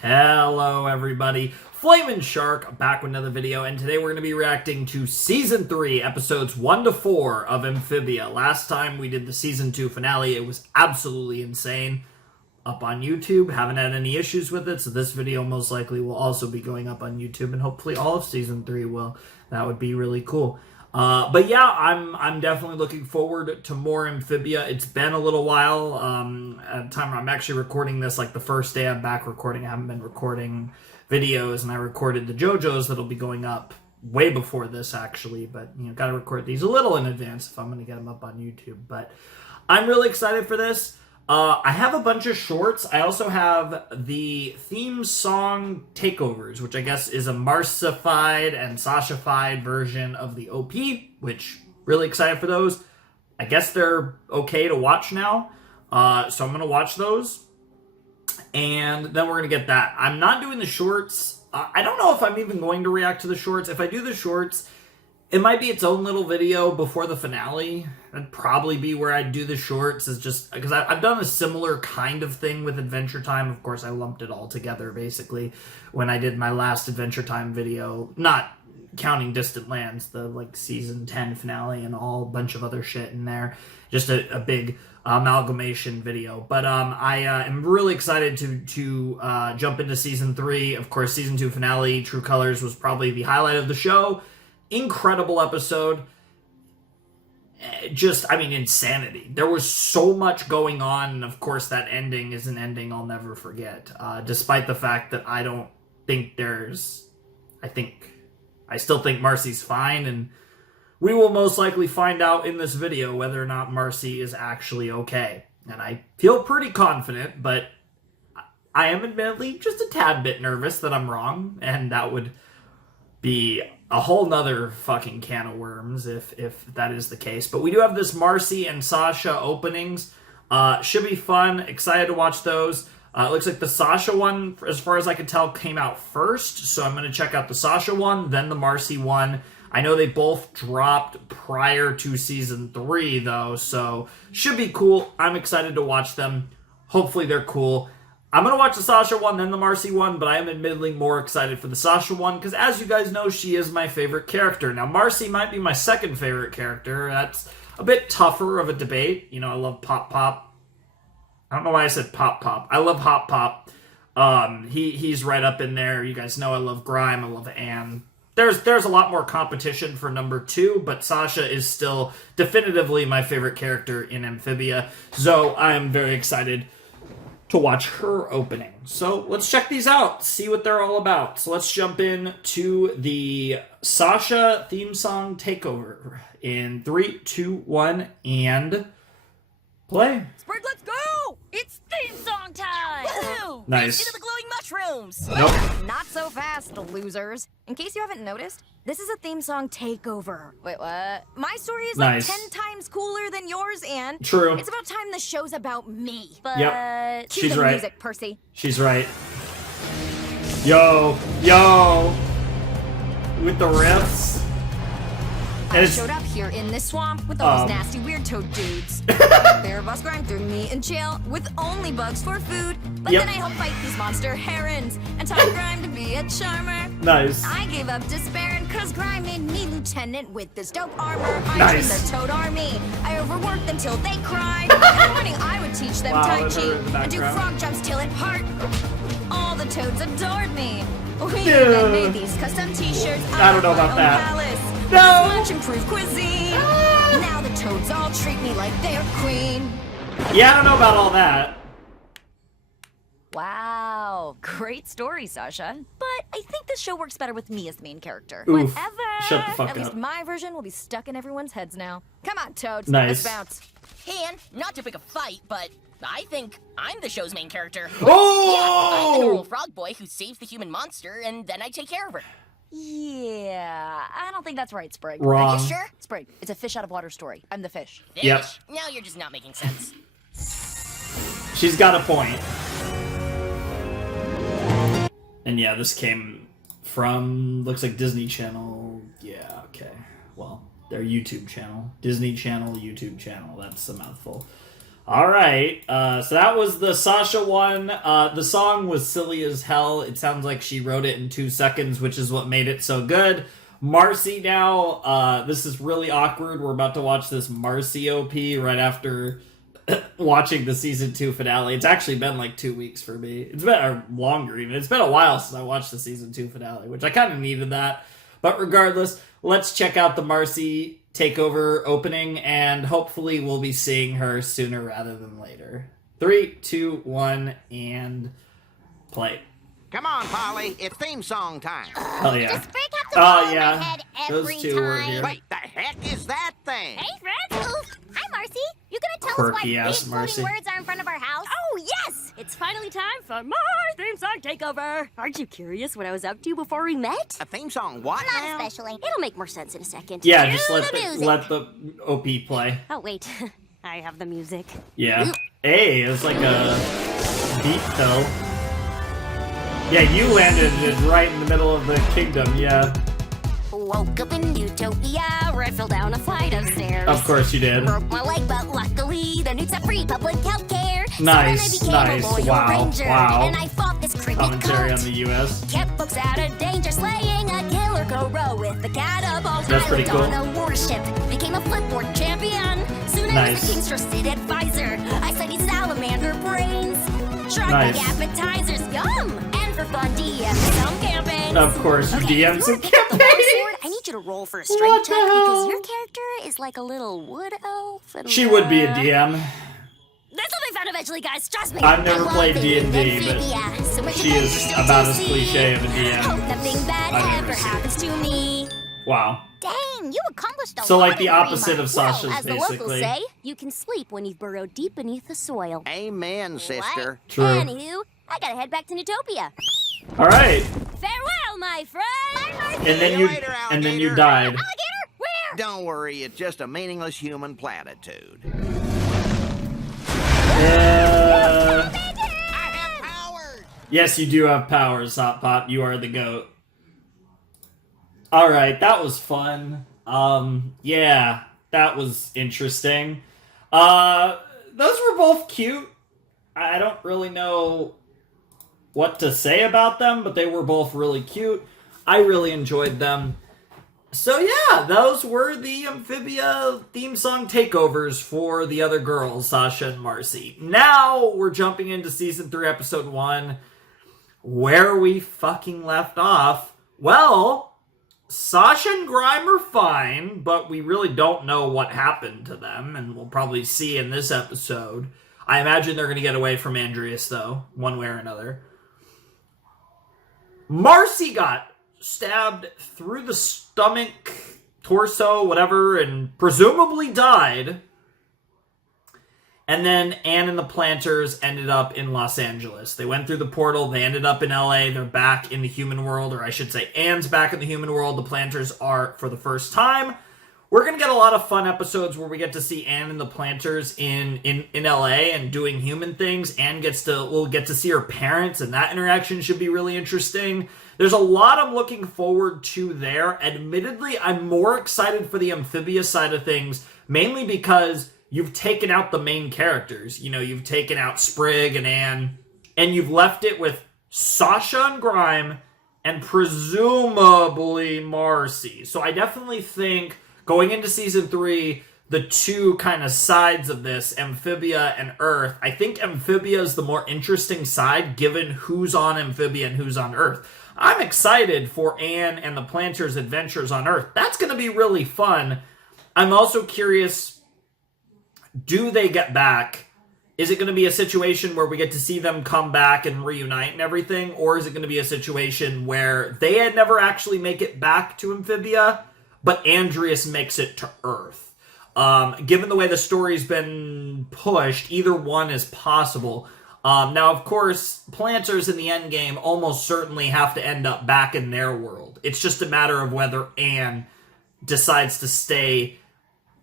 Hello everybody, Flamin' Shark back with another video, and today we're going to be reacting to Season 3, Episodes 1 to 4 of Amphibia. Last time we did the Season 2 finale, it was absolutely insane. Up on YouTube, haven't had any issues with it, so this video most likely will also be going up on YouTube, and hopefully all of Season 3 will. That would be really cool. But yeah, I'm definitely looking forward to more Amphibia. It's been a little while. At the time I'm actually recording this, like the first day I'm back recording. I haven't been recording videos, and I recorded the JoJo's that'll be going up way before this actually. But you know, gotta record these a little in advance if I'm gonna get them up on YouTube. But I'm really excited for this. I have a bunch of shorts. I also have the theme song Takeovers, which I guess is a Marcy-fied and Sasha-fied version of the OP, which really excited for those. I guess they're okay to watch now, so I'm going to watch those, and then we're going to get that. I'm not doing the shorts. I don't know if I'm even going to react to the shorts. If I do the shorts, it might be its own little video before the finale. That'd probably be where I'd do the shorts, is just because I've done a similar kind of thing with Adventure Time. Of course, I lumped it all together, basically, when I did my last Adventure Time video, not counting Distant Lands, the, like, Season 10 finale and all, a bunch of other shit in there. Just a big amalgamation video. But I am really excited to jump into Season 3. Of course, Season 2 finale, True Colors, was probably the highlight of the show. Incredible episode. Just, I mean, insanity. There was so much going on, and of course that ending is an ending I'll never forget. Despite the fact that I don't think there's... I still think Marcy's fine, and we will most likely find out in this video whether or not Marcy is actually okay. And I feel pretty confident, but I am admittedly just a tad bit nervous that I'm wrong, and that would be a whole nother fucking can of worms if that is the case. But we do have this Marcy and Sasha openings. Should be fun. Excited to watch those. It looks like the Sasha one, as far as I can tell, came out first. So I'm going to check out the Sasha one, then the Marcy one. I know they both dropped prior to Season 3, though, so should be cool. I'm excited to watch them. Hopefully they're cool. I'm going to watch the Sasha one, then the Marcy one, but I am admittedly more excited for the Sasha one, because as you guys know, she is my favorite character. Now, Marcy might be my second favorite character. That's a bit tougher of a debate. You know, I love Pop Pop. I don't know why I said Pop Pop. I love Hop Pop. He's right up in there. You guys know I love Grime. I love Anne. There's a lot more competition for number 2, but Sasha is still definitively my favorite character in Amphibia, so I'm very excited to watch her opening. So let's check these out, see what they're all about. So let's jump in to the Sasha theme song Takeover in 3, 2, 1, and play. Sprig, let's go! It's theme song time! Woohoo! Nice. Into the glowing mushrooms! Nope. Not so fast, losers. In case you haven't noticed, this is a theme song takeover. Wait, what? My story is Nice. like 10 times cooler than yours, Anne. True. It's about time the show's about me. But Yep. cue She's the right. music, Percy. She's right. Yo. With the riffs. I showed up here in this swamp with those nasty weird toad dudes. Their boss Grime threw me in jail with only bugs for food. But Yep. then I helped fight these monster herons and taught Grime to be a charmer. Nice. I gave up despairing cause Grime made me lieutenant with this dope armor. I Nice. trained their toad army. I overworked them till they cried. Every morning I would teach them Wow, Tai there's her in the Chi and do background. frog jumps till it hurt. All the toads adored me. We Dude. even made these custom t-shirts. I don't know about that. No. Much improved cuisine. Now the toads all treat me like they're queen. Yeah, I don't know about all that. Wow, great story, Sasha. But I think this show works better with me as the main character. Oof. Whatever. Shut the fuck At least up. my version will be stuck in everyone's heads now. Come on, toads. Nice. Let's bounce. Hey, Ann, not to pick a fight, but I think I'm the show's main character. Oh! I'm the normal frog boy who saves the human monster, and then I take care of her. Yeah, I don't think that's right, Sprig. Wrong. Are you sure? Sprig, it's a fish out of water story. I'm the fish. Fish? Yep. Now you're just not making sense. She's got a point. And yeah, this came from, looks like Disney Channel. Yeah, okay. Well, their YouTube channel. Disney Channel, YouTube channel. That's a mouthful. All right, so that was the Sasha one. The song was silly as hell. It sounds like she wrote it in 2 seconds, which is what made it so good. Marcy now, this is really awkward. We're about to watch this Marcy OP right after watching the season 2 finale. It's actually been like 2 weeks for me. It's been or longer even. It's been a while since I watched the season 2 finale, which I kind of needed that. But regardless, let's check out the Marcy Takeover opening, and hopefully we'll be seeing her sooner rather than later. 3, 2, 1, and play. Come on, Polly. It's theme song time. Oh yeah. Just break out the ball in yeah. my head every Those two were time. here. Wait, the heck is that thing? Hey, friends. Hi, Marcy. You gonna tell Quirky us ass why big Marcy. floating words are in front of our house? Oh, yes! It's finally time for my theme song takeover. Aren't you curious what I was up to before we met? A theme song what Not now? especially. It'll make more sense in a second. Yeah, Cue just the music. let the OP play. Oh, wait. I have the music. Yeah. Hey, it's like a beat though. Yeah, you landed right in the middle of the kingdom, yeah. Woke up in Utopia, where I fell down a flight of stairs. Of course you did. Broke my leg, but luckily the nukes have free public health care. Nice, so then I became nice. a loyal Wow, ranger, wow. And I fought this creepy Commentary cult. on the U.S. Kept books out of danger, slaying a killer cobra with the catapult. That's pretty I cool. lived on a warship, became a flipboard champion. Soon I was Nice. a king's trusted advisor. I studied salamander brains, tried Nice. big appetizers, yum! And for fun, DM some campaigns. Of course, you Okay, DM if some you wanna pick up the campaigns. longsword, I need you to roll for a What strength the check hell? because your character is like a little wood elf. And, She would be a DM. This'll be fun eventually, guys. Trust me. I've never I love played being D&D, Amphibia. but So much she adventure is still about to as see. cliche of a DM Hope nothing bad I've ever ever seen. happens to me. Wow. Dang, you accomplished a So lot like the in 3 opposite of months. Sasha's, Well, as the locals basically. say, you can sleep when you've burrowed deep beneath the soil. Amen, sister. True. Anywho, I gotta head back to Newtopia. All right. Farewell, my friend. And then See you you later, and then you alligator. died. Alligator, where? Don't worry, it's just a meaningless human platitude. Uh, I have powers! yes, you do have powers, Hot Pop. You are the goat. All right, that was fun. Yeah, that was interesting. Those were both cute. I don't really know what to say about them, but they were both really cute. I really enjoyed them. So yeah, those were the Amphibia theme song takeovers for the other girls, Sasha and Marcy. Now we're jumping into season 3, episode 1, where we fucking left off. Well, Sasha and Grime are fine, but we really don't know what happened to them, and we'll probably see in this episode. I imagine they're going to get away from Andreas, though, one way or another. Marcy got stabbed through the stomach, torso, whatever, and presumably died. And then Anne and the Planters ended up in Los Angeles. They went through the portal, they ended up in LA, they're back in the human world, or I should say Anne's back in the human world, the Planters are for the first time. We're going to get a lot of fun episodes where we get to see Anne and the Planters in LA and doing human things. Anne we'll get to see her parents, and that interaction should be really interesting. There's a lot I'm looking forward to there. Admittedly, I'm more excited for the Amphibia side of things, mainly because you've taken out the main characters. You know, you've taken out Sprig and Anne, and you've left it with Sasha and Grime, and presumably Marcy. So I definitely think, going into season 3, the two kind of sides of this, Amphibia and Earth, I think Amphibia is the more interesting side, given who's on Amphibia and who's on Earth. I'm excited for Anne and the Planters' adventures on Earth. That's going to be really fun. I'm also curious, do they get back? Is it going to be a situation where we get to see them come back and reunite and everything? Or is it going to be a situation where they had never actually make it back to Amphibia, but Andreas makes it to Earth? Given the way the story's been pushed, either one is possible. Now, of course, Planters in the endgame almost certainly have to end up back in their world. It's just a matter of whether Anne decides to stay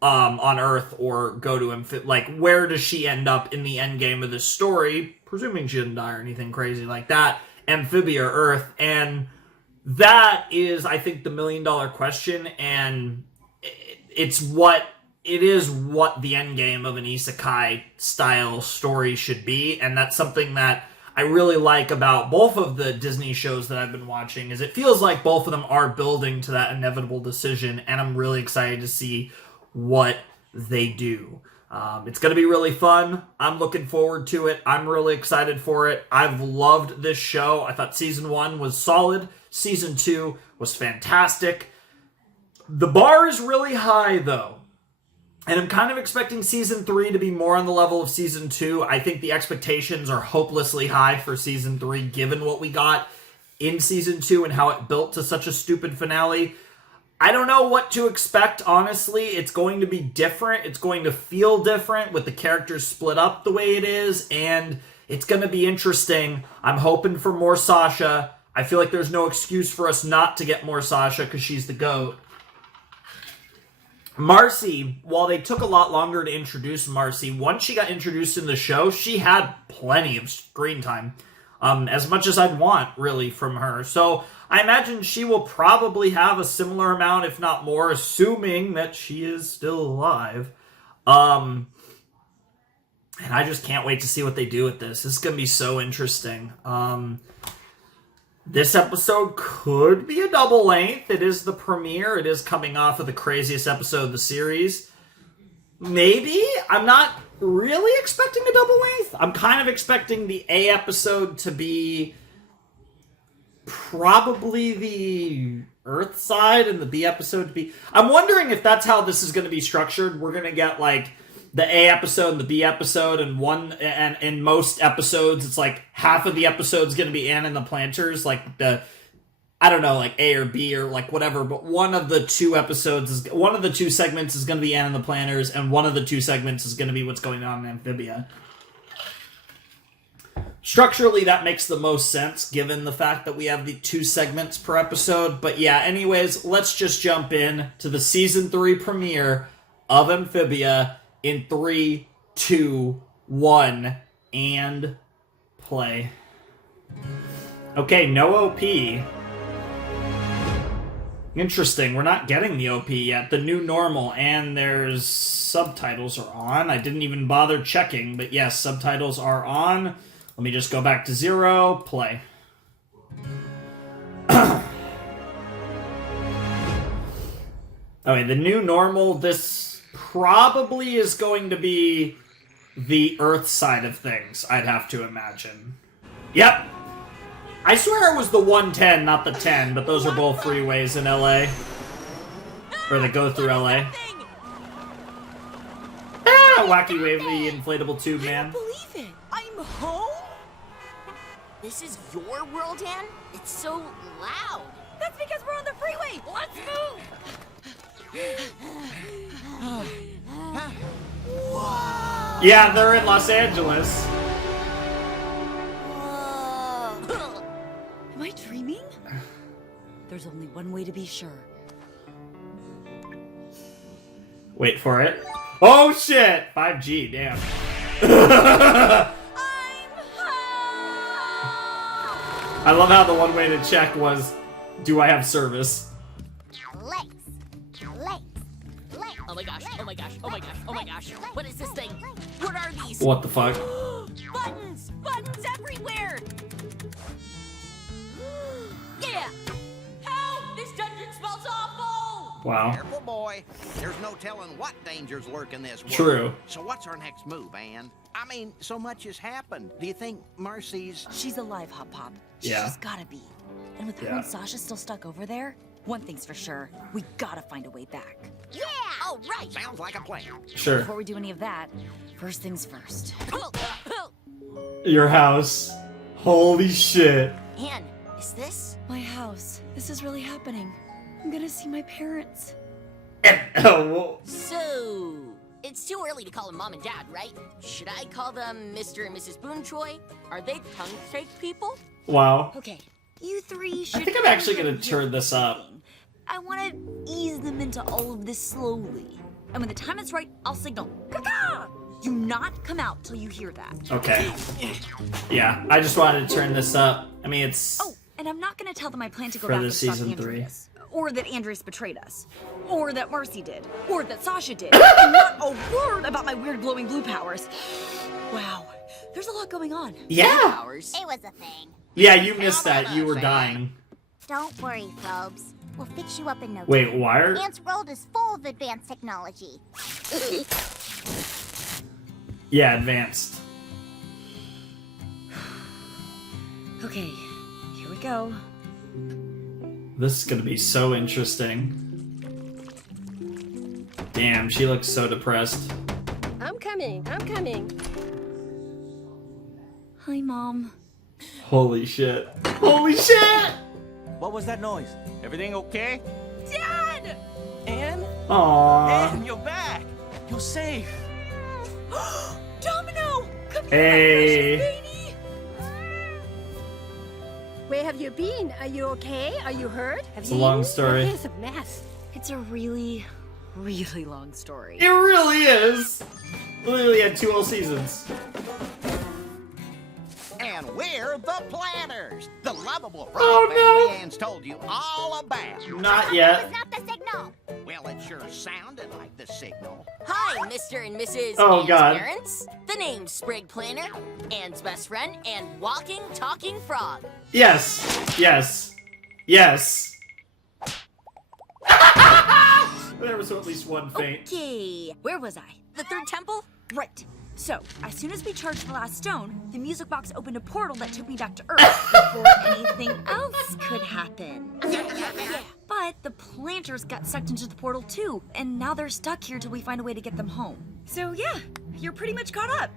on Earth or go to Amphibia. Like, where does she end up in the endgame of this story? Presuming she didn't die or anything crazy like that. Amphibia or Earth. And that is, I think, the $1 million question. And it's what it is what the end game of an isekai style story should be, and that's something that I really like about both of the Disney shows that I've been watching, is it feels like both of them are building to that inevitable decision, and I'm really excited to see what they do. It's going to be really fun. I'm looking forward to it. I'm really excited for it. I've loved this show. I thought season 1 was solid. Season 2 was fantastic. The bar is really high, though. And I'm kind of expecting season 3 to be more on the level of season 2. I think the expectations are hopelessly high for season 3, given what we got in season 2 and how it built to such a stupid finale. I don't know what to expect, honestly. It's going to be different. It's going to feel different with the characters split up the way it is, and it's going to be interesting. I'm hoping for more Sasha. I feel like there's no excuse for us not to get more Sasha because she's the GOAT. Marcy, while they took a lot longer to introduce Marcy, once she got introduced in the show, she had plenty of screen time. As much as I'd want, really, from her. So I imagine she will probably have a similar amount, if not more, assuming that she is still alive. And I just can't wait to see what they do with this. This is going to be so interesting. This episode could be a double length. It is the premiere. It is coming off of the craziest episode of the series. Maybe? I'm not really expecting a double length. I'm kind of expecting the A episode to be probably the Earth side and the B episode to be... I'm wondering if that's how this is going to be structured. We're going to get, like, the A episode and the B episode, and in most episodes, it's like half of the episode's going to be Anne and the Planters, like the... I don't know, like A or B or like whatever, but one of the two segments is going to be Anne and the Planners, and one of the two segments is going to be what's going on in Amphibia. Structurally, that makes the most sense, given the fact that we have the 2 segments per episode. But yeah, anyways, let's just jump in to the Season 3 premiere of Amphibia in 3, 2, 1, and play. Okay, no OP. Interesting, we're not getting the OP yet. The new normal, and there's subtitles are on. I didn't even bother checking, but yes, subtitles are on. Let me just go back to 0, play. Okay, the new normal, this probably is going to be the Earth side of things, I'd have to imagine. Yep. I swear it was the 110, not the 10, but those are both freeways in LA. Or they go through LA. Ah, wacky wavy inflatable tube man. I can't believe it. I'm home? This is your world, Anne? It's so loud. That's because we're on the freeway. Let's move. Yeah, they're in Los Angeles. Am I dreaming? There's only one way to be sure. Wait for it. Oh shit! 5G, damn. I love how the one way to check was, do I have service? Oh my gosh, oh my gosh, oh my gosh, oh my gosh. What is this thing? What are these? What the fuck? Buttons! Buttons everywhere! Yeah! Help! This dungeon smells awful! Wow. Careful, boy. There's no telling what dangers lurk in this world. True. So what's our next move, Anne? I mean, so much has happened. Do you think Marcy's... She's alive, Hop Pop. Yeah. She's gotta be. And with her and Sasha still stuck over there, one thing's for sure, we gotta find a way back. Yeah! Oh, right! Sounds like a plan. Sure. Before we do any of that, first things first. Your house. Holy shit. Anne, is this? My house. This is really happening. I'm gonna see my parents. Oh, So, it's too early to call them Mom and Dad, right? Should I call them Mr. and Mrs. Boonchoy? Are they tongue-shaped people? wow. Okay, you three should... I think I'm actually gonna turn this up. I want to ease them into all of this slowly. And when the time is right, I'll signal. Caca! Do not come out till you hear that. Okay. Yeah, I just wanted to turn this up. I mean, it's... Oh, And I'm not gonna tell them I plan to go For back the and stalk season 3. Andreas. Or that Andreas betrayed us. Or that Marcy did. Or that Sasha did. And not a word about my weird glowing blue powers. Wow. There's a lot going on. Yeah. Powers. It was a thing. Yeah, you missed that. You were dying. Don't worry, Phobes. We'll fix you up in no time. Wait, why are... Ant's world is full of advanced technology. Yeah, advanced. Okay, here we go. This is gonna be so interesting. Damn, she looks so depressed. I'm coming. I'm coming. Hi, Mom. Holy shit. Holy shit! What was that noise? Everything okay? Dad! Anne? Aww. Anne, you're back! You're safe! Domino! Come Hey. here, my precious baby! Where have you been? Are you okay? Are you hurt? Have It's a long story. It's a mess. It's a really, really long story. It really is. Literally had 2 whole seasons. And we're the planners, the lovable frog Oh, no. family Anne's told you all about. Not It's yet. not the signal. Well, it sure sounded like the signal. Hi, Mr. and Mrs. Oh, Anne's God. parents. The name's Sprig Planner, Anne's best friend, and walking, talking frog. Yes. Yes. Yes. There was at least one faint. Okay, where was I? The third temple? Right. So, as soon as we charged the last stone, the music box opened a portal that took me back to Earth before anything else could happen. Yeah. But the planters got sucked into the portal too, and now they're stuck here till we find a way to get them home. So yeah, you're pretty much caught up.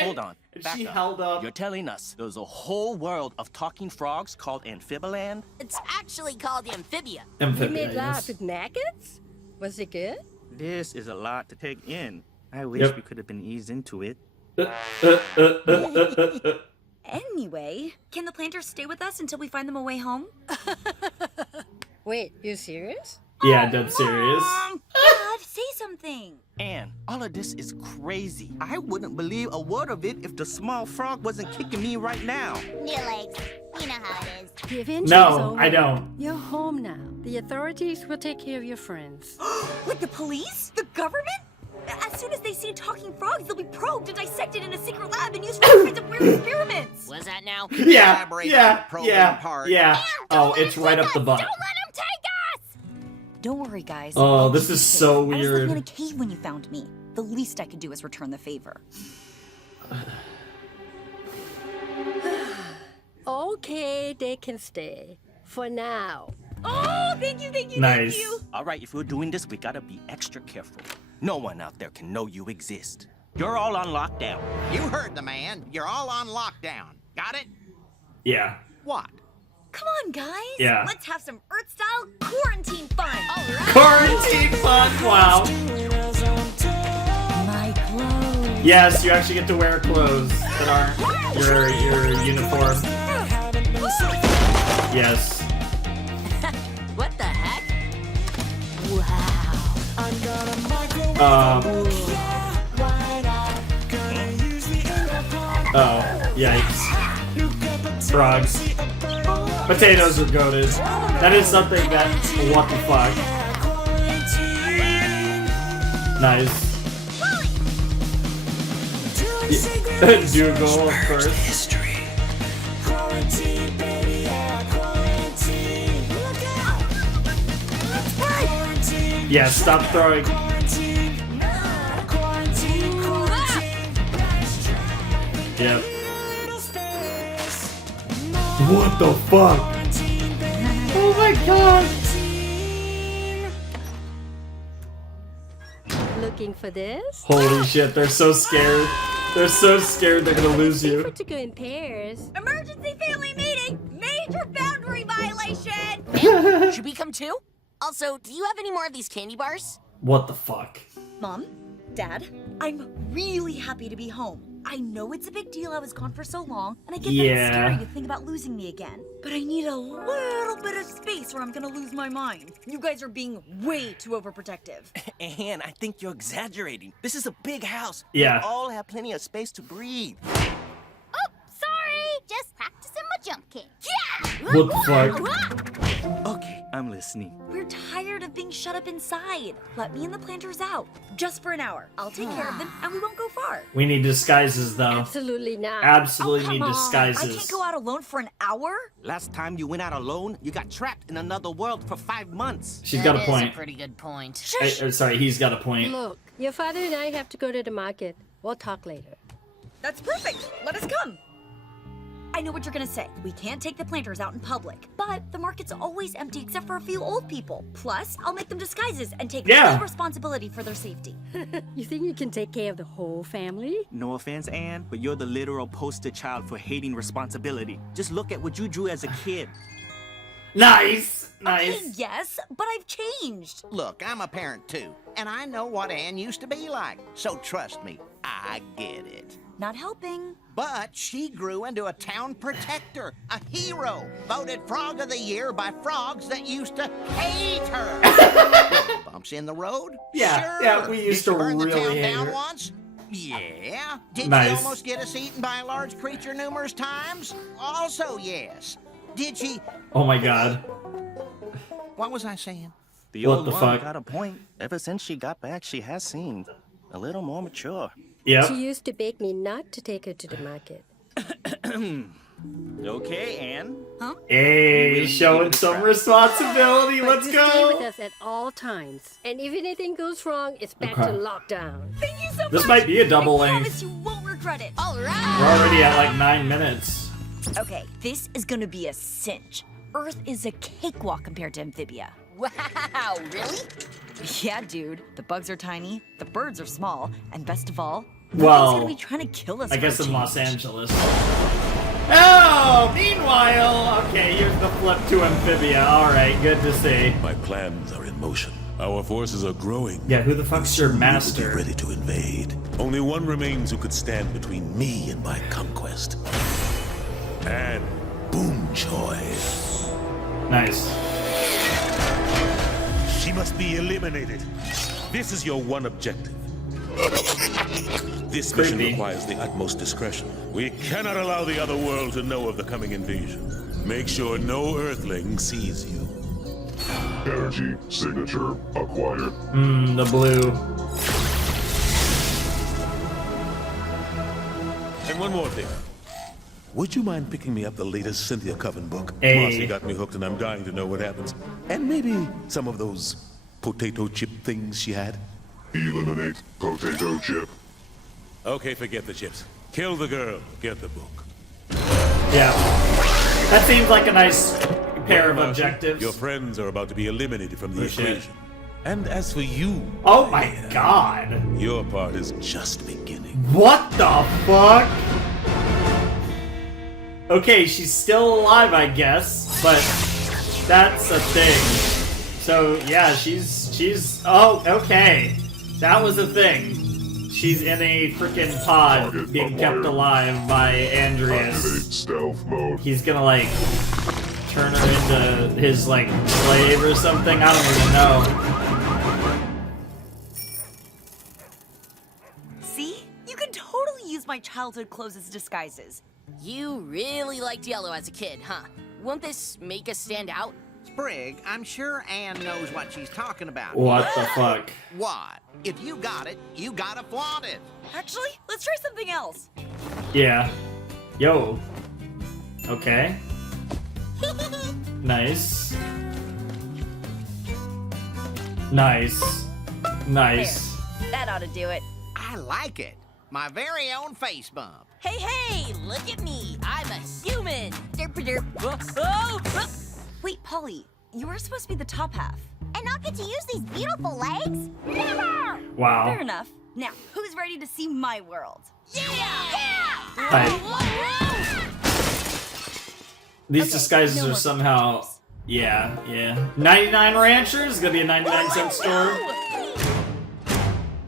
Hold on. And Back she up. held up. You're telling us there's a whole world of talking frogs called Amphibiland? It's actually called Amphibia. You Amphibia, made love yes. with maggots? Was it good? This is a lot to take in. I wish Yep. we could have been eased into it. Anyway, can the planters stay with us until we find them a way home? Wait, you serious? Yeah, dead serious. Dad, say something. Anne, all of this is crazy. I wouldn't believe a word of it if the small frog wasn't kicking me right now. New legs. You know how it is. The adventure is No, over. I don't. You're home now. The authorities will take care of your friends. With the police? The government? As soon as they see talking frogs, they'll be probed and dissected in a secret lab and used for all kinds of weird experiments. What's that now? Yeah, Elaborate on yeah, the probing yeah, part. yeah. Oh, it's right up the butt. Don't let him take us! Don't worry, guys. Oh, I'll this keep you is safe. so I was living in a weird. cave when you found me. The least I could do is return the favor. Okay, they can stay. For now. Oh, thank you, thank you, Nice. thank you. All right, if we're doing this, we gotta be extra careful. No one out there can know you exist. You're all on lockdown. You heard the man. You're all on lockdown. Got it? Yeah. What? Come on, guys. Yeah. Let's have some Earth-style quarantine fun. Quarantine fun. Wow. My clothes. Yes, you actually get to wear clothes that aren't your uniform. Yes. What the heck? Oh, yikes. Frogs. Potatoes are goated. That is something that. What the fuck? Nice. Dougal, of course. Yeah, stop throwing. Yep. What the fuck? Oh my god! Looking for this? Holy shit, they're so scared. They're so scared they're gonna lose you. Safer to go in pairs. Emergency family meeting. Major boundary violation. Should we come too? Also, do you have any more of these candy bars? What the fuck? Mom, Dad, I'm really happy to be home. I know it's a big deal I was gone for so long, and I get that Yeah. it's scary to think about losing me again. But I need a little bit of space or I'm gonna lose my mind. You guys are being way too overprotective. Anne, I think you're exaggerating. This is a big house. Yeah. We all have plenty of space to breathe. Oh, sorry! Just practicing my jump What the fuck? Okay, I'm listening. We're tired of being shut up inside. Let me and the planters out. Just for an hour. I'll take care of them and we won't go far. We need disguises, though. Absolutely not. Absolutely Come need on. disguises. I can't go out alone for an hour? Last time you went out alone, you got trapped in another world for 5 months. She's got a That is point. a pretty good point. Sorry, he's got a point. Look, your father and I have to go to the market. We'll talk later. That's perfect. Let us come. I know what you're gonna say. We can't take the planters out in public. But the market's always empty except for a few old people. Plus, I'll make them disguises and take full responsibility for their safety. You think you can take care of the whole family? No offense, Anne, but you're the literal poster child for hating responsibility. Just look at what you drew as a kid. Nice! Okay, Nice. yes, but I've changed. Look, I'm a parent too, and I know what Anne used to be like. So trust me, I get it. Not helping. But she grew into a town protector, a hero, voted Frog of the Year by frogs that used to hate her. Bumps in the road? Yeah, Sure. yeah, we used Did to she burn the really town hate down her. once? Yeah. Did Nice. she almost get us eaten by a large creature numerous times? Also yes. Did she... Oh my god. What was I saying? The What old the one fuck? got a point. Ever since she got back, she has seemed a little more mature. Yep. She used to beg me not to take her to the market. Okay, Anne. Hey, showing some responsibility. But Let's you stay with go. us at all times. And if anything goes wrong, it's back Okay. to lockdown. Thank you so much. This might be a double I length. promise you won't regret it. All We're right. already at like 9 minutes. Okay, this is gonna be a cinch. Earth is a cakewalk compared to Amphibia. Wow, really? Yeah, dude. The bugs are tiny, the birds are small, and best of all, Well, nobody's gonna be trying to kill us. I for guess a in Los change. Angeles. Oh, meanwhile, okay, here's the flip to Amphibia. All right, good to see. My plans are in motion. Our forces are growing. Yeah, who the fuck's your Be master? ready to invade. Only one remains who could stand between me and my conquest. And Boom Choi. Nice. She must be eliminated. This is your one objective. This mission Creepy. requires the utmost discretion. We cannot allow the other world to know of the coming invasion. Make sure no Earthling sees you. Energy signature acquired. The blue. And one more thing. Would you mind picking me up the latest Cynthia Coven book? Hey. Marcy got me hooked and I'm dying to know what happens. And maybe some of those potato chip things she had? Eliminate potato chip. Okay, forget the chips. Kill the girl. Get the book. Yeah. That seems like a nice pair of Marcy, objectives. Your friends are about to be eliminated from the Oh, shit. equation. And as for you, Oh my god. your part is just beginning. What the fuck? Okay, she's still alive, I guess, but that's a thing. So yeah, she's oh, okay. That was a thing. She's in a freaking pod Target being kept acquired. alive by Activate Andreas. stealth mode. He's gonna like turn her into his like slave or something. I don't even know. See? You can totally use my childhood clothes as disguises. You really liked yellow as a kid, huh? Won't this make us stand out? Sprig, I'm sure Anne knows what she's talking about. What the fuck? What? If you got it, you gotta flaunt it. Actually, let's try something else. Yeah. Yo. Okay. Nice. Nice. Nice. That ought to do it. I like it. My very own face bump. Hey, hey, look at me. I'm a human. Derp derp. Oh, oh. Wait, Polly, you were supposed to be the top half. And I'll get to use these beautiful legs? Never! Fair Wow. enough. Now, who's ready to see my world? Hi. These Okay, disguises no are more somehow. pictures. Yeah. 99 Ranchers is gonna be a 99 cent store.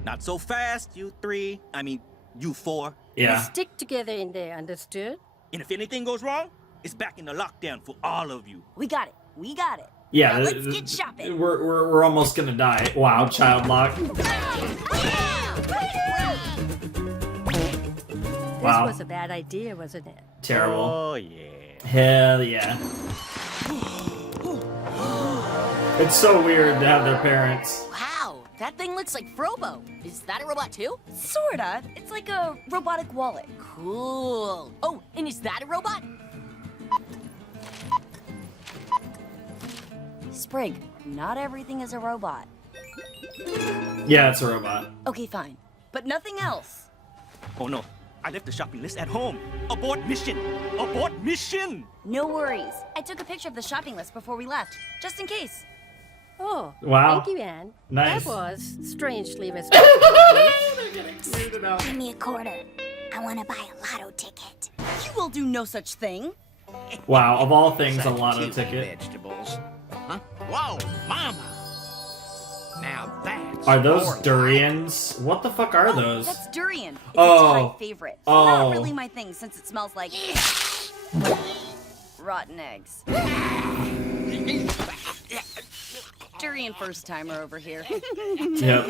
Not so fast, you three. I mean, you four. Yeah. Stick together in there, understood? And if anything goes wrong, it's back in the lockdown for all of you. We got it. We got it. Yeah. Now let's get shopping. We're almost gonna die. Wow, child lock. Wow. This was a bad idea, wasn't it? Terrible. Oh, yeah. Hell yeah. It's so weird to have their parents. Wow, that thing looks like Frobo. Is that a robot too? Sorta. It's like a robotic wallet. Cool. Oh, and is that a robot? Sprig, not everything is a robot. Yeah, it's a robot. Okay, fine. But nothing else. Oh no, I left the shopping list at home. Abort mission! Abort mission! No worries. I took a picture of the shopping list before we left, just in case. Oh, Wow. thank you, Anne. Nice. That was strangely responsible. They're getting weirded out. Give me a quarter. I want to buy a lotto ticket. You will do no such thing. Wow, of all things, a Such lotto cute ticket. Vegetables. Huh? Whoa, mama! Now that's Are those more like- durians? What the fuck are those? That's durian. It's Oh. a Thai favorite. Oh. Not really my thing since it smells like rotten eggs. Durian first timer over here. Yep.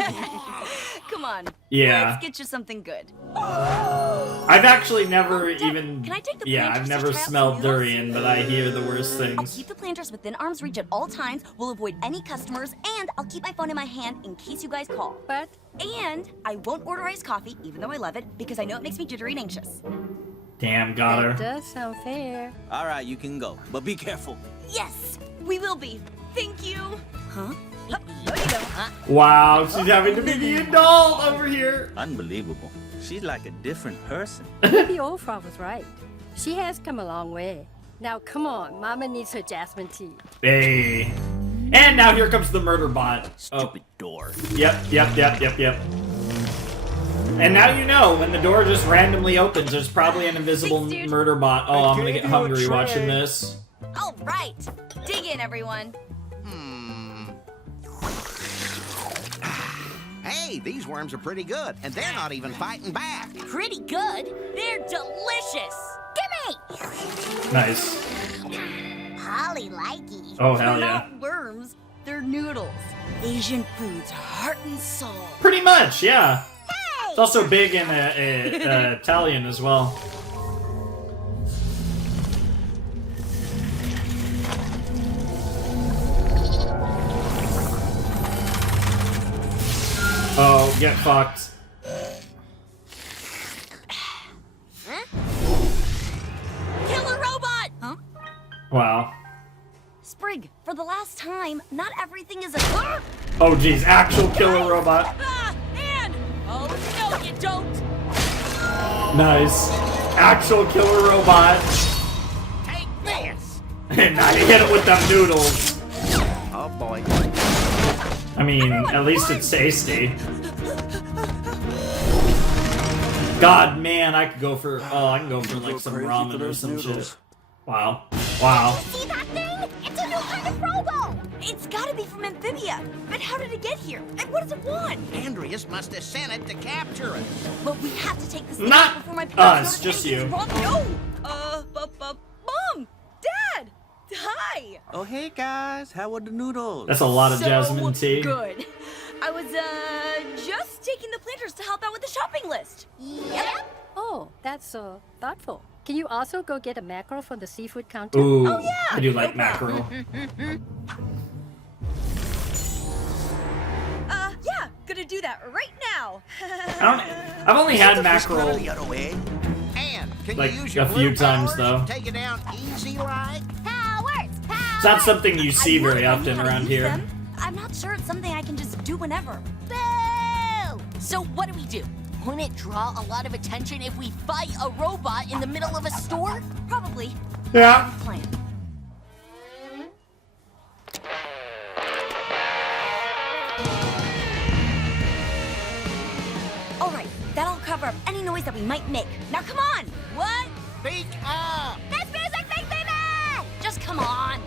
Come on. Yeah. Let's get you something good. I've actually never even. can I take the Yeah, planters I've to never try out some smelled noodles? durian, but I hear the worst I'll things. keep the planters within arm's reach at all times. We'll avoid any customers, and I'll keep my phone in my hand in case you guys call. But And I won't order iced coffee, even though I love it, because I know it makes me jittery and anxious. Damn, got that her. does sound fair. Alright, you can go, but be careful. Yes, we will be. Thank you. Huh? Hup, there you go. Wow, she's having to be the adult over here. Unbelievable. She's like a different person. The old frog was right. She has come a long way. Now, come on. Mama needs her jasmine tea. Hey. And now here comes the murder bot. Oh, Stupid door. yep. And now you know, when the door just randomly opens, there's probably an invisible Thanks, dude. murder bot. Oh, I'm gonna gave get you a hungry tray. watching this. All right. Dig in, everyone. Hey, these worms are pretty good, and they're not even fighting back. Pretty good. They're delicious. Gimme! Nice. Holly likey. Oh, They're hell yeah. not worms. They're noodles. Asian food's heart and soul. Pretty much, yeah. It's also big in Italian as well. Oh, get fucked. Killer robot! Huh? Wow. Sprig, for the last time, not everything is a... Oh, geez, actual killer robot. Ah! And... Oh, no, you don't. Nice. Actual killer robot. Take this! And now you hit it with them noodles. Oh boy. I mean, at least it's tasty. God, man, I could go for. Oh, I can go for like some ramen or some shit. Wow. Wow. See that thing? It's a new kind of robo! It's gotta be from Amphibia. But how did it get here? And what does it want? Andreas must have sent it to capture us. But we have to take this thing Not out before my us, parents notice just anything's you. wrong. No! Mom! Dad! Hi! Oh, hey guys, how are the noodles? That's a lot of So jasmine tea. good. I was, just taking the planters to help out with the shopping list. Yep. Oh, that's so thoughtful. Can you also go get a mackerel from the seafood counter? Ooh, Oh, yeah, I do no like mackerel. Yeah, gonna do that right now. I've only had mackerel. The other way. And can Like, you use your a few blue times, powers though. to take it down easy, right? Powers! It's not something you see I very know often how to around use here. them. I'm not sure it's something I can just do whenever. Boo! So what do? Wouldn't it draw a lot of attention if we fight a robot in the middle of a store? Probably. Yeah. Plan. All right, that'll cover up any noise that we might make. Now come on! What? Speak up! This music makes me mad! Just come on.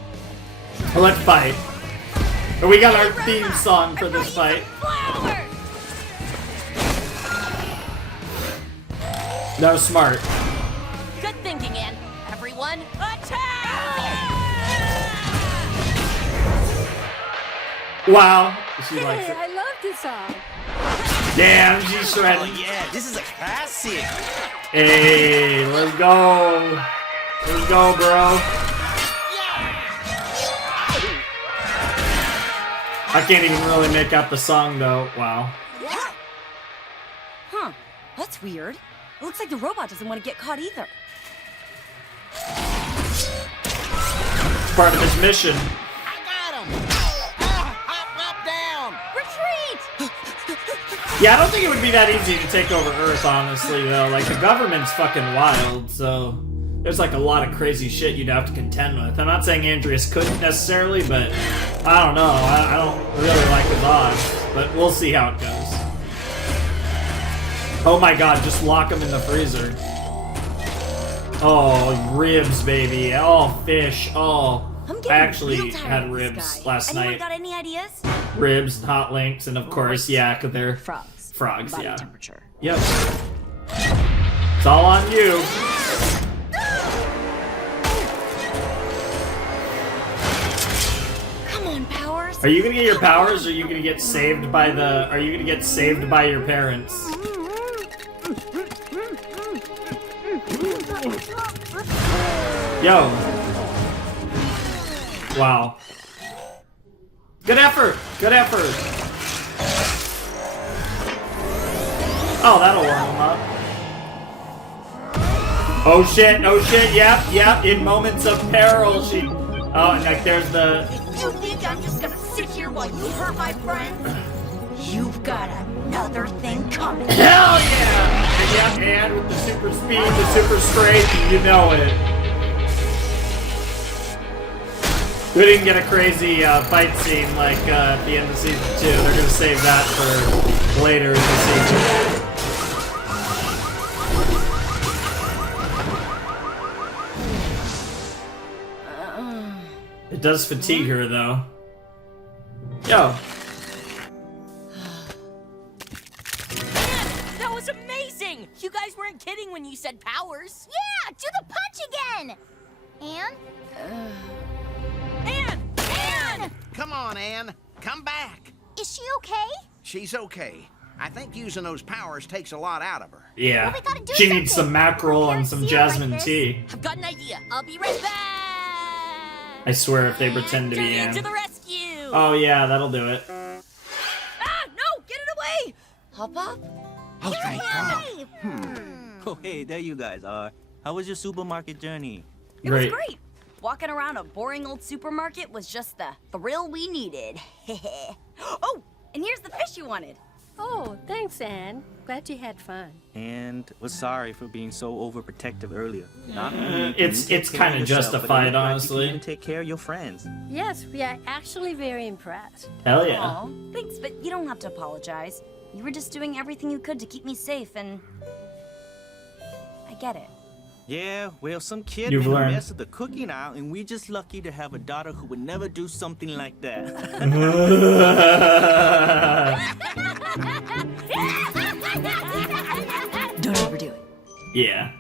Well, let's fight. We got our theme song for this fight. Flowers! That was smart. Good thinking, Ann. Everyone, attack! Wow. She likes Hey, it. I love this song. Damn, she's Oh shredding. yeah, this is a classic. Hey, let's go. Here we go, bro. I can't even really make out the song, though. Wow. Huh. That's weird. It looks like the robot doesn't want to get caught either. It's part of his mission. I got him! Up, down! Retreat! Yeah, I don't think it would be that easy to take over Earth, honestly, though. Like, the government's fucking wild, so there's like a lot of crazy shit you'd have to contend with. I'm not saying Andreas couldn't necessarily, but I don't know. I don't really like his odds, but we'll see how it goes. Oh my god, just lock him in the freezer. Oh, ribs, baby. Oh, fish. Oh, I actually had ribs last night. Got any ideas? Ribs and hot links, and of course, yeah, because they're Frogs. frogs, Body yeah. temperature. Yep. It's all on you. Come on, Powers. Are you gonna get your powers, or are you gonna get saved by the? Are you gonna get saved by your parents? Yo. Wow. Good effort. Good effort. Oh, that'll warm them up. Oh shit. Oh shit. Yep. Yep. In moments of peril, she. Oh, and like there's the. You think I'm just gonna sit here while you hurt my friends? You've got another thing coming. Hell yeah! And yeah, and with the super speed, the super strength, you know it. We didn't get a crazy fight scene like at the end of season 2. They're gonna save that for later in the season. It does fatigue her though. Yo. That was amazing! You guys weren't kidding when you said powers. Yeah, do the punch again! And? Anne! Come on, Anne. Come back. Is she okay? She's okay. I think using those powers takes a lot out of her. Yeah. Well, we gotta do She needs something. some mackerel and Can't some see her jasmine like this. tea. I've got an idea. I'll be right back. I swear if they pretend to be Journey to Anne. the rescue. Oh yeah, that'll do it. Ah, no! Get it away! Hop up. Oh, thank God. Oh, hey, there you guys are. How was your supermarket journey? It was great. Walking around a boring old supermarket was just the thrill we needed. Oh, and here's the fish you wanted. Oh, thanks, Anne. Glad you had fun. And was sorry for being so overprotective earlier. Not It's kind of justified, honestly. You can take care of your friends. Yes, we are actually very impressed. Hell yeah. Aw, thanks, but you don't have to apologize. You were just doing everything you could to keep me safe, and I get it. Yeah, well, some kid You've made a learned. mess of the cooking aisle, and we're just lucky to have a daughter who would never do something like that. Don't overdo it. Yeah.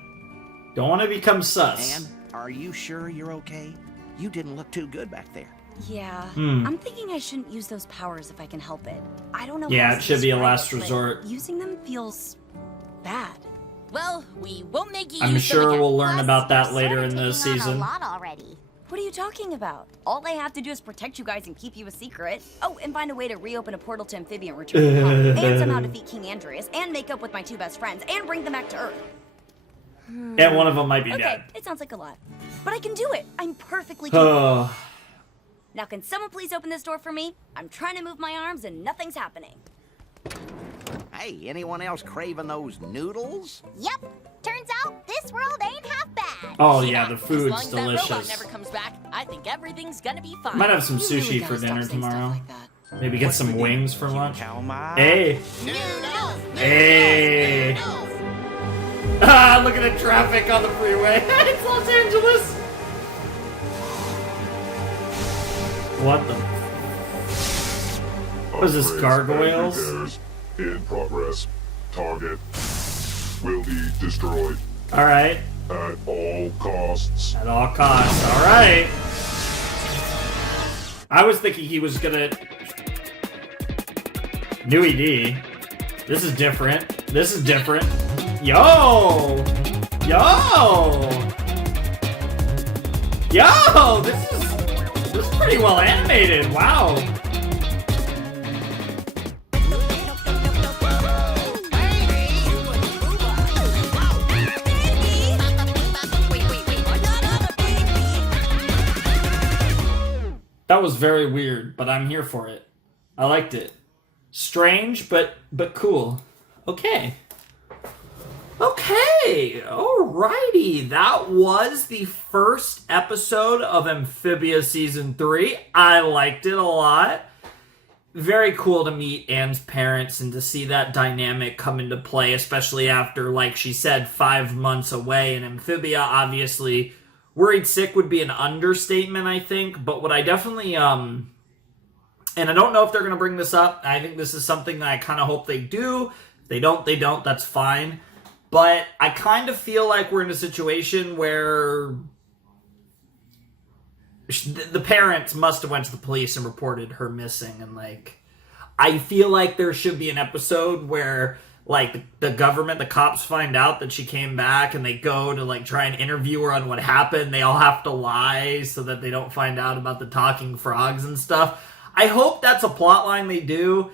Don't want to become sus. Anne, are you sure you're okay? You didn't look too good back there. Yeah, Hmm. I'm thinking I shouldn't use those powers if I can help it. I don't know. Yeah, how it else should to be a describe last it, but resort. Using them feels bad. Well, we won't make you I'm use them sure again. we'll learn Plus, about that we're later sorta in the taking on season. a lot already. What are you talking about? All I have to do is protect you guys and keep you a secret. Oh, and find a way to reopen a portal to Amphibia and return you home. And somehow defeat King Andreas, and make up with my 2 best friends, and bring them back to Earth. And one of them might be Okay, dead. it sounds like a lot. But I can do it. I'm perfectly capable. Oh. Now can someone please open this door for me? I'm trying to move my arms and nothing's happening. Hey, anyone else craving those noodles? Yep. Turns out this world ain't half bad. Oh yeah, the As long food's as that robot delicious. never comes back, I think everything's gonna be fine. Might have some You really sushi for gotta stop dinner saying stuff tomorrow. like that. Maybe get What's some for dinner? wings for lunch. Calamari. Hey. Noodles! Hey. Ah, look at the traffic on the freeway. It's Los Angeles. What the? What is this, Upgrades and gargoyles? repairs in progress. Target will be destroyed All right. at all costs. At all costs. All right. I was thinking he was gonna. New ED. This is different. This is different. Yo! Yo! Yo, this is pretty well animated. Wow. That was very weird, but I'm here for it. I liked it. Strange, but cool. Okay. Okay, alrighty. That was the first episode of Amphibia Season 3. I liked it a lot. Very cool to meet Anne's parents and to see that dynamic come into play, especially after, like she said, 5 months away. And Amphibia, obviously, worried sick would be an understatement, I think. But what I definitely, and I don't know if they're going to bring this up. I think this is something that I kind of hope they do. If they don't, that's fine. But I kind of feel like we're in a situation where the parents must have went to the police and reported her missing. And, like, I feel like there should be an episode where, like, the government, the cops find out that she came back and they go to, like, try and interview her on what happened. They all have to lie so that they don't find out about the talking frogs and stuff. I hope that's a plot line they do.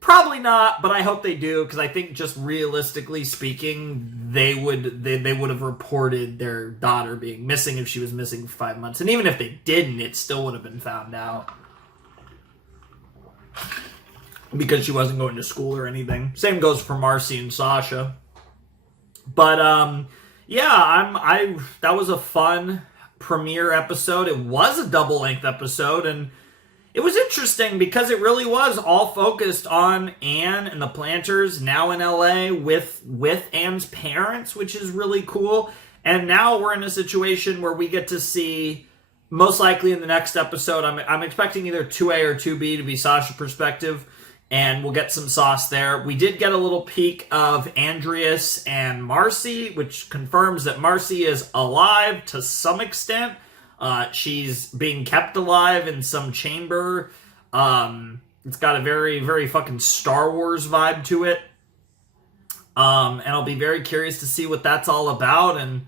Probably not, but I hope they do, because I think just realistically speaking, they would have reported their daughter being missing if she was missing for 5 months. And even if they didn't, it still would have been found out. Because she wasn't going to school or anything. Same goes for Marcy and Sasha. But, yeah, that was a fun premiere episode. It was a double-length episode, and it was interesting because it really was all focused on Anne and the Planters now in LA with Anne's parents, which is really cool. And now we're in a situation where we get to see, most likely in the next episode, I'm expecting either 2A or 2B to be Sasha's perspective, and we'll get some sauce there. We did get a little peek of Andreas and Marcy, which confirms that Marcy is alive to some extent. She's being kept alive in some chamber. It's got a very, very fucking Star Wars vibe to it. And I'll be very curious to see what that's all about. And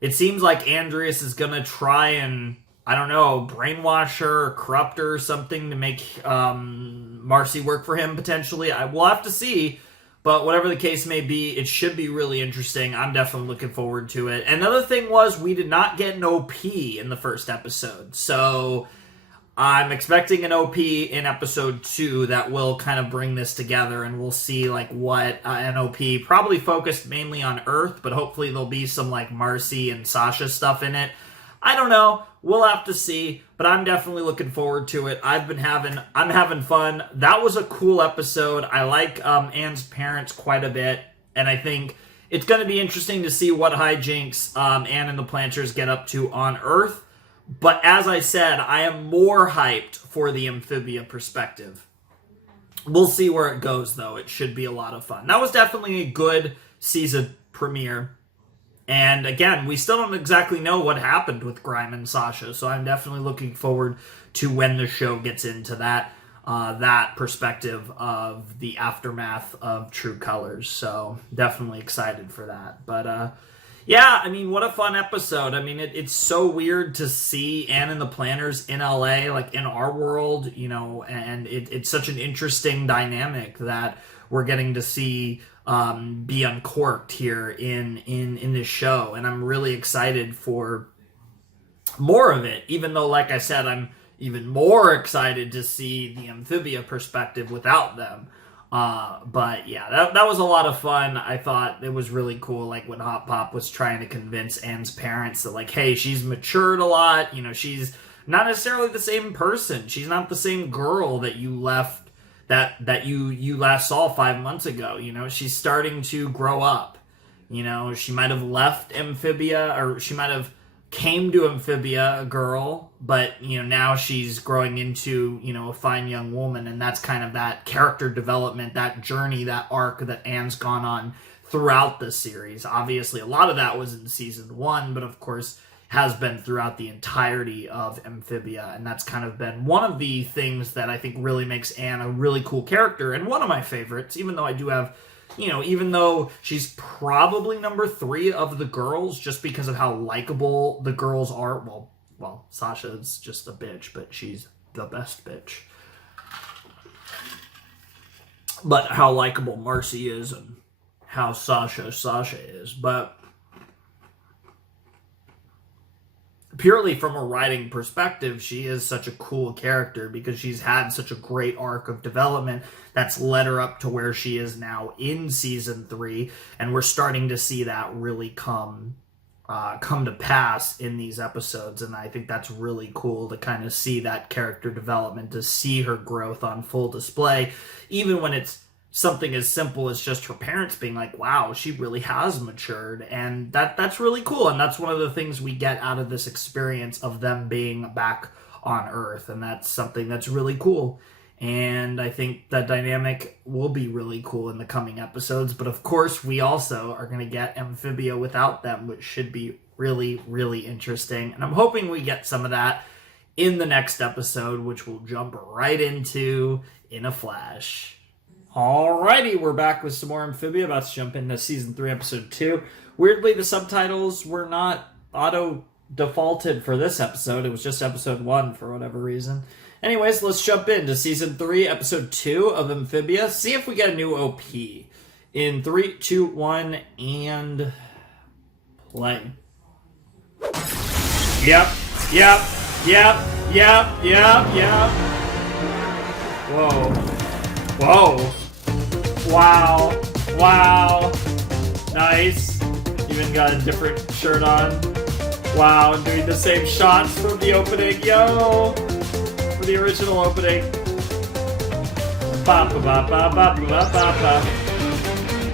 it seems like Andreas is gonna try and, I don't know, brainwash her or corrupt her or something to make Marcy work for him, potentially. We'll have to see. But whatever the case may be, it should be really interesting. I'm definitely looking forward to it. Another thing was, we did not get an OP in the first episode. So I'm expecting an OP in episode 2 that will kind of bring this together. And we'll see, like, what an OP, probably focused mainly on Earth. But hopefully there'll be some, like, Marcy and Sasha stuff in it. I don't know. We'll have to see, but I'm definitely looking forward to it. I'm having fun. That was a cool episode. I like Anne's parents quite a bit, and I think it's going to be interesting to see what hijinks Anne and the Planters get up to on Earth. But as I said, I am more hyped for the Amphibia perspective. We'll see where it goes, though. It should be a lot of fun. That was definitely a good season premiere. And again, we still don't exactly know what happened with Grime and Sasha, so I'm definitely looking forward to when the show gets into that perspective of the aftermath of True Colors. So definitely excited for that. But yeah, I mean, what a fun episode. I mean, it's so weird to see Anne and the Planters in LA, like in our world, you know, and it's such an interesting dynamic that we're getting to see be uncorked here in this show, and I'm really excited for more of it, even though, like I said, I'm even more excited to see the Amphibia perspective without them. But yeah, that was a lot of fun. I thought it was really cool, like when Hot Pop was trying to convince Anne's parents that, like, hey, she's matured a lot, you know, she's not necessarily the same person, she's not the same girl that you left that you last saw 5 months ago. You know, she's starting to grow up. You know, she might have left Amphibia, or she might have came to Amphibia a girl, but, you know, now she's growing into, you know, a fine young woman, and that's kind of that character development, that journey, that arc that Anne's gone on throughout the series. Obviously, a lot of that was in season 1, but of course has been throughout the entirety of Amphibia, and that's kind of been one of the things that I think really makes Anne a really cool character, and one of my favorites, even though I do have, you know, even though she's probably number 3 of the girls, just because of how likable the girls are, well, well, Sasha's just a bitch, but she's the best bitch. But how likable Marcy is and how Sasha is. But purely from a writing perspective, she is such a cool character because she's had such a great arc of development that's led her up to where she is now in season 3, and we're starting to see that really come to pass in these episodes, and I think that's really cool to kind of see that character development, to see her growth on full display, even when it's something as simple as just her parents being like, wow, she really has matured, and that's really cool, and that's one of the things we get out of this experience of them being back on Earth, and that's something that's really cool. And I think that dynamic will be really cool in the coming episodes. But of course, we also are going to get Amphibia without them, which should be really, really interesting. And I'm hoping we get some of that in the next episode, which we'll jump right into in a flash. Alrighty, we're back with some more Amphibia, about to jump into season 3, episode 2. Weirdly, the subtitles were not auto-defaulted for this episode. It was just episode 1 for whatever reason. Anyways, let's jump into season 3, episode 2 of Amphibia. See if we get a new OP. In 3, 2, 1, and play. Yep. Whoa. Wow. Nice. Even got a different shirt on. Wow, and doing the same shots from the opening. Yo! For the original opening.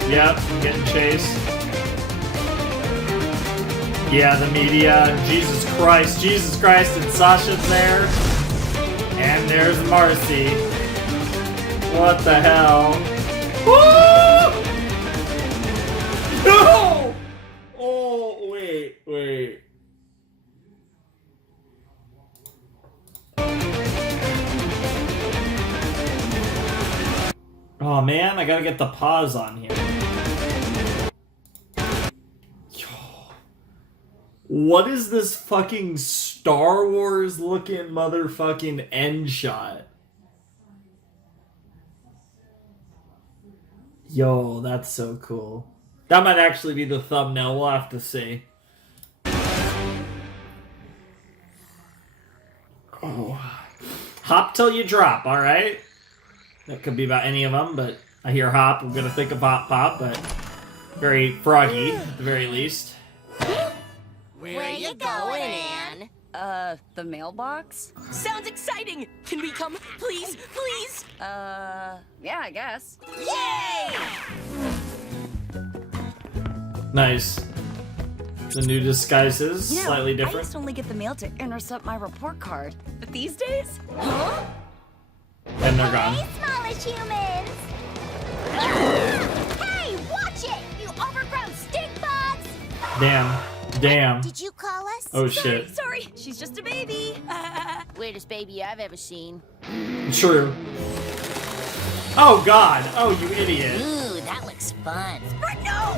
Yep, getting chased. Yeah, the media. Jesus Christ, and Sasha's there. And there's Marcy. What the hell? Woo! No! Oh, wait. Oh man, I gotta get the pause on here. What is this fucking Star Wars looking motherfucking end shot? Yo, that's so cool. That might actually be the thumbnail, we'll have to see. Oh. Hop till you drop, alright? That could be about any of them, but I hear hop, I'm gonna think of hop pop, but very froggy, at the very least. Where you going, Anne? The mailbox? Sounds exciting! Can we come, please? Yeah, I guess. Yay! Nice. The new disguises, slightly different. I used to only get the mail to intercept my report card. But these days? Huh? And they're gone. Hey, smallish humans! Hey, watch it, you overgrown stink bugs! Damn. Did you call us? Oh shit. Sorry, she's just a baby. Weirdest baby I've ever seen. True. Oh god. Oh, you idiot. Ooh, that looks fun. But no!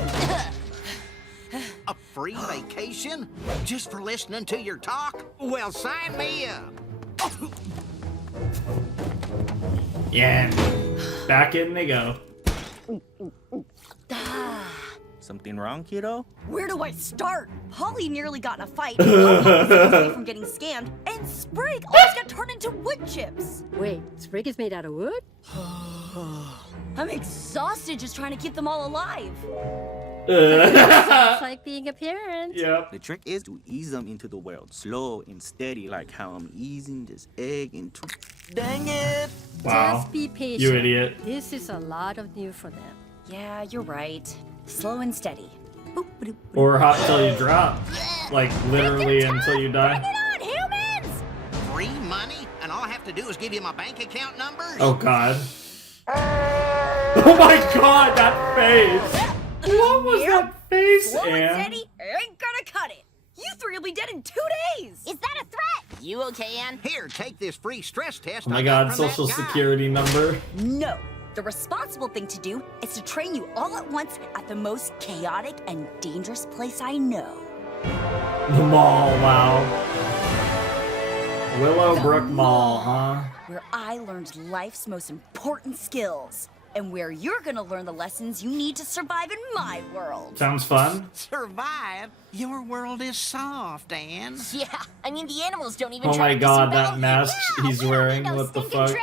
A free vacation? Just for listening to your talk? Well, sign me up. Yeah. Back in they go. Something wrong, kiddo? Where do I start? Holly nearly got in a fight, Pop was away from getting scammed, and Sprig almost got turned into wood chips. Wait, Sprig is made out of wood? I'm exhausted just trying to keep them all alive. Sounds like being a parent. Yep. The trick is to ease them into the world, slow and steady, like how I'm easing this egg into... Dang it! Wow. Just be patient. You idiot. This is a lot of new for them. Yeah, you're right. Slow and steady. Boop, boop, boop. Or hop till you drop. Like literally until you die. Bring it on, humans! Free money? And all I have to do is give you my bank account numbers? Oh god. Oh my god, that face! What was that face, Slow and Anne? steady ain't gonna cut it. You three will be dead in 2 days. Is that a threat? You okay, Anne? Here, take this free stress test. Oh my I got god, from that social guy. security number. No. The responsible thing to do is to train you all at once at the most chaotic and dangerous place I know. The mall, wow. Willowbrook Mall, huh? Where I learned life's most important skills. And where you're gonna learn the lessons you need to survive in my world. Sounds fun. Survive? Your world is soft, Anne. Yeah, I mean, the animals don't even Oh try my to god, disembowel that you. mask he's wearing. No What the stinking fuck?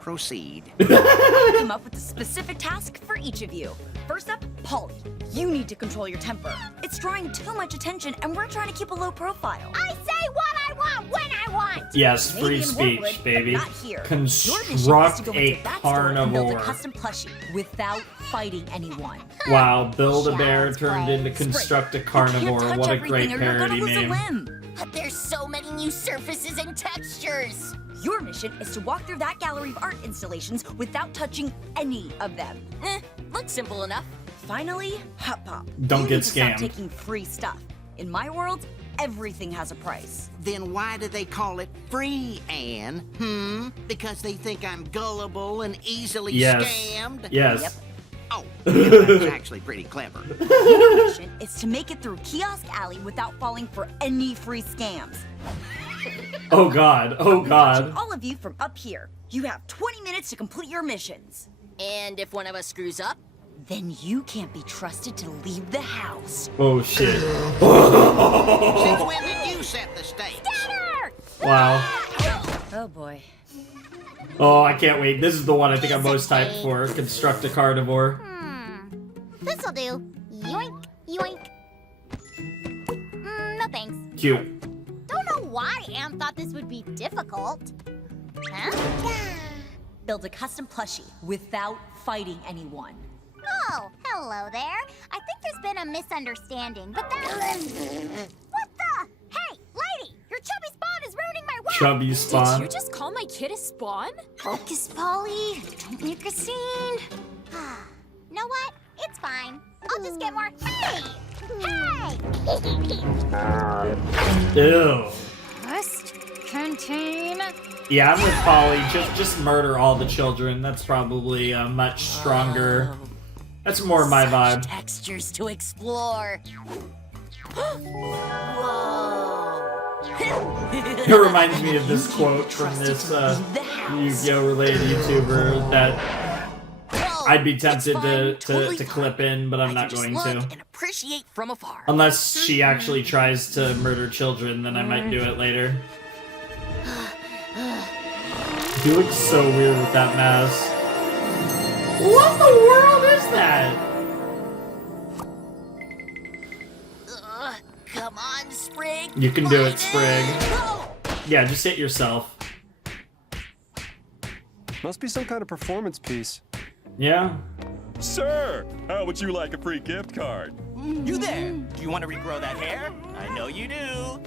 Proceed. I come up with a specific task for each of you. First up, Polly. You need to control your temper. It's drawing too much attention, and we're trying to keep a low profile. I say what I want when I want. Yes, Maybe free in speech, Woodwood, but baby. not here. Your mission is Construct to go a into that store and build a carnivore. custom plushie without fighting anyone. Wow, Build a Bear Child's turned play. into Construct a You can't Carnivore. touch What a everything great or you're parody gonna lose a name. limb. But there's so many new surfaces and textures. Your mission is to walk through that gallery of art installations without touching any of them. Looks simple enough. Finally, Hot Pop. Don't You get need to stop scammed. taking free stuff. In my world, everything has a price. Then why do they call it free, Anne? Because they think I'm gullible and easily Yes. scammed? Yes. Yep. Oh, that's actually pretty clever. Your mission is to make it through Kiosk Alley without falling for any free scams. Oh god. Oh Watching god. all of you from up here. You have 20 minutes to complete your missions. And if one of us screws up, Then you can't be trusted to leave the house. Oh shit. Since when did you set the stakes? Wow. Oh boy. Oh, I can't wait. This is the one I think I'm most hyped for. Construct a Carnivore. This'll do. Yoink, yoink. No thanks. Cute. Don't know why Anne thought this would be difficult. Huh? Build a custom plushie without fighting anyone. Oh, hello there. I think there's been a misunderstanding, but that's... What the? Hey, lady! Your chubby spawn is ruining my world! Chubby spawn. Did you just call my kid a spawn? Focus, Polly. Don't make a scene. Know what? It's fine. I'll just get more... Hey! Hey! Ew. Must contain. Yeah, I'm with Polly. Just murder all the children. That's probably a much stronger. That's more my vibe. textures to explore. It reminds me of this quote from this Yu-Gi-Oh! Related YouTuber that I'd be tempted to clip in, but I'm not going Look to. and appreciate from afar. Unless she actually tries to murder children, then I might do it later. He looks so weird with that mask. What the world is that? Come on, Sprig. You can do it, Fight Sprig. Go! Yeah, just hit yourself. Must be some kind of performance piece. Yeah. Sir, how would you like a free gift card? You there? Do you want to regrow that hair? I know you do.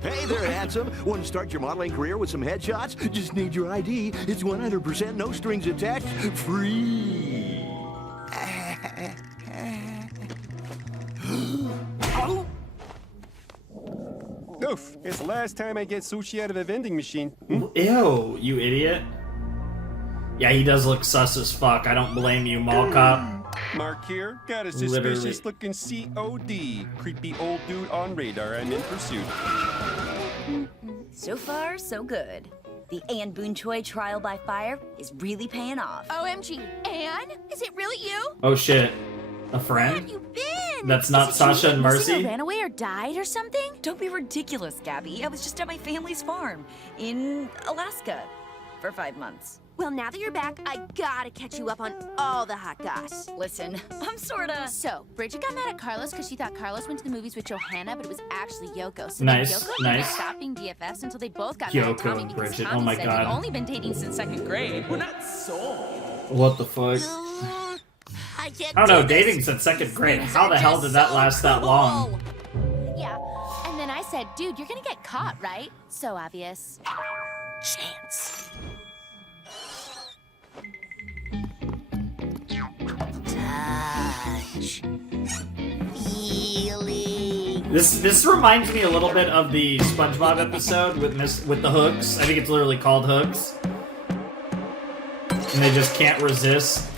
Hey there, handsome. Want to start your modeling career with some headshots? Just need your ID. It's 100% no strings attached, free. Oof, it's the last time I get sushi out of a vending machine. Ew, you idiot. Yeah, he does look sus as fuck. I don't blame you, mall cop. Mark here, got a Literally. suspicious looking COD. Creepy old dude on radar, I'm in pursuit. So far, so good. The Anne Boon Choi trial by fire is really paying off. OMG, Anne? Is it really you? Oh shit. A friend? Where have you been? That's not Is it you Sasha and that missing Marcy? or ran away or died or something? Don't be ridiculous, Gabby. I was just at my family's farm in Alaska for 5 months. Well, now that you're back, I gotta catch you up on all the hot goss. Listen, I'm sorta... So, Bridget got mad at Carlos because she thought Carlos went to the movies with Johanna, but it was actually Yoko. So Nice, then Yoko nice. stopped being BFFs until they both got Yoko mad at Tommy and because Bridget, Tommy oh my said God. they've only been dating since 2nd grade. We're not What the fuck? I can't I don't know, do this. dating's at 2nd grade. How the hell did that last that long? Yeah. And then I said, dude, you're gonna get caught, right? So obvious. Chance. Touch. Feeling. This reminds me a little bit of the SpongeBob episode with the hooks. I think it's literally called Hooks. And they just can't resist.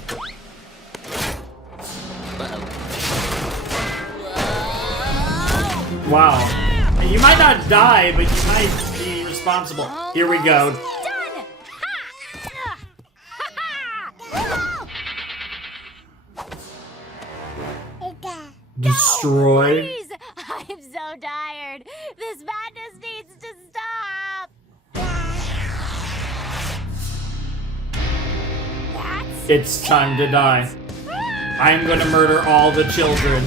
Wow. You might not die, but you might be responsible. Here we go. Done! Destroy. Please! I'm so tired. This madness needs to stop. It's time to die. I'm gonna murder all the children.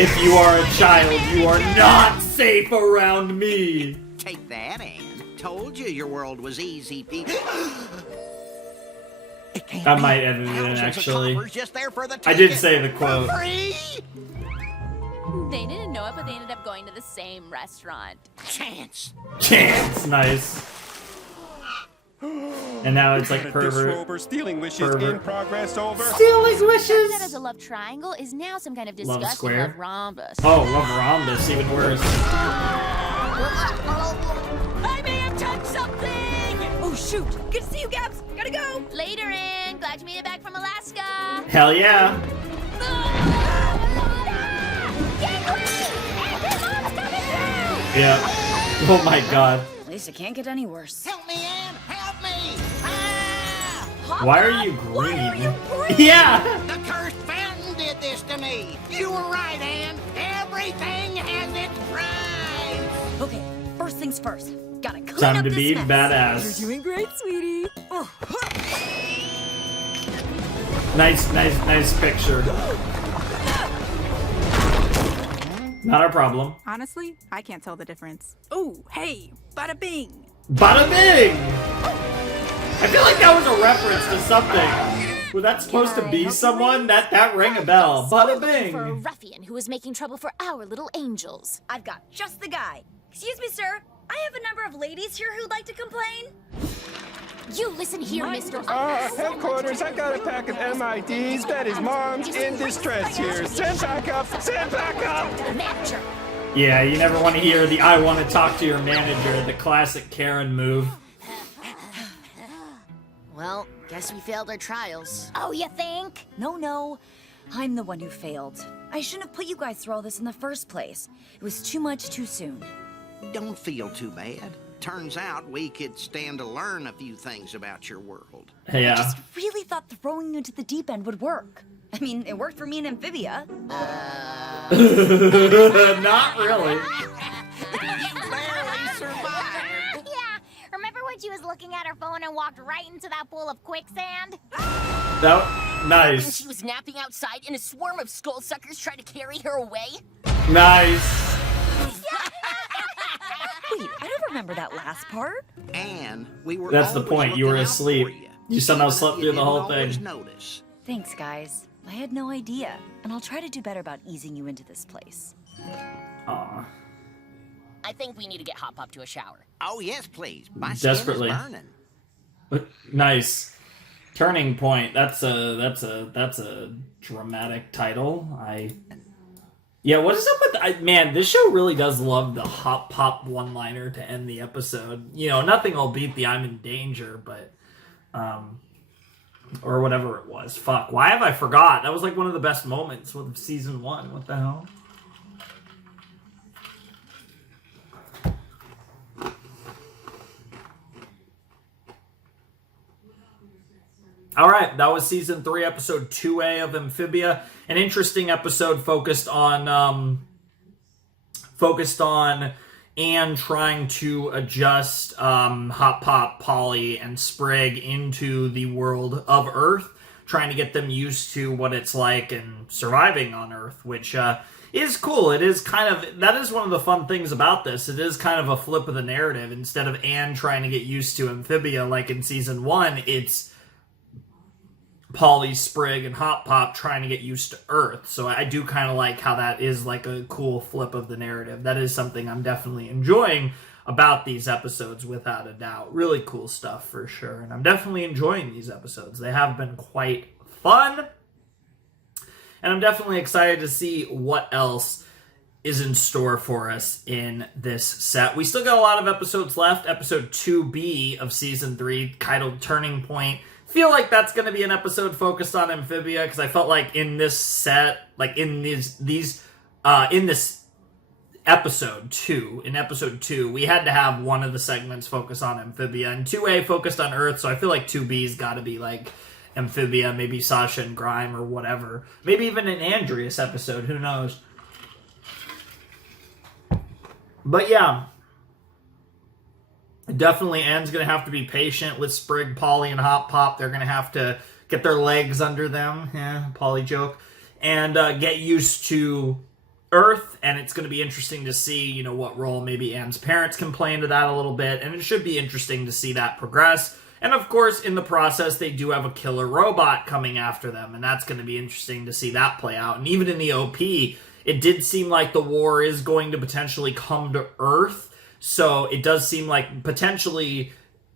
If you are a child, you are not safe around me. Take that, Anne. Told you your world was easy, Pete. I might edit it in, actually. Just there for the I did say the quote. free? They didn't know it, but they ended up going to the same restaurant. Chance. Chance, nice. And now it's like pervert. Stealing wishes pervert. in progress over. Stealing wishes. That as a love triangle is now some kind of Love disgusting square. love rhombus. Oh, love rhombus, even worse. I may have touched something! Oh, shoot. Good to see you, Gabs. Gotta go. Later, Ann. Glad you made it back from Alaska. Hell yeah. Yeah. Oh my god. At least it can't get any worse. Help me, Anne! Help me! Why are you green? Yeah. The cursed fountain did this to me. You were right, Anne. Everything has its price. Okay, first things first. Gotta clean Time up to this be mess. badass. You're doing great, sweetie. Oh. Nice picture. Not our problem. Honestly, I can't tell the difference. Oh, hey, bada bing. Bada bing! I feel like that was a reference to something. Was that supposed to be someone? That rang a bell. Bada bing! For a ruffian who was making trouble for our little angels. I've got just the guy. Excuse me, sir. I have a number of ladies here who'd like to complain. You listen here, Mr. Headquarters, I got a pack of MIDs. That is moms in distress here. Send back up! Send back up! Manager. Yeah, you never want to hear the I want to talk to your manager, the classic Karen move. Well, guess we failed our trials. Oh, you think? No. I'm the one who failed. I shouldn't have put you guys through all this in the first place. It was too much too soon. Don't feel too bad. Turns out we could stand to learn a few things about your world. Yeah. I just really thought throwing you into the deep end would work. I mean, it worked for me in Amphibia. Not really. You barely survived. Yeah. Remember when she was looking at her phone and walked right into that pool of quicksand? Nice. She was napping outside and a swarm of skull suckers tried to carry her away. Nice. Wait, I don't remember that last part. And we were That's the always point. You were looking out asleep. for You somehow Even if slept you through the didn't whole always thing. Notice. Thanks, guys. I had no idea, and I'll try to do better about easing you into this place. Aw. I think we need to get Hop Pop to a shower. Oh, yes, please. My skin is Desperately. burning. Nice. Turning Point. That's a dramatic title. Yeah, what is up with... man, this show really does love the Hop Pop one-liner to end the episode. You know, nothing will beat the I'm in danger, but... or whatever it was. Fuck, why have I forgot? That was like one of the best moments with season 1. What the hell? Alright, that was season 3, episode 2A of Amphibia. An interesting episode focused on Anne trying to adjust Hop Pop, Polly, and Sprig into the world of Earth, trying to get them used to what it's like and surviving on Earth, which is cool. It is kind of, that is one of the fun things about this. It is kind of a flip of the narrative. Instead of Anne trying to get used to Amphibia like in season 1, it's Polly, Sprig, and Hop Pop trying to get used to Earth. So I do kind of like how that is like a cool flip of the narrative. That is something I'm definitely enjoying about these episodes, without a doubt. Really cool stuff for sure. And I'm definitely enjoying these episodes. They have been quite fun. And I'm definitely excited to see what else is in store for us in this set. We still got a lot of episodes left. Episode 2B of Season 3, titled Turning Point, Feel like that's going to be an episode focused on Amphibia, because I felt like in this set, like in this episode 2, we had to have one of the segments focus on Amphibia, and 2A focused on Earth, so I feel like 2B's got to be like Amphibia, maybe Sasha and Grime or whatever. Maybe even an Andreas episode, who knows. But yeah, definitely Anne's going to have to be patient with Sprig, Polly, and Hop Pop. They're going to have to get their legs under them, Polly joke, and get used to Earth, and it's going to be interesting to see, you know, what role maybe Anne's parents can play into that a little bit, and it should be interesting to see that progress. And of course, in the process, they do have a killer robot coming after them, and that's going to be interesting to see that play out. And even in the OP, it did seem like the war is going to potentially come to Earth, so it does seem like potentially,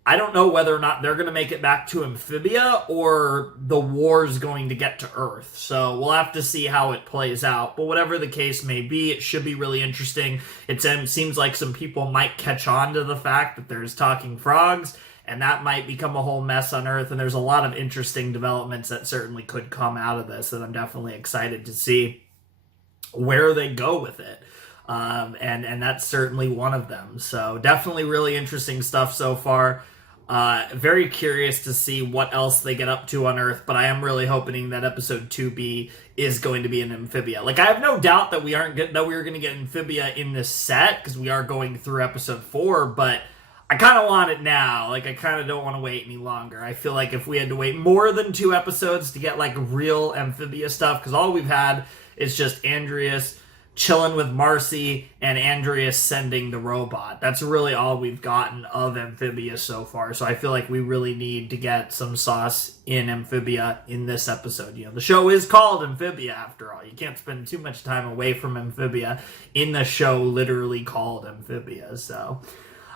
I don't know whether or not they're going to make it back to Amphibia or the war's going to get to Earth. So we'll have to see how it plays out. But whatever the case may be, it should be really interesting. It seems like some people might catch on to the fact that there's talking frogs, and that might become a whole mess on Earth. And there's a lot of interesting developments that certainly could come out of this that I'm definitely excited to see where they go with it. And that's certainly one of them. So definitely really interesting stuff so far. Very curious to see what else they get up to on Earth, but I am really hoping that episode 2B is going to be an Amphibia. Like, I have no doubt that we are going to get Amphibia in this set, because we are going through episode 4, but I kind of want it now. Like, I kind of don't want to wait any longer. I feel like if we had to wait more than 2 episodes to get, like, real Amphibia stuff, because all we've had is just Andreas chilling with Marcy and Andreas sending the robot. That's really all we've gotten of Amphibia so far. So I feel like we really need to get some sauce in Amphibia in this episode. You know, the show is called Amphibia after all. You can't spend too much time away from Amphibia in the show literally called Amphibia. So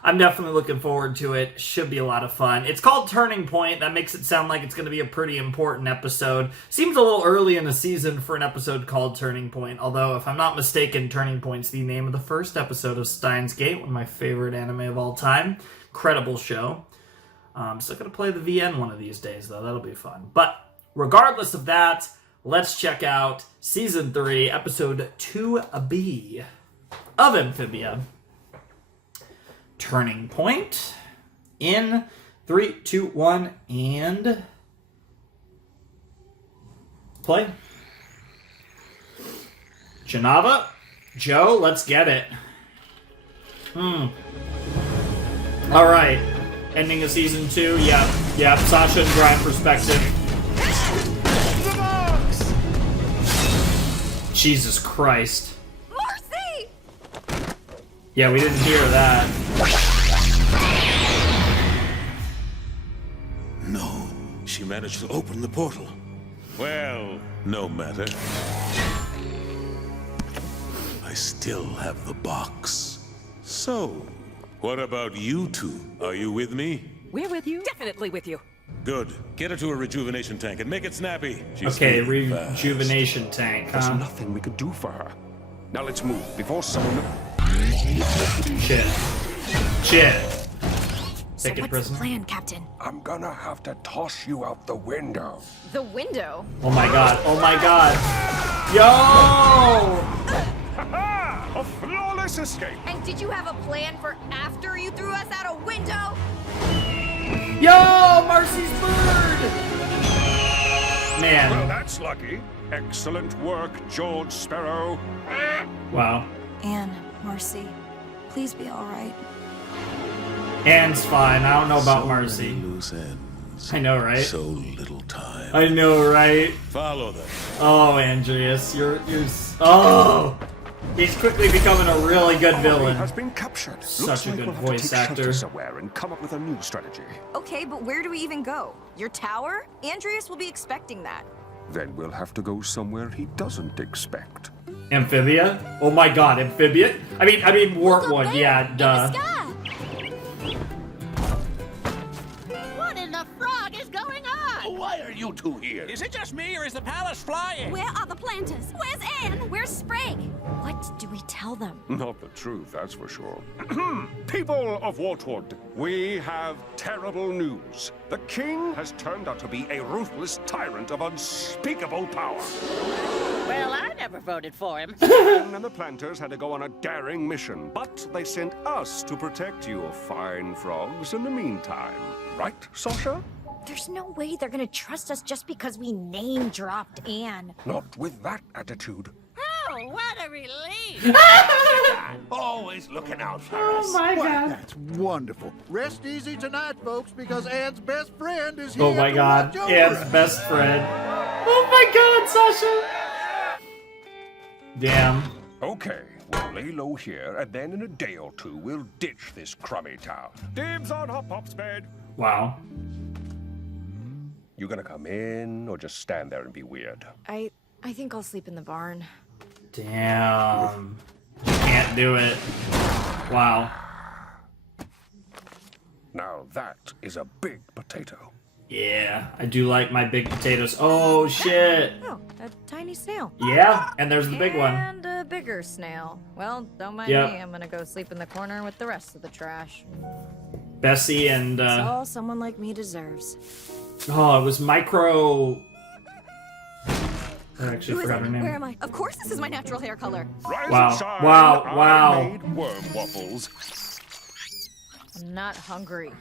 I'm definitely looking forward to it. Should be a lot of fun. It's called Turning Point. That makes it sound like it's going to be a pretty important episode. Seems a little early in the season for an episode called Turning Point, although if I'm not mistaken, Turning Point's the name of the first episode of Steins Gate, one of my favorite anime of all time. Incredible show. I'm still going to play the VN one of these days, though. That'll be fun. But regardless of that, let's check out Season 3, Episode 2B of Amphibia. Turning Point in 3, 2, 1, and play. Janava, Joe, let's get it. All right, ending of season 2. Yep. Sasha and Grime perspective. Jesus Christ. Marcy! Yeah, we didn't hear that. No, she managed to open the portal. Well, no matter. I still have the box. So, what about you two? Are you with me? We're with you. Definitely with you. Good. Get her to a rejuvenation tank and make it snappy. Okay, rejuvenation tank, huh? There's nothing we could do for her. Now let's move before someone... Shit. So what's the plan, Captain? I'm gonna have to toss you out the window. The window? Oh my god. Yo! A flawless escape. And did you have a plan for after you threw us out a window? Yo! Marcy's bird! Man. Well, that's lucky. Excellent work, George Sparrow. Wow. Anne, Marcy, please be all right. Anne's fine. I don't know about Marcy. Loose ends. I know, right? So little time. I know, right? Follow them. Oh, Andreas, you're oh! He's quickly becoming a really good villain. Has been captured. Such a good we'll voice actor. Somewhere and come up with a new strategy. Okay, but where do we even go? Your tower? Andreas will be expecting that. Then we'll have to go somewhere he doesn't expect. Amphibia? Oh my god, Amphibia? I mean, Wartwood, yeah, duh. What in the frog is going on? Why are you two here? Is it just me, or is the palace flying? Where are the plants? planters. Where's Anne? Where's Sprague? What do we tell them? Not the truth, that's for sure. People of Wartwood, we have terrible news. The king has turned out to be a ruthless tyrant of unspeakable power. Well, I never voted for him. Anne and the planters had to go on a daring mission, but they sent us to protect you fine frogs in the meantime. Right, Sasha? There's no way they're gonna trust us just because we name-dropped Anne. Not with that attitude. Oh, what a relief! Always looking out for Oh us. my Why, god. that's wonderful. Rest easy tonight, folks, because Anne's best friend is here. Oh my to god. watch over Anne's us. best friend. Oh my god, Sasha. Damn. Okay, we'll lay low here, and then in a day or two, we'll ditch this crummy town. Dibs on Hop Pop's bed. Wow. You gonna come in, or just stand there and be weird? I think I'll sleep in the barn. Damn. Can't do it. Wow. Now that is a big potato. Yeah, I do like my big potatoes. Oh shit. Oh, a tiny snail. Yeah, and there's the big one. And a bigger snail. Well, don't mind Yep. me. I'm gonna go sleep in the corner with the rest of the trash. Bessie and That's all someone like me deserves. oh, it was Micro. I actually Who is forgot her it? name. Where am I? Of course this is my natural hair color. Rise Wow. and shine, Wow. I Wow. made worm waffles. I'm not hungry.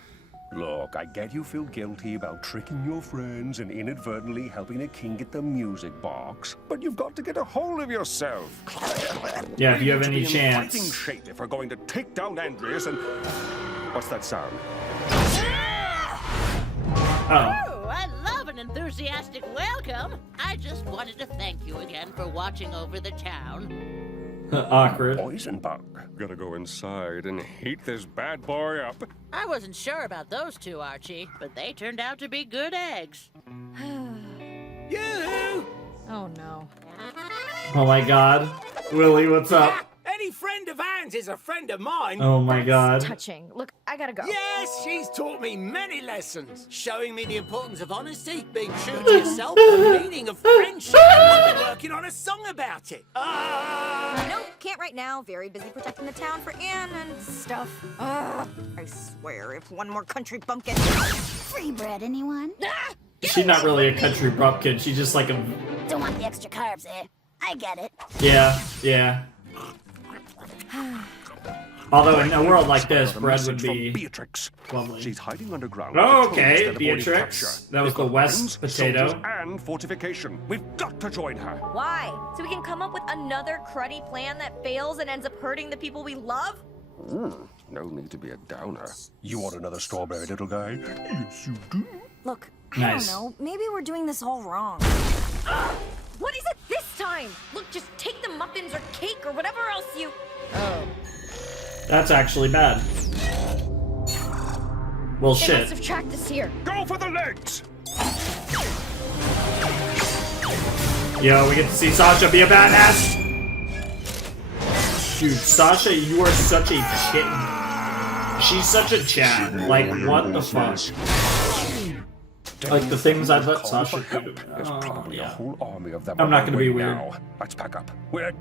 Look, I get you feel guilty about tricking your friends and inadvertently helping a king get the music box, but you've got to get a hold of yourself. Yeah, if you have We need any to be in fighting chance. shape if we're going to take down Andreas and... What's that sound? Oh. Oh, I love an enthusiastic welcome. I just wanted to thank you again for watching over the town. Awkward. Poison bug. Gotta go inside and heat this bad boy up. I wasn't sure about those two, Archie, but they turned out to be good eggs. You! Oh no. Oh my god. Willie, what's up? Any friend of Anne's is a friend of mine. Oh my god. Touching. Look, I gotta go. Yes, she's taught me many lessons, showing me the importance of honesty, being true to yourself, the meaning of friendship. I've been working on a song about it. Nope, can't right now. Very busy protecting the town for Anne and stuff. I swear, if one more country bumpkin. Free bread, anyone? She's not really a country bumpkin. She's just like a. Don't want the extra carbs, eh? I get it. Yeah, yeah. Although in a world like this, bread would be Beatrix. lovely. She's hiding underground. Oh, with the okay, toads that avoided Beatrix. capture. That was They've the got West guns, potato. soldiers, and fortification. We've got to join her. Why? So we can come up with another cruddy plan that fails and ends up hurting the people we love? No need to be a downer. You want another strawberry, little guy? Yes, you do. Look, Nice. I don't know. Maybe we're doing this all wrong. What is it this time? Look, just take the muffins or cake or whatever else you... Oh. That's actually bad. Well, They shit. must have tracked us here. Go for the legs! Yo, we get to see Sasha be a badass. Dude, Sasha, you are such a chick. She's such a Chad. Like, what the fuck? Like the things I've let Sasha do. There's probably a whole army of them. I'm not on gonna our be way weird. now. Let's pack up.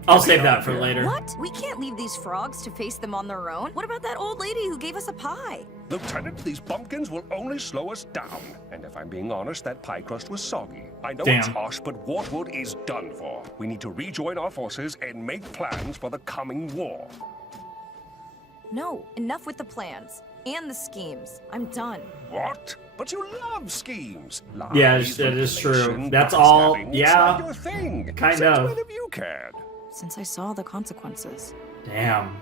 I'll save that for later. What? We can't leave these frogs to face them on their own. What about that old lady who gave us a pie? Lieutenant, these pumpkins will only slow us down. And if I'm being honest, that pie crust was soggy. I know it's Damn. harsh, but Wartwood is done for. We need to rejoin our forces and make plans for the coming war. No, enough with the plans. And the schemes. I'm done. What? But you love schemes. Yeah, Lies, that is true. manipulation, That's all. backstabbing. It's Yeah. not your thing. Kind Since of. when have you cared? Since I saw the consequences. Damn.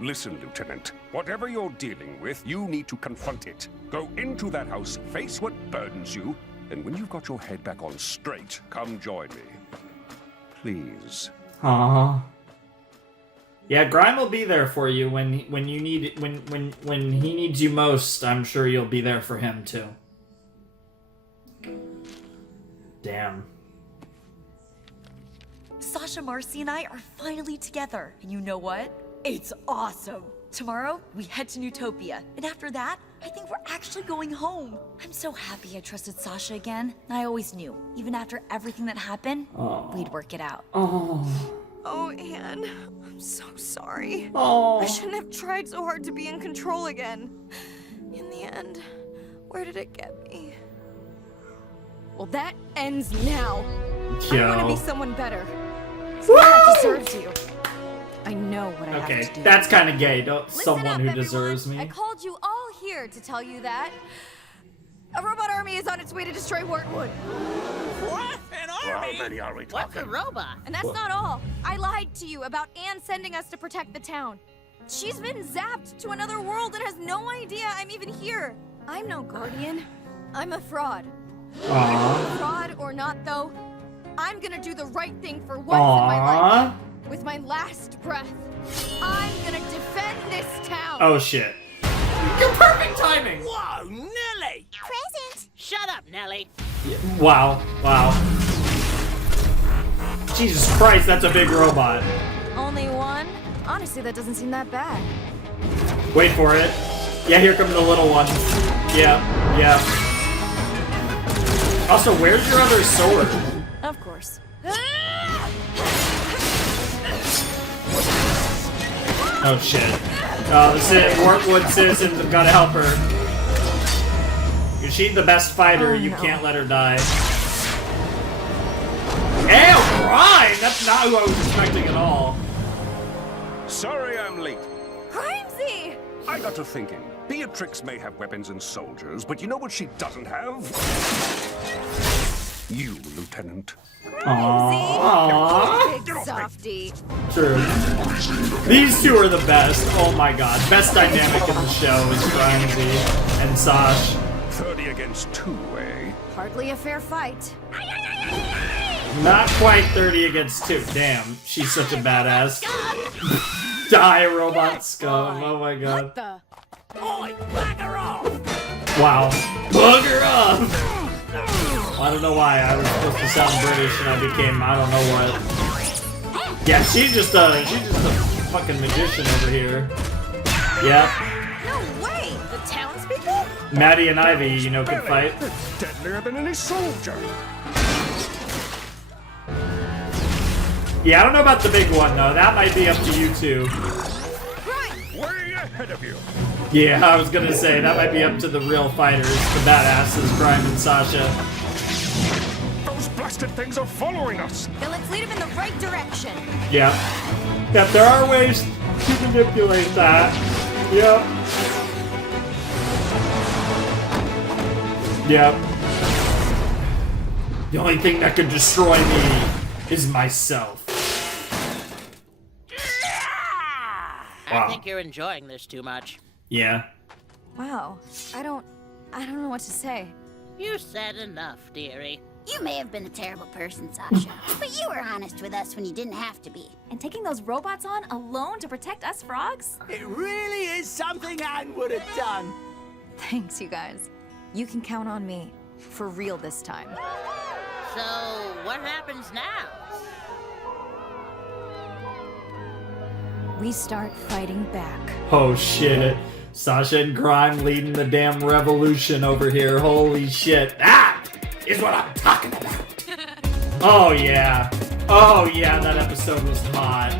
Listen, Lieutenant. Whatever you're dealing with, you need to confront it. Go into that house, face what burdens you, and when you've got your head back on straight, come join me. Please. Aw. Yeah, Grime will be there for you when you need when he needs you most. I'm sure you'll be there for him too. Damn. Sasha, Marcy, and I are finally together. And you know what? It's awesome. Tomorrow, we head to Newtopia. And after that, I think we're actually going home. I'm so happy I trusted Sasha again. I always knew, even after everything that happened, we'd work it out. Oh, Anne, I'm so sorry. Oh. I shouldn't have tried so hard to be in control again. In the end, where did it get me? Well, that ends now. I want to be someone better. Someone that deserves you. I know what I have to do. That's kind of gay. Don't Listen someone up, who deserves everyone. me. I called you all here to tell you that a robot army is on its way to destroy Wortwood. What? An army? How many are we What's a talking? robot? And that's not all. I lied to you about Anne sending us to protect the town. She's been zapped to another world and has no idea I'm even here. I'm no guardian. I'm a fraud. Fraud or not, though, I'm gonna do the right thing for once in my life. With my last breath, I'm gonna defend this town. Oh shit. Perfect timing. Whoa, Nelly! Present. Shut up, Nelly. Wow. Wow. Jesus Christ, that's a big robot. Only one? Honestly, that doesn't seem that bad. Wait for it. Yeah, here come the little one. Yeah. Also, where's your other sword? Of course. Oh shit. Oh, the Wortwood citizens have got to help her. She's the best fighter. You can't let her die. Ew, Grime! That's not who I was expecting at all. Sorry I'm late. Grimesy! I got to thinking. Beatrix may have weapons and soldiers, but you know what she doesn't have? You, Lieutenant. Aww. Big softy. True. These two are the best. Oh my god. Best dynamic in the show is Grimesy and Sash. 30 against 2, eh? Hardly a fair fight. Not quite 30 against 2. Damn, she's such a badass. Die, robot scum. Oh my god. What the? Oi, bugger off! Wow. Bugger off! I don't know why I was supposed to sound British and I became I don't know what. Yeah, she's just a fucking magician over here. Yep. No way! The townspeople? Maddie and Ivy, you know, could fight. Deadlier than any soldier. Yeah, I don't know about the big one though. That might be up to you two. Way ahead of you. Yeah, I was gonna say that might be up to the real fighters, the badasses, Grime and Sasha. Those blasted things are following us. Then let's lead them in the right direction. Yep. Yep, there are ways to manipulate that. Yep. Yep. The only thing that could destroy me is myself. I think you're enjoying this too much. Yeah. Wow. I don't know what to say. You said enough, dearie. You may have been a terrible person, Sasha, but you were honest with us when you didn't have to be. And taking those robots on alone to protect us frogs? It really is something Anne would have done. Thanks, you guys. You can count on me. For real this time. So, what happens now? We start fighting back. Oh shit. Sasha and Grime leading the damn revolution over here. Holy shit. That is what I'm talking about. Oh yeah. Oh yeah, that episode was hot.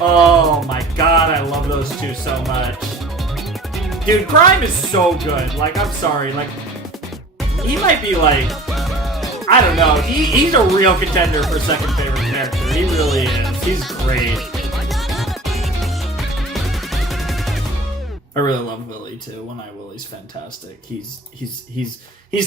Oh my god, I love those two so much. Dude, Grime is so good. Like, I'm sorry. Like, he might be like, I don't know. He's a real contender for second favorite character. He really is. He's great. I really love Willie too. One Eye Willie's fantastic. He's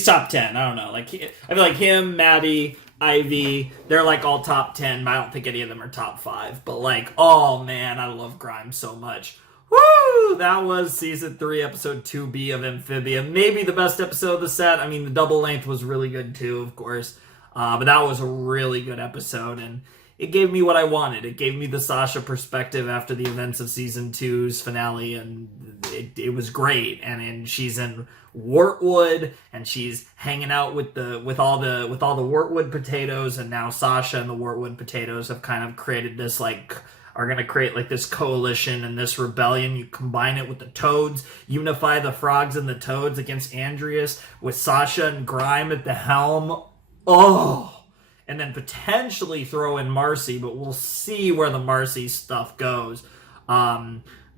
top 10. I don't know. Like I feel like him, Maddie, Ivy, they're like all top 10. But I don't think any of them are top 5. But like, oh man, I love Grime so much. Woo! That was season 3, episode 2B of Amphibia. Maybe the best episode of the set. I mean, the double length was really good too, of course. But that was a really good episode, and it gave me what I wanted. It gave me the Sasha perspective after the events of season 2's finale, and it was great. And she's in Wortwood, and she's hanging out with all the Wortwood potatoes, and now Sasha and the Wortwood potatoes have kind of created this like are going to create like this coalition and this rebellion. You combine it with the Toads, unify the Frogs and the Toads against Andreas with Sasha and Grime at the helm. Oh, and then potentially throw in Marcy, but we'll see where the Marcy stuff goes,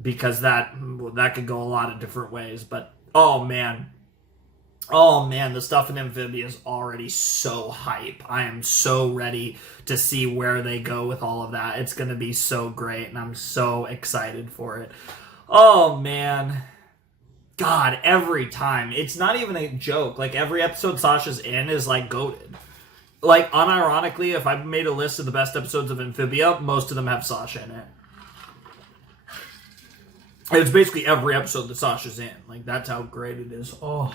because that could go a lot of different ways. But oh man, the stuff in Amphibia is already so hype. I am so ready to see where they go with all of that. It's going to be so great, and I'm so excited for it. Oh, man. God, every time. It's not even a joke. Like, every episode Sasha's in is, like, goated. Like, unironically, if I made a list of the best episodes of Amphibia, most of them have Sasha in it. It's basically every episode that Sasha's in. Like, that's how great it is. Oh.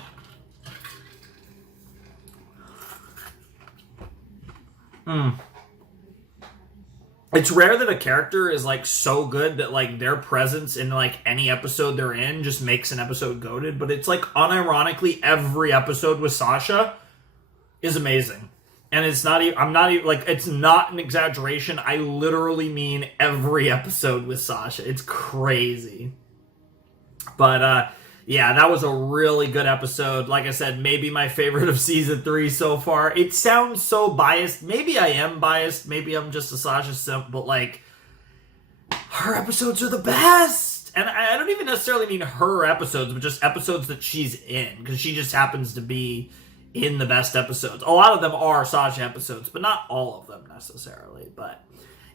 It's rare that a character is like so good that like their presence in like any episode they're in just makes an episode goated, but it's like unironically every episode with Sasha is amazing. And it's not even, I'm not even like, it's not an exaggeration. I literally mean every episode with Sasha. It's crazy. But yeah, that was a really good episode. Like I said, maybe my favorite of season 3 so far. It sounds so biased. Maybe I am biased. Maybe I'm just a Sasha simp, but like, her episodes are the best. And I don't even necessarily mean her episodes, but just episodes that she's in, because she just happens to be in the best episodes. A lot of them are Sasha episodes, but not all of them necessarily. But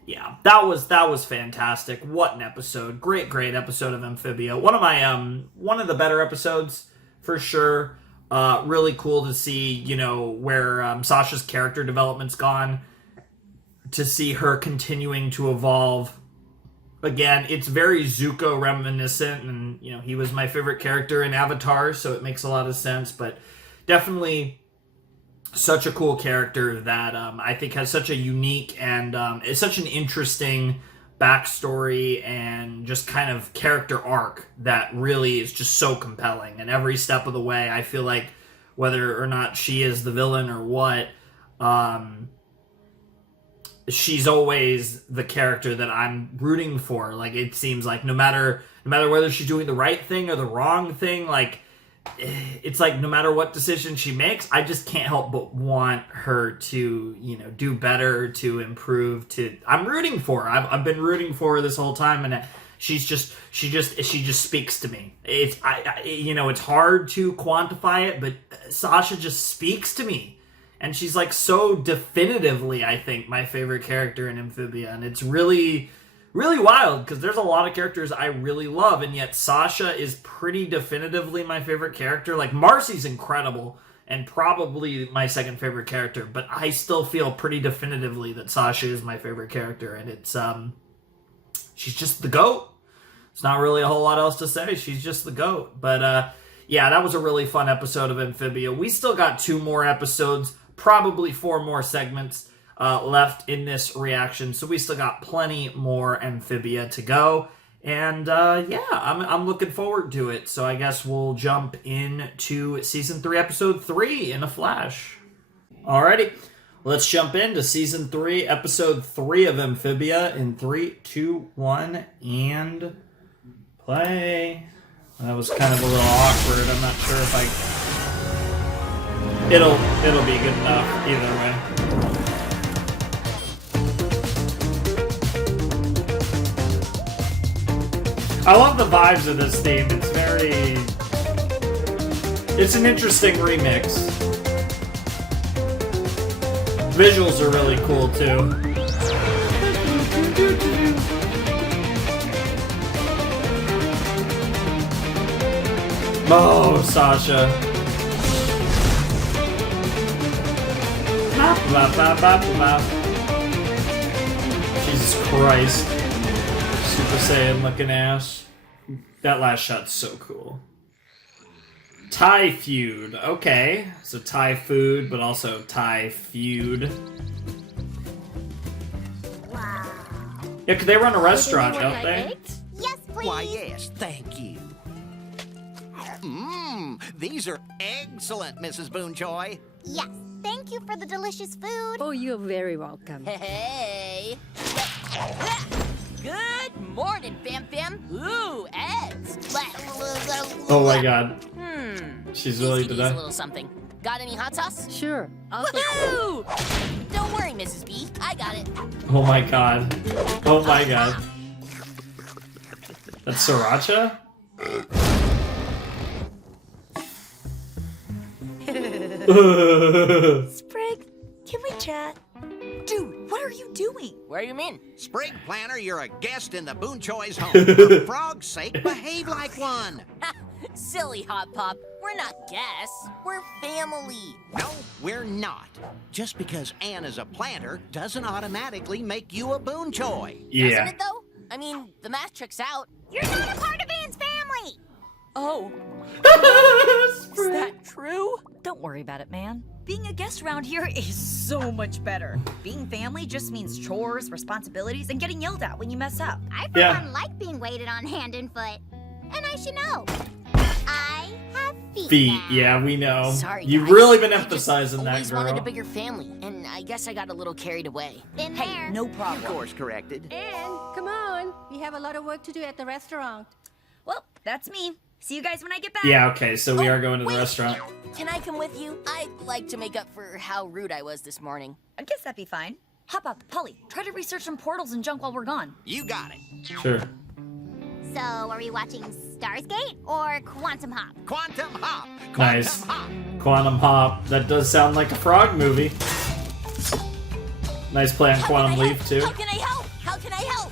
yeah, that was fantastic. What an episode. Great episode of Amphibia. One of the better episodes for sure. Really cool to see, you know, where Sasha's character development's gone. To see her continuing to evolve. Again, it's very Zuko reminiscent, and you know, he was my favorite character in Avatar, so it makes a lot of sense, but definitely such a cool character that I think has such a unique and it's such an interesting backstory and just kind of character arc that really is just so compelling. And every step of the way, I feel like whether or not she is the villain or what, she's always the character that I'm rooting for. Like, it seems like no matter whether she's doing the right thing or the wrong thing, like, it's like no matter what decision she makes, I just can't help but want her to, you know, do better, to improve. I'm rooting for her. I've been rooting for her this whole time, and she just speaks to me. It's you know, it's hard to quantify it, but Sasha just speaks to me, and she's like so definitively, I think, my favorite character in Amphibia, and it's really wild, because there's a lot of characters I really love, and yet Sasha is pretty definitively my favorite character. Like, Marcy's incredible, and probably my second favorite character, but I still feel pretty definitively that Sasha is my favorite character, and it's, she's just the GOAT. It's not really a whole lot else to say. She's just the GOAT. But, yeah, that was a really fun episode of Amphibia. We still got 2 more episodes, probably 4 more segments left in this reaction, so we still got plenty more Amphibia to go, and yeah, I'm looking forward to it. So I guess we'll jump into season 3 episode 3 in a flash. Alrighty, let's jump into season 3 episode 3 of Amphibia in 3, 2, 1, and play. That was kind of a little awkward. I'm not sure if it'll be good enough either way. I love the vibes of this theme. It's an interesting remix. Visuals are really cool too. Oh, Sasha. Jesus Christ. Super Saiyan looking ass. That last shot's so cool. Thai Feud. Okay. So Thai food, but also Thai Feud. Wow. Yeah, could they run a restaurant, don't they? Yes, please. Why, yes, thank you. These are excellent, Mrs. Boonchoy. Yes, thank you for the delicious food. Oh, you're very welcome. Hey. Good morning, Fam Fam. Ooh, eggs. Oh my god. She's really Easy to today. use a little something. Got any hot sauce? Sure. Woohoo! Don't worry, Mrs. B. I got it. Oh my god. Oh my god. That's Sriracha? Sprig, can we chat? Dude, what are you doing? Where you mean? Sprig Planner, you're a guest in the Boon Choi's home. For frog's sake, behave like one. Silly Hot Pop. We're not guests. We're family. No, we're not. Just because Anne is a planter doesn't automatically make you a Boon Choy. Yeah. Doesn't it, though? I mean, the math checks out. You're not a part of Anne's family! Oh. Is that true? Don't worry about it, man. Being a guest around here is so much better. Being family just means chores, responsibilities, and getting yelled at when you mess up. I for one like being waited on hand and foot. And I should know. I have feet now. Yeah, we know. Sorry, You've guys. really been I just emphasizing that, always wanted a girl. bigger family, and I guess I got a little carried away. Been there. No problem. Course corrected. And come on, we have a lot of work to do at the restaurant. Well, that's me. See you guys when I get back. Yeah, okay, so we are going to the restaurant. Can I come with you? I'd like to make up for how rude I was this morning. I guess that'd be fine. Hop up, Polly. Try to research some portals and junk while we're gone. You got it. Sure. So, are we watching Starsgate or Quantum Hop? Quantum Hop. Nice. Quantum Hop. That does sound like a frog movie. Nice play on Quantum Leap, too. How can I help? How can I help?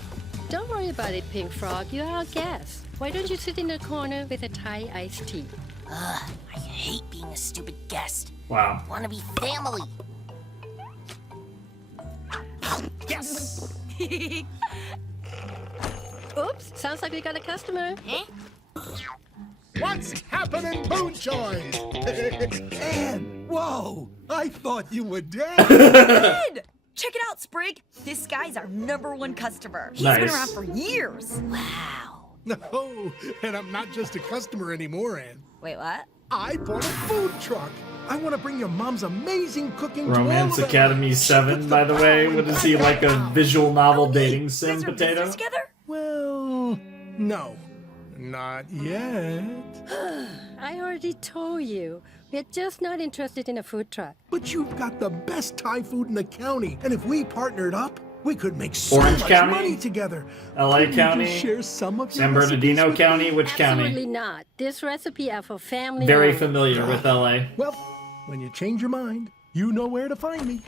Don't worry about it, Pink Frog. You're our guest. Why don't you sit in the corner with a Thai iced tea? I hate being a stupid guest. Wow. Want to be family. Yes! Oops, sounds like we got a customer. What's happening, Boonchoy? Anne, whoa! I thought you were dead. Ed! Check it out, Sprig. This guy's our #1 customer. He's been Nice. around for years. Wow. No, and I'm not just a customer anymore, Anne. Wait, what? I bought a food truck. I want to bring your mom's amazing cooking Romance to all of Academy 7, by the way. What is he, like a visual novel dating sim potato? Well, no, not yet. I already told you. We're just not interested in a food truck. But you've got the best Thai food in the county, and if we partnered up, we could make so Orange much County? money together. LA Couldn't you County? just share some of your San Bernardino recipes with County? me? Which county? Absolutely not. This recipe are for family. Very only. familiar with LA. Well, when you change your mind, you know where to find me.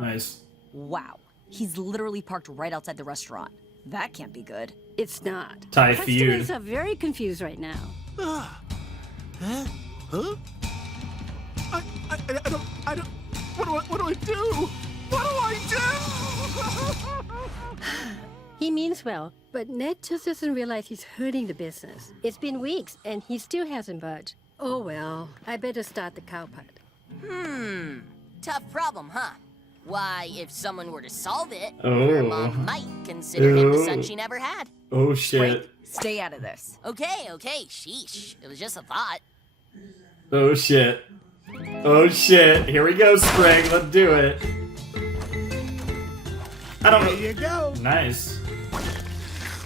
Nice. Wow. He's literally parked right outside the restaurant. That can't be good. It's not. Thai Customers Feud. are very confused right now. Huh? Huh? I don't. What do I do? What do I do? He means well, but Ned just doesn't realize he's hurting the business. It's been weeks, and he still hasn't budged. Oh well, I better start the cow pot. Tough problem, huh? Why, if someone were to solve it, Oh. your mom might consider him the son Ooh. she never had. Oh shit. Stay out of this. Okay, sheesh. It was just a thought. Oh shit. Oh shit. Here we go, Spring. Let's do it. I don't know. There you go. Nice.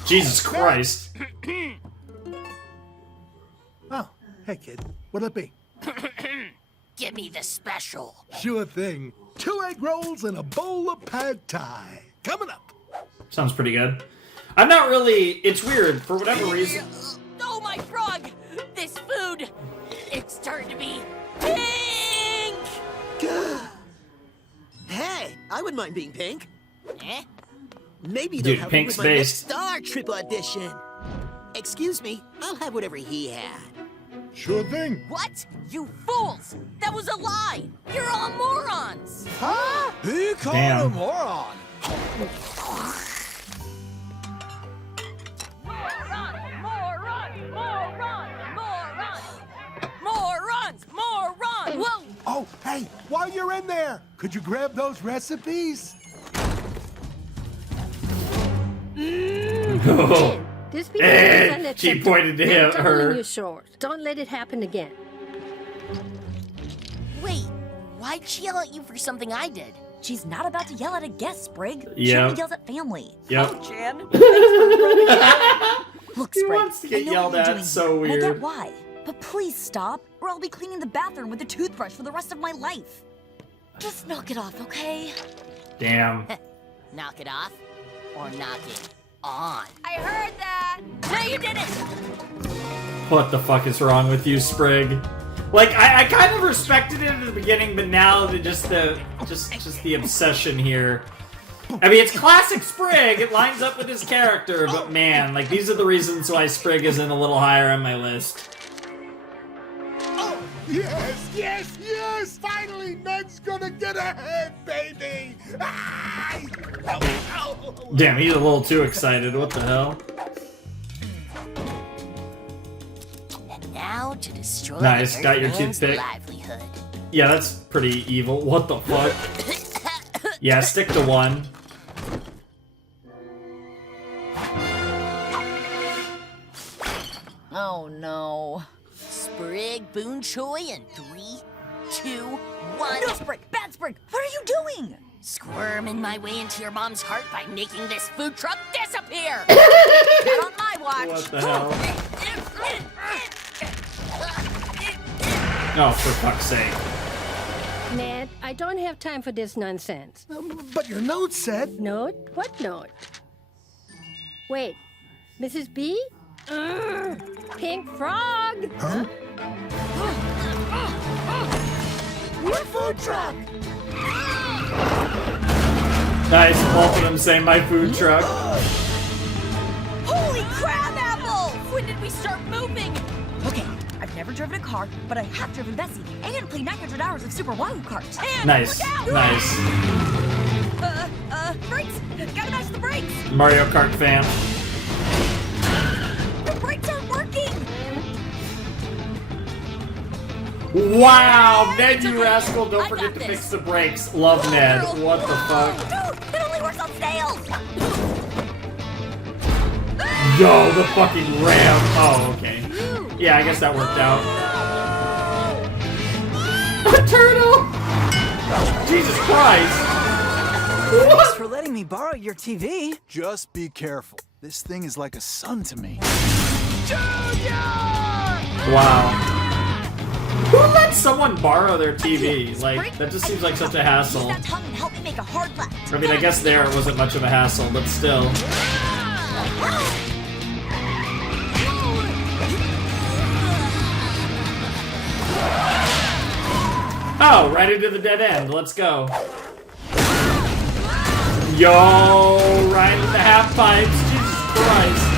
Jesus Christ. Oh, hey kid, what'll it be? Give me the special. Sure thing. 2 egg rolls and a bowl of pad thai. Coming up. Sounds pretty good. I'm not really. It's weird. For whatever reason. Oh, my frog! This food, it's turned to be pink! Hey, I wouldn't mind being pink. Eh? Maybe Dude, they'll help me pink's with my next based. Star Trip audition. Excuse me, I'll have whatever he had. Sure thing. What? You fools! That was a lie! You're all morons! Huh? Who called Damn. a moron? Morons! Whoa! Oh, hey, while you're in there, could you grab those recipes? Oh. This behavior is unacceptable. She pointed to We're him, doubling her. you short. Don't let it happen again. Wait, why'd she yell at you for something I did? She's not about to yell at a guest, Sprig. She Yep. only yells at family. Yep. Oh, Jan. Look, He Sprig, wants to I get know yelled what you're at, doing so here, and I weird. get why. But please stop, or I'll be cleaning the bathroom with a toothbrush for the rest of my life. Just knock it off, okay? Damn. Knock it off or knock it on. I heard that. No, you didn't. What the fuck is wrong with you, Sprig? Like, I kind of respected it at the beginning, but now just the obsession here. I mean, it's classic Sprig. It lines up with his character, but man, like, these are the reasons why Sprig isn't a little higher on my list. Yes, yes, yes! Finally, Ned's gonna get ahead, baby! Ah! Damn, he's a little too excited. What the hell? And now to destroy Nice, the got your Earthman's toothpick. livelihood. Yeah, that's pretty evil. What the fuck? Yeah, stick to one. Oh no. Sprig, Boon Choi, and 3, 2, 1. No, Sprig! Bad Sprig! What are you doing? Squirming my way into your mom's heart by making this food truck disappear! Not on my watch! What the hell? Oh, for fuck's sake. Ned, I don't have time for this nonsense. But your note said... Note? What note? Wait, Mrs. B? Pink frog! Huh? Your food truck! Nice, both of them saying my food truck. Holy crab apples! When did we start moving? Okay, I've never driven a car, but I have driven Bessie and played 900 hours of Super Mario Kart. And Nice, look out! nice. Brakes! Gotta match the brakes! Mario Kart fan. The brakes aren't working! Wow, Ned, you rascal! Don't forget to fix the brakes. Love Ned. What the fuck? Dude, it only works on snails! Yo, the fucking ram. Oh, okay. Yeah, I guess that worked out. A turtle! Jesus Christ! Thanks for letting me borrow your TV. Just be careful. This thing is like a son to me. Wow. Who lets someone borrow their TV? Like, that just seems like such a hassle. Use that tongue and help me make a hard left. I mean, I guess there it wasn't much of a hassle, but still. Oh, right into the dead end. Let's go. Yo, right into the half pipes. Jesus Christ.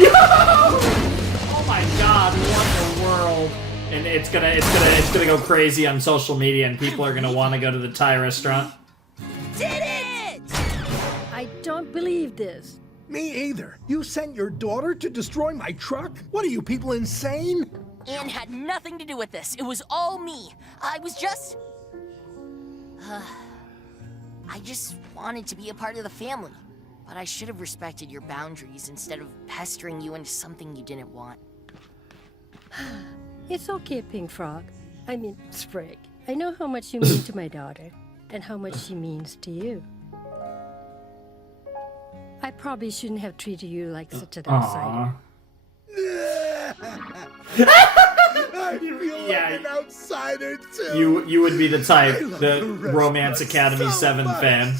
Yo! Oh my God, what the world. And it's gonna go crazy on social media, and people are gonna want to go to the Thai restaurant. Did it! I don't believe this. Me either. You sent your daughter to destroy my truck? What are you people insane? Anne had nothing to do with this. It was all me. I was just... I just wanted to be a part of the family. But I should have respected your boundaries instead of pestering you into something you didn't want. It's okay, Pink Frog. I mean, Sprig. I know how much you mean to my daughter, and how much she means to you. I probably shouldn't have treated you like such an outsider. I feel like an outsider too. You would be the type, the Romance Academy 7 fan.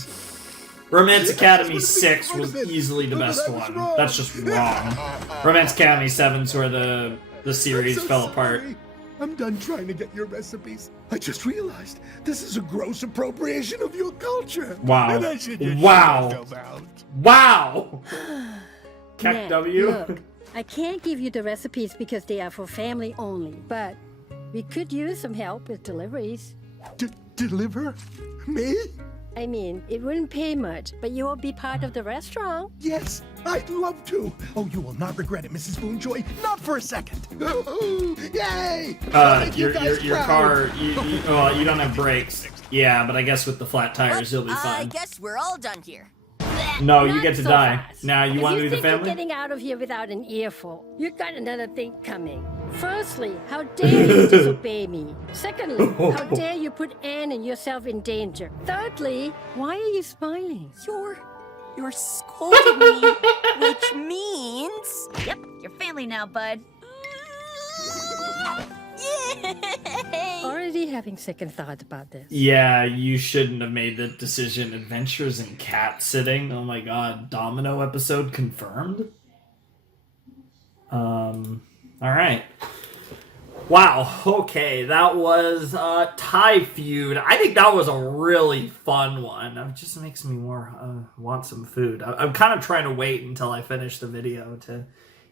Romance Academy 6 was easily the best one. That's just wrong. Romance Academy 7's where the series fell apart. I'm done trying to get your recipes. I just realized this is a gross appropriation of your culture. Wow. And I should just Wow. shut them out. Wow! Keck Ned, W? Look, I can't give you the recipes because they are for family only, but we could use some help with deliveries. Deliver? Me? I mean, it wouldn't pay much, but you will be part of the restaurant. Yes, I'd love to. Oh, you will not regret it, Mrs. Boonjoy. Not for a second. Ooh, yay! Your car, well, you don't have brakes. Yeah, but I guess with the flat tires, you'll be I fine. guess we're all done here. No, you Not get to so die. fast. Now, you If want to do the think you're family? getting out of here without an earful, you got another thing coming. Firstly, how dare you disobey me? Secondly, how dare you put Anne and yourself in danger? Thirdly, why are you smiling? You're scolding me, which means... Yep, you're family now, bud. Already having second thoughts about this. Yeah, you shouldn't have made the decision. Adventures in Catsitting. Oh my god. Domino episode confirmed? Alright. Wow, okay. That was Thai Feud. I think that was a really fun one. It just makes me more want some food. I'm kind of trying to wait until I finish the video to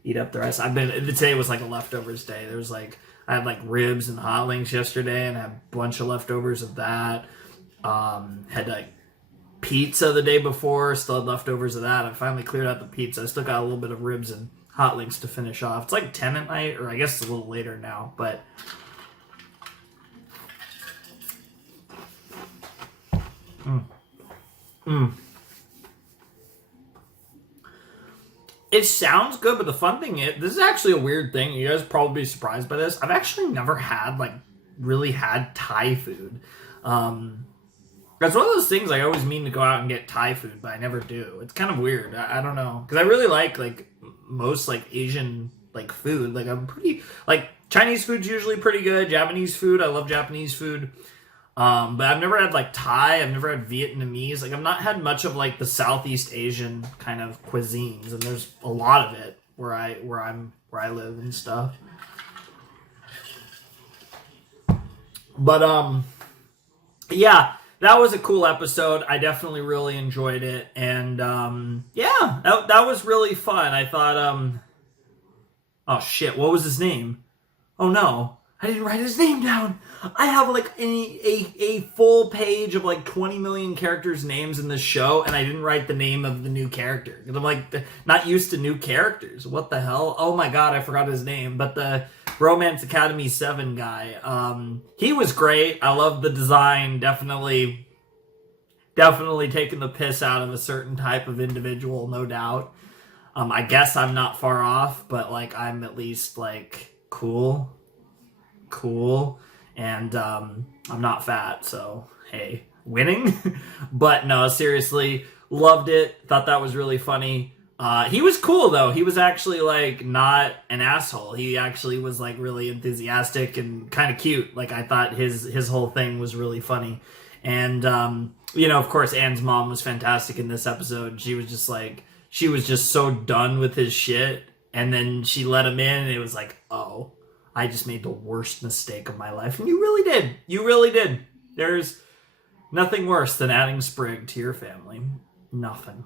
eat up the rest. Today was like a leftovers day. There was like, I had like ribs and hot wings yesterday, and I had a bunch of leftovers of that. Had like pizza the day before, still had leftovers of that. I finally cleared out the pizza. I still got a little bit of ribs and hot wings to finish off. It's like 10 at night, or I guess it's a little later now, but it sounds good, but the fun thing is, this is actually a weird thing. You guys probably be surprised by this. I've actually never had, like, really had Thai food. That's one of those things I always mean to go out and get Thai food, but I never do. It's kind of weird. I don't know. Because I really like, most, like, Asian, like, food. Like, I'm pretty, like, Chinese food's usually pretty good. Japanese food, I love Japanese food. But I've never had, like, Thai. I've never had Vietnamese. Like, I've not had much of, like, the Southeast Asian kind of cuisines. And there's a lot of it where I live and stuff. But, yeah, that was a cool episode. I definitely really enjoyed it. And, yeah, that was really fun. I thought, oh, shit, what was his name? Oh, no. I didn't write his name down. I have, like, a full page of, like, 20 million characters' names in this show, and I didn't write the name of the new character. Because I'm, like, not used to new characters. What the hell? Oh, my God, I forgot his name. But the Romance Academy 7 guy, he was great. I love the design. Definitely taking the piss out of a certain type of individual, no doubt. I guess I'm not far off, but, like, I'm at least, like, cool, and I'm not fat, so hey, winning. But no, seriously, loved it. Thought that was really funny. He was cool though. He was actually like not an asshole. He actually was like really enthusiastic and kind of cute. Like I thought his whole thing was really funny. And you know, of course, Anne's mom was fantastic in this episode. She was just so done with his shit, and then she let him in, and it was like, oh, I just made the worst mistake of my life. And you really did. You really did. There's nothing worse than adding Sprig to your family. Nothing.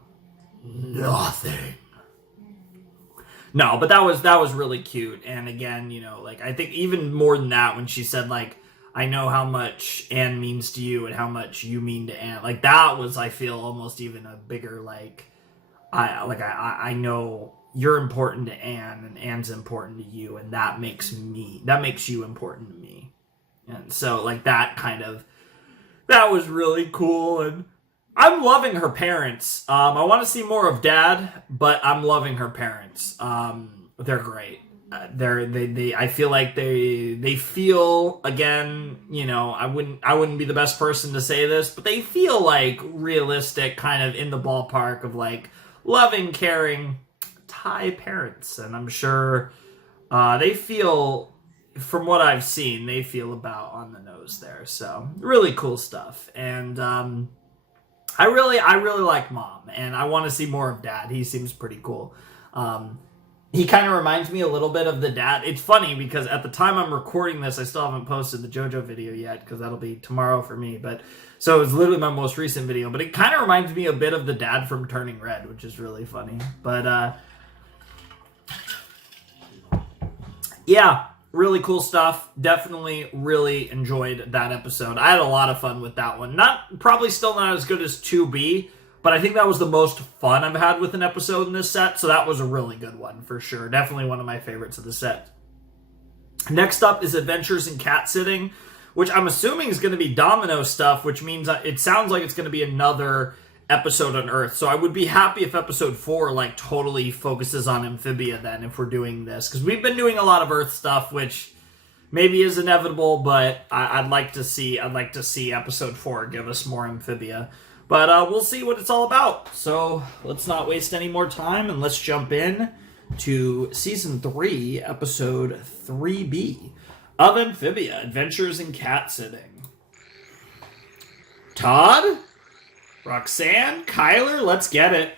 No, but that was really cute. And again, you know, like I think even more than that, when she said like, I know how much Anne means to you and how much you mean to Anne. Like that was, I feel, almost even a bigger like I know you're important to Anne and Anne's important to you, and that makes you important to me. And so like that was really cool. And I'm loving her parents. I want to see more of Dad, but I'm loving her parents. They're great. I feel like they feel, again, you know, I wouldn't be the best person to say this, but they feel like realistic, kind of in the ballpark of like loving, caring Thai parents. And I'm sure they feel, from what I've seen, they feel about on the nose there. So really cool stuff. And I really like Mom, and I want to see more of Dad. He seems pretty cool. He kind of reminds me a little bit of the dad. It's funny because at the time I'm recording this, I still haven't posted the JoJo video yet because that'll be tomorrow for me. But so it's literally my most recent video. But it kind of reminds me a bit of the dad from Turning Red, which is really funny. But yeah, really cool stuff. Definitely really enjoyed that episode. I had a lot of fun with that one. Probably still not as good as 2B, but I think that was the most fun I've had with an episode in this set, so that was a really good one for sure. Definitely one of my favorites of the set. Next up is Adventures in Catsitting, which I'm assuming is going to be Domino stuff, which means it sounds like it's going to be another episode on Earth. So I would be happy if episode 4 like totally focuses on Amphibia then, if we're doing this, because we've been doing a lot of Earth stuff, which maybe is inevitable, but I'd like to see episode 4 give us more Amphibia. But we'll see what it's all about. So let's not waste any more time and let's jump in to season 3, episode 3B of Amphibia: Adventures in Catsitting. Todd? Roxanne? Kyler? Let's get it.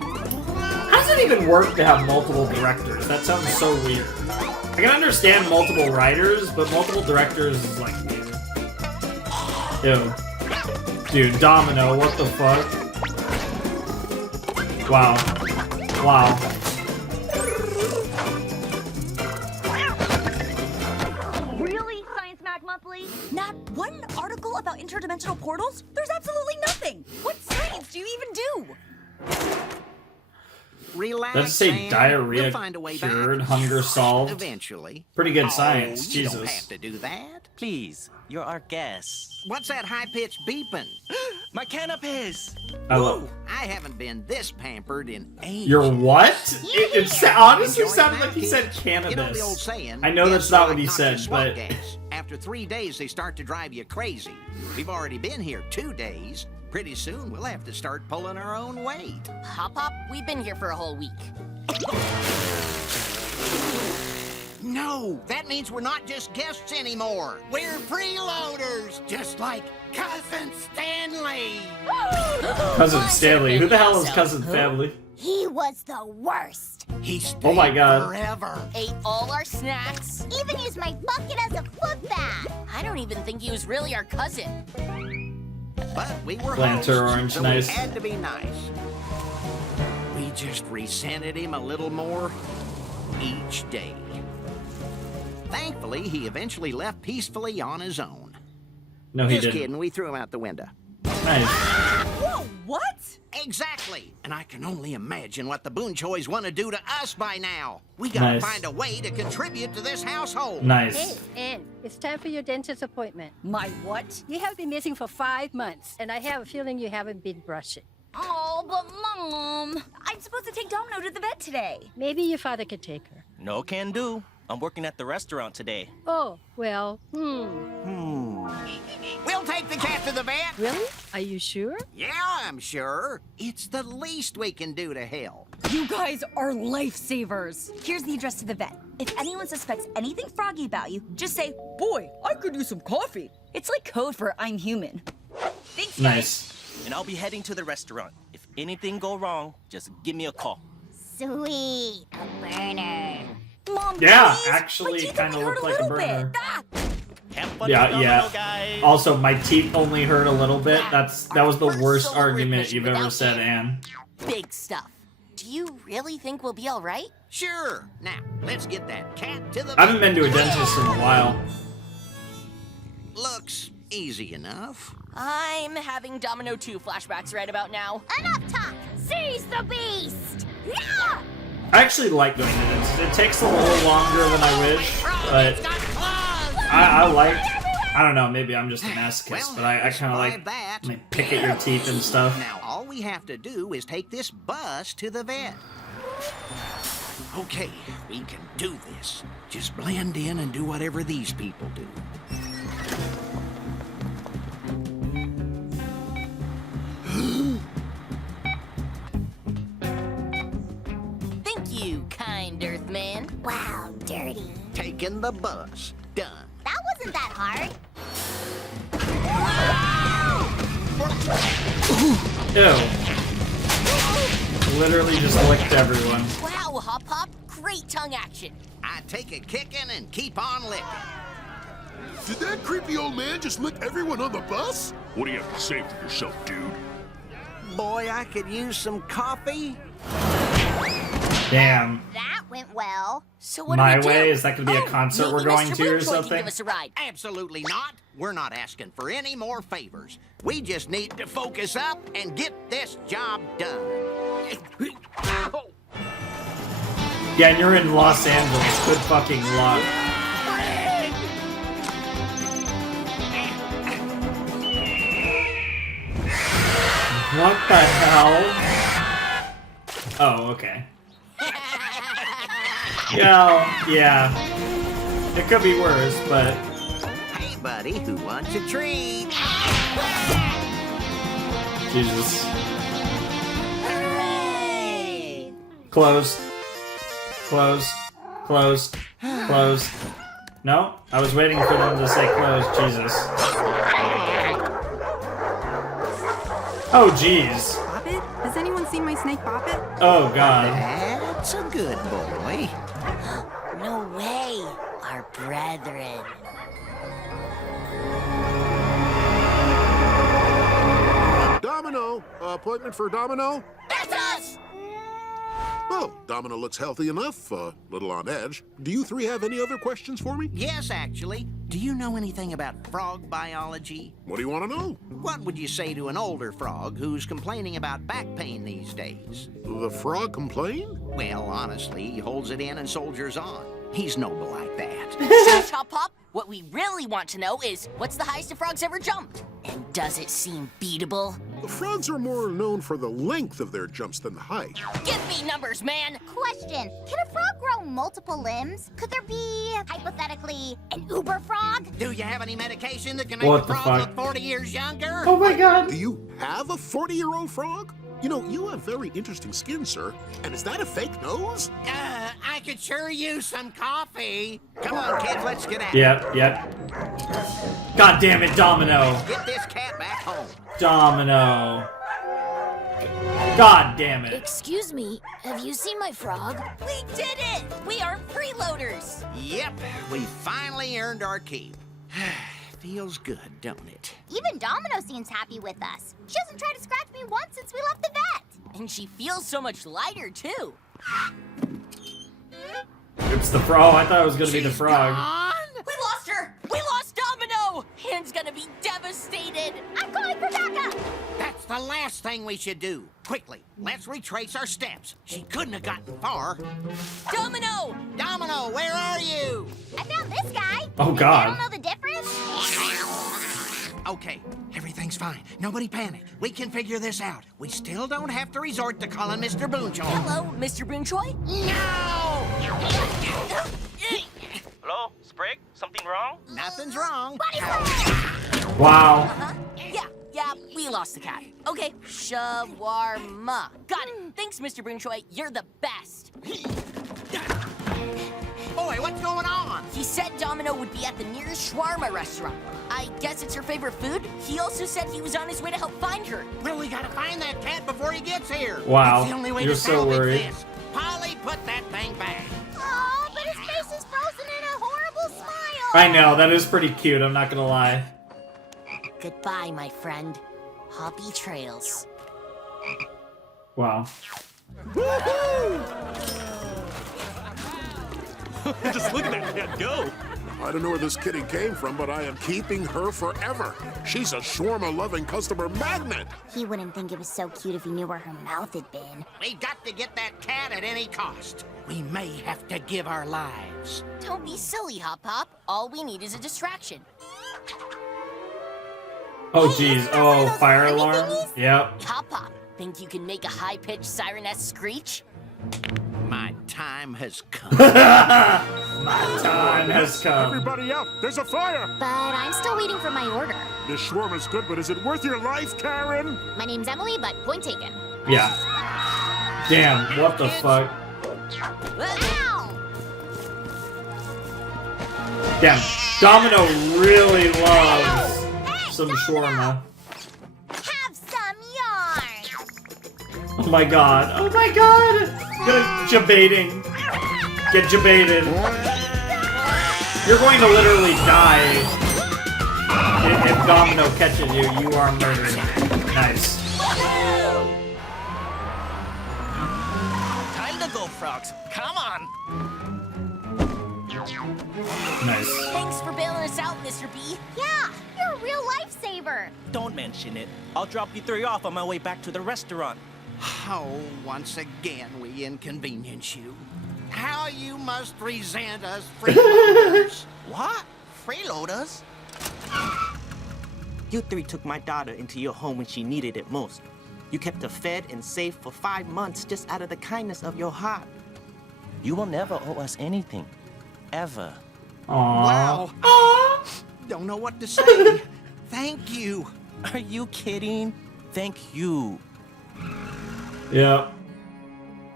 How does it even work to have multiple directors? That sounds so weird. I can understand multiple writers, but multiple directors is like weird. Ew. Dude, Domino, what the fuck? Wow. Wow. Really, Science Mag Monthly? Not one article about interdimensional portals? There's absolutely nothing! What science do you even do? Relax, Let's say Sam. diarrhea We'll find a way cured, back. hunger solved. Eventually. Pretty good science, You Jesus. don't have to do that. Please, you're our guest. What's that high-pitched beeping? My cannabis! I love. I haven't been this pampered in ages. You're what? It honestly Enjoy sounded that, like he said kids? cannabis. You know the old saying, I know that's gas not like what he not said, just swamp but gas. After 3 days, they start to drive you crazy. We've already been here 2 days. Pretty soon, we'll have to start pulling our own weight. Hop Hop, we've been here for a whole week. No, that means we're not just guests anymore. We're freeloaders, just like Cousin Stanley. Cousin Stanley. Who the hell is Cousin Family? He was the worst. He stayed Oh my God. forever. Ate all our snacks. Even used my bucket as a foot bath. I don't even think he was really our cousin. But we were Planter hosts, orange, so nice. we had to be nice. We just resented him a little more each day. Thankfully, he eventually left peacefully on his own. No, he Just didn't. kidding, we threw him out the window. Nice. Whoa, what? Exactly. And I can only imagine what the Boonchoys want to do to us by now. We gotta Nice. find a way to contribute to this household. Nice. Hey, Anne, it's time for your dentist appointment. My what? You have been missing for 5 months, and I have a feeling you haven't been brushing. Oh, but Mom, I'm supposed to take Domino to the vet today. Maybe your father could take her. No can do. I'm working at the restaurant today. Oh, well, We'll take the cat to the vet. Really? Are you sure? Yeah, I'm sure. It's the least we can do to help. You guys are lifesavers. Here's the address to the vet. If anyone suspects anything froggy about you, just say, "Boy, I could use some coffee." It's like code for "I'm human." Thanks, guys. Nice. And I'll be heading to the restaurant. If anything go wrong, just give me a call. Sweet, a burner. Mom, Yeah, please. My actually teeth kind of only hurt looked like a little bit. burner. Ah! Have fun with Yeah, Domino, yeah. guys. Also, my teeth only hurt a little bit. That was the worst solo argument admission you've ever without said, you. Anne. Big stuff. Do you really think we'll be all right? Sure. Now, let's get that cat to the I haven't been to a dentist in a while. Looks easy enough. I'm having Domino 2 flashbacks right about now. Enough talk. Seize the beast. Yeah! I actually like going to dentists. It takes a little longer than I wish, but I like. I don't know. Maybe I'm just a masochist, but I kind of like pick at your teeth and stuff. Now, all we have to do is take this bus to the vet. Okay, we can do this. Just blend in and do whatever these people do. Thank you, kind Earthman. Wow, dirty. Taking the bus. Done. That wasn't that hard. Ew. Literally just licked everyone. Wow, Hop Hop, great tongue action. I take a kicking and keep on licking. Did that creepy old man just lick everyone on the bus? What do you have to say for yourself, dude? Boy, I could use some coffee. Damn. That went well. So what My do we do? way? Is that going to be a concert we're maybe going Mr. to or Boonchoy can something? give us a ride. Absolutely not. We're not asking for any more favors. We just need to focus up and get this job done. Yeah, and you're in Los Angeles. Good fucking luck. What the hell? Oh, okay. Yeah. It could be worse, but... Hey, buddy, who wants a treat? Jesus. Hooray! Closed. Closed. Closed. Closed. No? I was waiting for them to say closed. Jesus. Oh, jeez. Boppet? Has anyone seen my snake Boppet? Oh, God. That's a good boy. No way. Our brethren. Domino! Appointment for Domino? That's us! Well, Domino looks healthy enough, little on edge. Do you three have any other questions for me? Yes, actually. Do you know anything about frog biology? What do you want to know? What would you say to an older frog who's complaining about back pain these days? The frog complain? Well, honestly, he holds it in and soldiers on. He's noble like that. Shush, Hop Pop. What we really want to know is, what's the highest a frog's ever jumped? And does it seem beatable? The frogs are more known for the length of their jumps than the height. Give me numbers, man! Question, can a frog grow multiple limbs? Could there be, hypothetically, an uber frog? Do you have any medication that can make What a the frog fuck? look 40 years younger? Oh my God. Do you have a 40-year-old frog? You know, you have very interesting skin, sir. And is that a fake nose? I could sure use some coffee. Come on, kids, let's get out. Yep. God damn it, Domino. Get this cat back home. Domino. God damn it. Excuse me, have you seen my frog? We did it! We are freeloaders! Yep, we finally earned our keep. Feels good, don't it? Even Domino seems happy with us. She hasn't tried to scratch me once since we left the vet. And she feels so much lighter, too. It's the frog. I thought it was gonna be the frog. We lost her! We lost Domino! Han's gonna be devastated! I'm calling for backup! That's the last thing we should do. Quickly, let's retrace our steps. She couldn't have gotten far. Domino! Domino, where are you? I found this guy. Oh, Maybe God. I don't know the difference? Okay, everything's fine. Nobody panic. We can figure this out. We still don't have to resort to calling Mr. Boonchoy. Hello, Mr. Boonchoy? No! Hello, Sprig? Something wrong? Nothing's wrong. Wow. Yeah, we lost the cat. Okay, shawarma. Got it. Thanks, Mr. Boonchoy. You're the best. Boy, what's going on? He said Domino would be at the nearest shawarma restaurant. I guess it's her favorite food? He also said he was on his way to help find her. Well, we gotta find that cat before he gets here. Wow, It's the only way you're to so salvage worried. this. Polly, put that thing back. Oh, but his face is frozen in a horrible smile. I know, that is pretty cute, I'm not gonna lie. Goodbye, my friend. Happy trails. Wow. Just look at that cat go. I don't know where this kitty came from, but I am keeping her forever. She's a shawarma-loving customer magnet. He wouldn't think it was so cute if he knew where her mouth had been. We got to get that cat at any cost. We may have to give our lives. Don't be silly, Hop Pop. All we need is a distraction. Oh, jeez. Oh, fire alarm? Yep. Hop Pop, think you can make a high-pitched siren-esque screech? My time has come. My time has come. Everybody out! There's a fire! But I'm still waiting for my order. This shawarma's good, but is it worth your life, Karen? My name's Emily, but point taken. Yeah. Damn, what the fuck? Ow! Damn, Domino really loves some shawarma. Have some yarn. Oh my god. Oh my god! Get jabating. Get jabated. You're going to literally die if Domino catches you. You are murdered. Nice. Time to go, frogs. Come on. Nice. Thanks for bailing us out, Mr. B. Yeah, you're a real lifesaver. Don't mention it. I'll drop you three off on my way back to the restaurant. Oh, once again we inconvenience you. How you must resent us freeloaders. What? Freeloaders? You three took my daughter into your home when she needed it most. You kept her fed and safe for 5 months just out of the kindness of your heart. You will never owe us anything. Ever. Wow. Don't know what to say. Thank you. Are you kidding? Thank you. Yeah.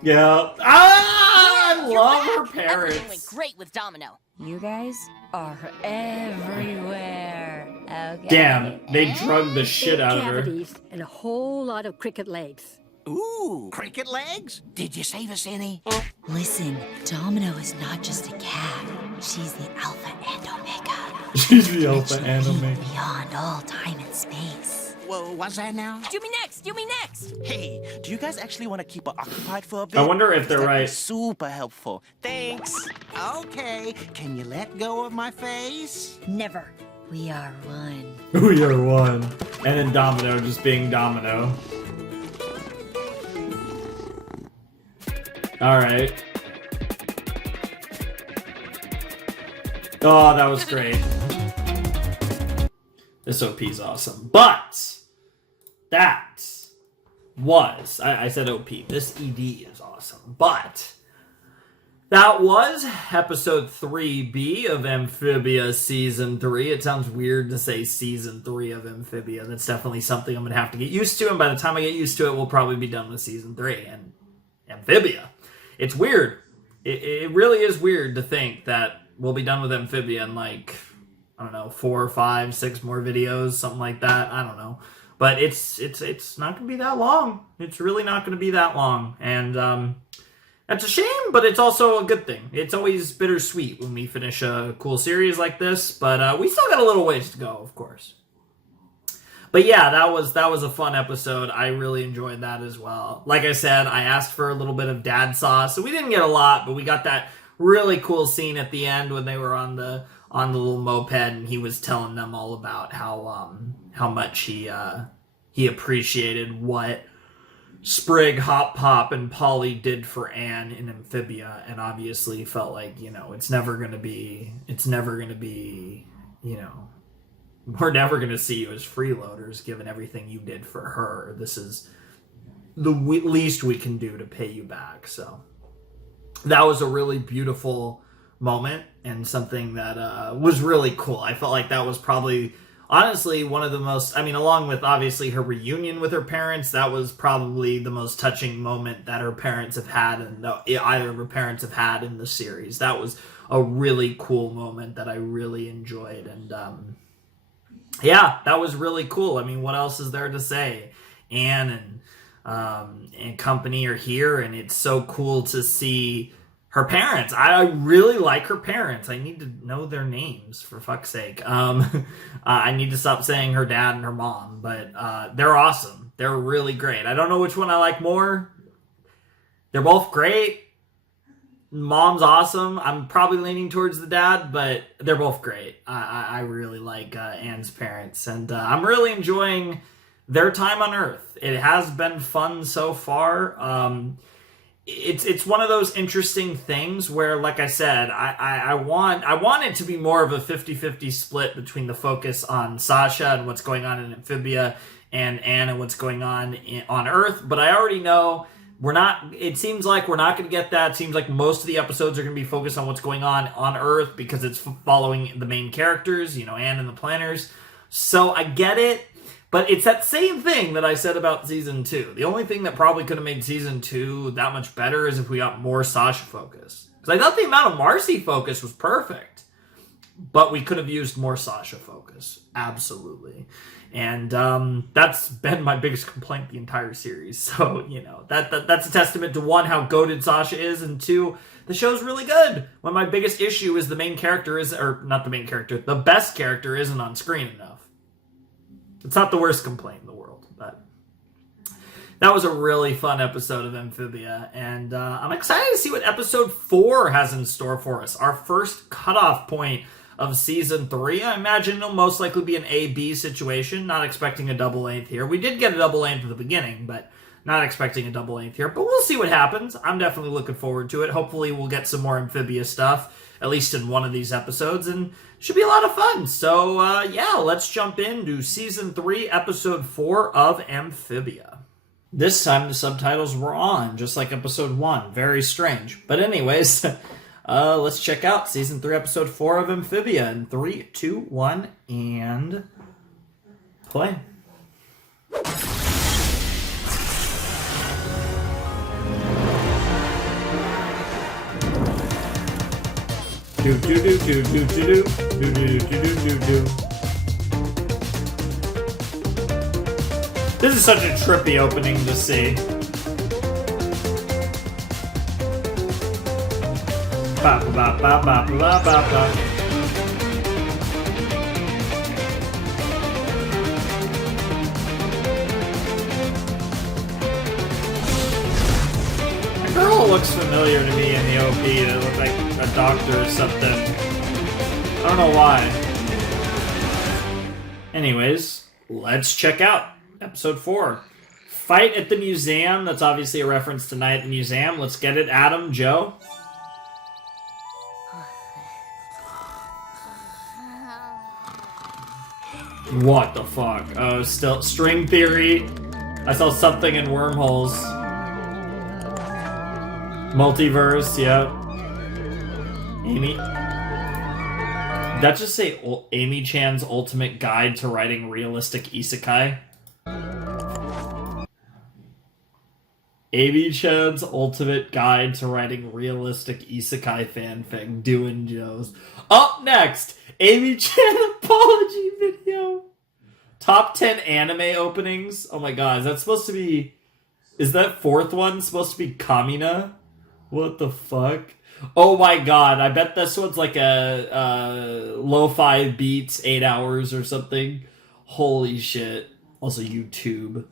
Yeah. I love her parents. Everything went great with Domino. You guys are everywhere. Okay. Damn, they drugged the shit out of her. Cavities and a whole lot of cricket legs. Ooh, cricket legs? Did you save us any? Listen, Domino is not just a cat. She's the Alpha and Omega. She's the Alpha and Omega. Beyond all time and space. Well, what's that now? Do me next. Do me next. Hey, do you guys actually want to keep her occupied for a bit? I wonder if they're That'd be right. Super helpful. Thanks. Okay, can you let go of my face? Never. We are one. We are one. And then Domino just being Domino. Alright. Oh, that was great. This OP's awesome. But that was, I said OP, this ED is awesome. But that was episode 3B of Amphibia Season 3. It sounds weird to say Season 3 of Amphibia. That's definitely something I'm going to have to get used to, and by the time I get used to it, we'll probably be done with Season 3. And Amphibia. It's weird. It really is weird to think that we'll be done with Amphibia in like, I don't know, 4, 5, 6 more videos, something like that. I don't know. But it's not going to be that long. It's really not going to be that long. And that's a shame, but it's also a good thing. It's always bittersweet when we finish a cool series like this, but we still got a little ways to go, of course. But yeah, that was a fun episode. I really enjoyed that as well. Like I said, I asked for a little bit of dad sauce, so we didn't get a lot, but we got that really cool scene at the end when they were on the little moped, and he was telling them all about how much he appreciated what Sprig, Hop Pop, and Polly did for Anne in Amphibia, and obviously felt like, you know, it's never gonna be, you know, we're never gonna see you as freeloaders given everything you did for her. This is the least we can do to pay you back. So that was a really beautiful moment and something that was really cool. I felt like that was probably, honestly, one of the most, I mean, along with obviously her reunion with her parents, that was probably the most touching moment that her parents have had, and either of her parents have had in the series. That was a really cool moment that I really enjoyed, and yeah, that was really cool. I mean, what else is there to say? Anne and company are here, and it's so cool to see her parents. I really like her parents. I need to know their names, for fuck's sake. I need to stop saying her dad and her mom, but they're awesome. They're really great. I don't know which one I like more. They're both great. Mom's awesome. I'm probably leaning towards the dad, but they're both great. I really like Anne's parents, and I'm really enjoying their time on Earth. It has been fun so far. It's one of those interesting things where, like I said, I want it to be more of a 50-50 split between the focus on Sasha and what's going on in Amphibia and Anne and what's going on Earth, but I already know it seems like we're not going to get that. It seems like most of the episodes are going to be focused on what's going on Earth because it's following the main characters, you know, Anne and the Planners. So I get it. But it's that same thing that I said about Season 2. The only thing that probably could have made Season 2 that much better is if we got more Sasha focus. Because I thought the amount of Marcy focus was perfect. But we could have used more Sasha focus. Absolutely. And that's been my biggest complaint the entire series. So, you know, that's a testament to, one, how goated Sasha is, and two, the show's really good. When my biggest issue is the main character is, or not the main character, the best character isn't on screen enough. It's not the worst complaint in the world, but that was a really fun episode of Amphibia, and I'm excited to see what episode 4 has in store for us. Our first cutoff point of Season 3. I imagine it'll most likely be an A-B situation, not expecting a double length here. We did get a double length at the beginning, but not expecting a double length here, but we'll see what happens. I'm definitely looking forward to it. Hopefully we'll get some more Amphibia stuff, at least in one of these episodes, and should be a lot of fun. So, yeah, let's jump into Season 3, Episode 4 of Amphibia. This time the subtitles were on, just like episode 1. Very strange. But anyways, let's check out season 3, episode 4 of Amphibia in 3, 2, 1, and play. Do do do do do do do do do do do do. This is such a trippy opening to see. Ba ba ba ba ba ba ba. The girl looks familiar to me in the OP. They look like a doctor or something. I don't know why. Anyways, let's check out episode 4. Fight at the museum. That's obviously a reference to Night at the Museum. Let's get it, Adam, Joe. What the fuck? Oh, still string theory. I saw something in wormholes. Multiverse, yep. Amy. Did that just say Amy Chan's ultimate guide to writing realistic isekai? Amy Chan's ultimate guide to writing realistic isekai fanfic. Doing Joe's. Up next, Amy Chan apology video. Top 10 anime openings. Oh my god, is that supposed to be... Is that 4th one supposed to be Kamina? What the fuck? Oh my god, I bet this one's like a lo-fi beats 8 hours or something. Holy shit. Also YouTube.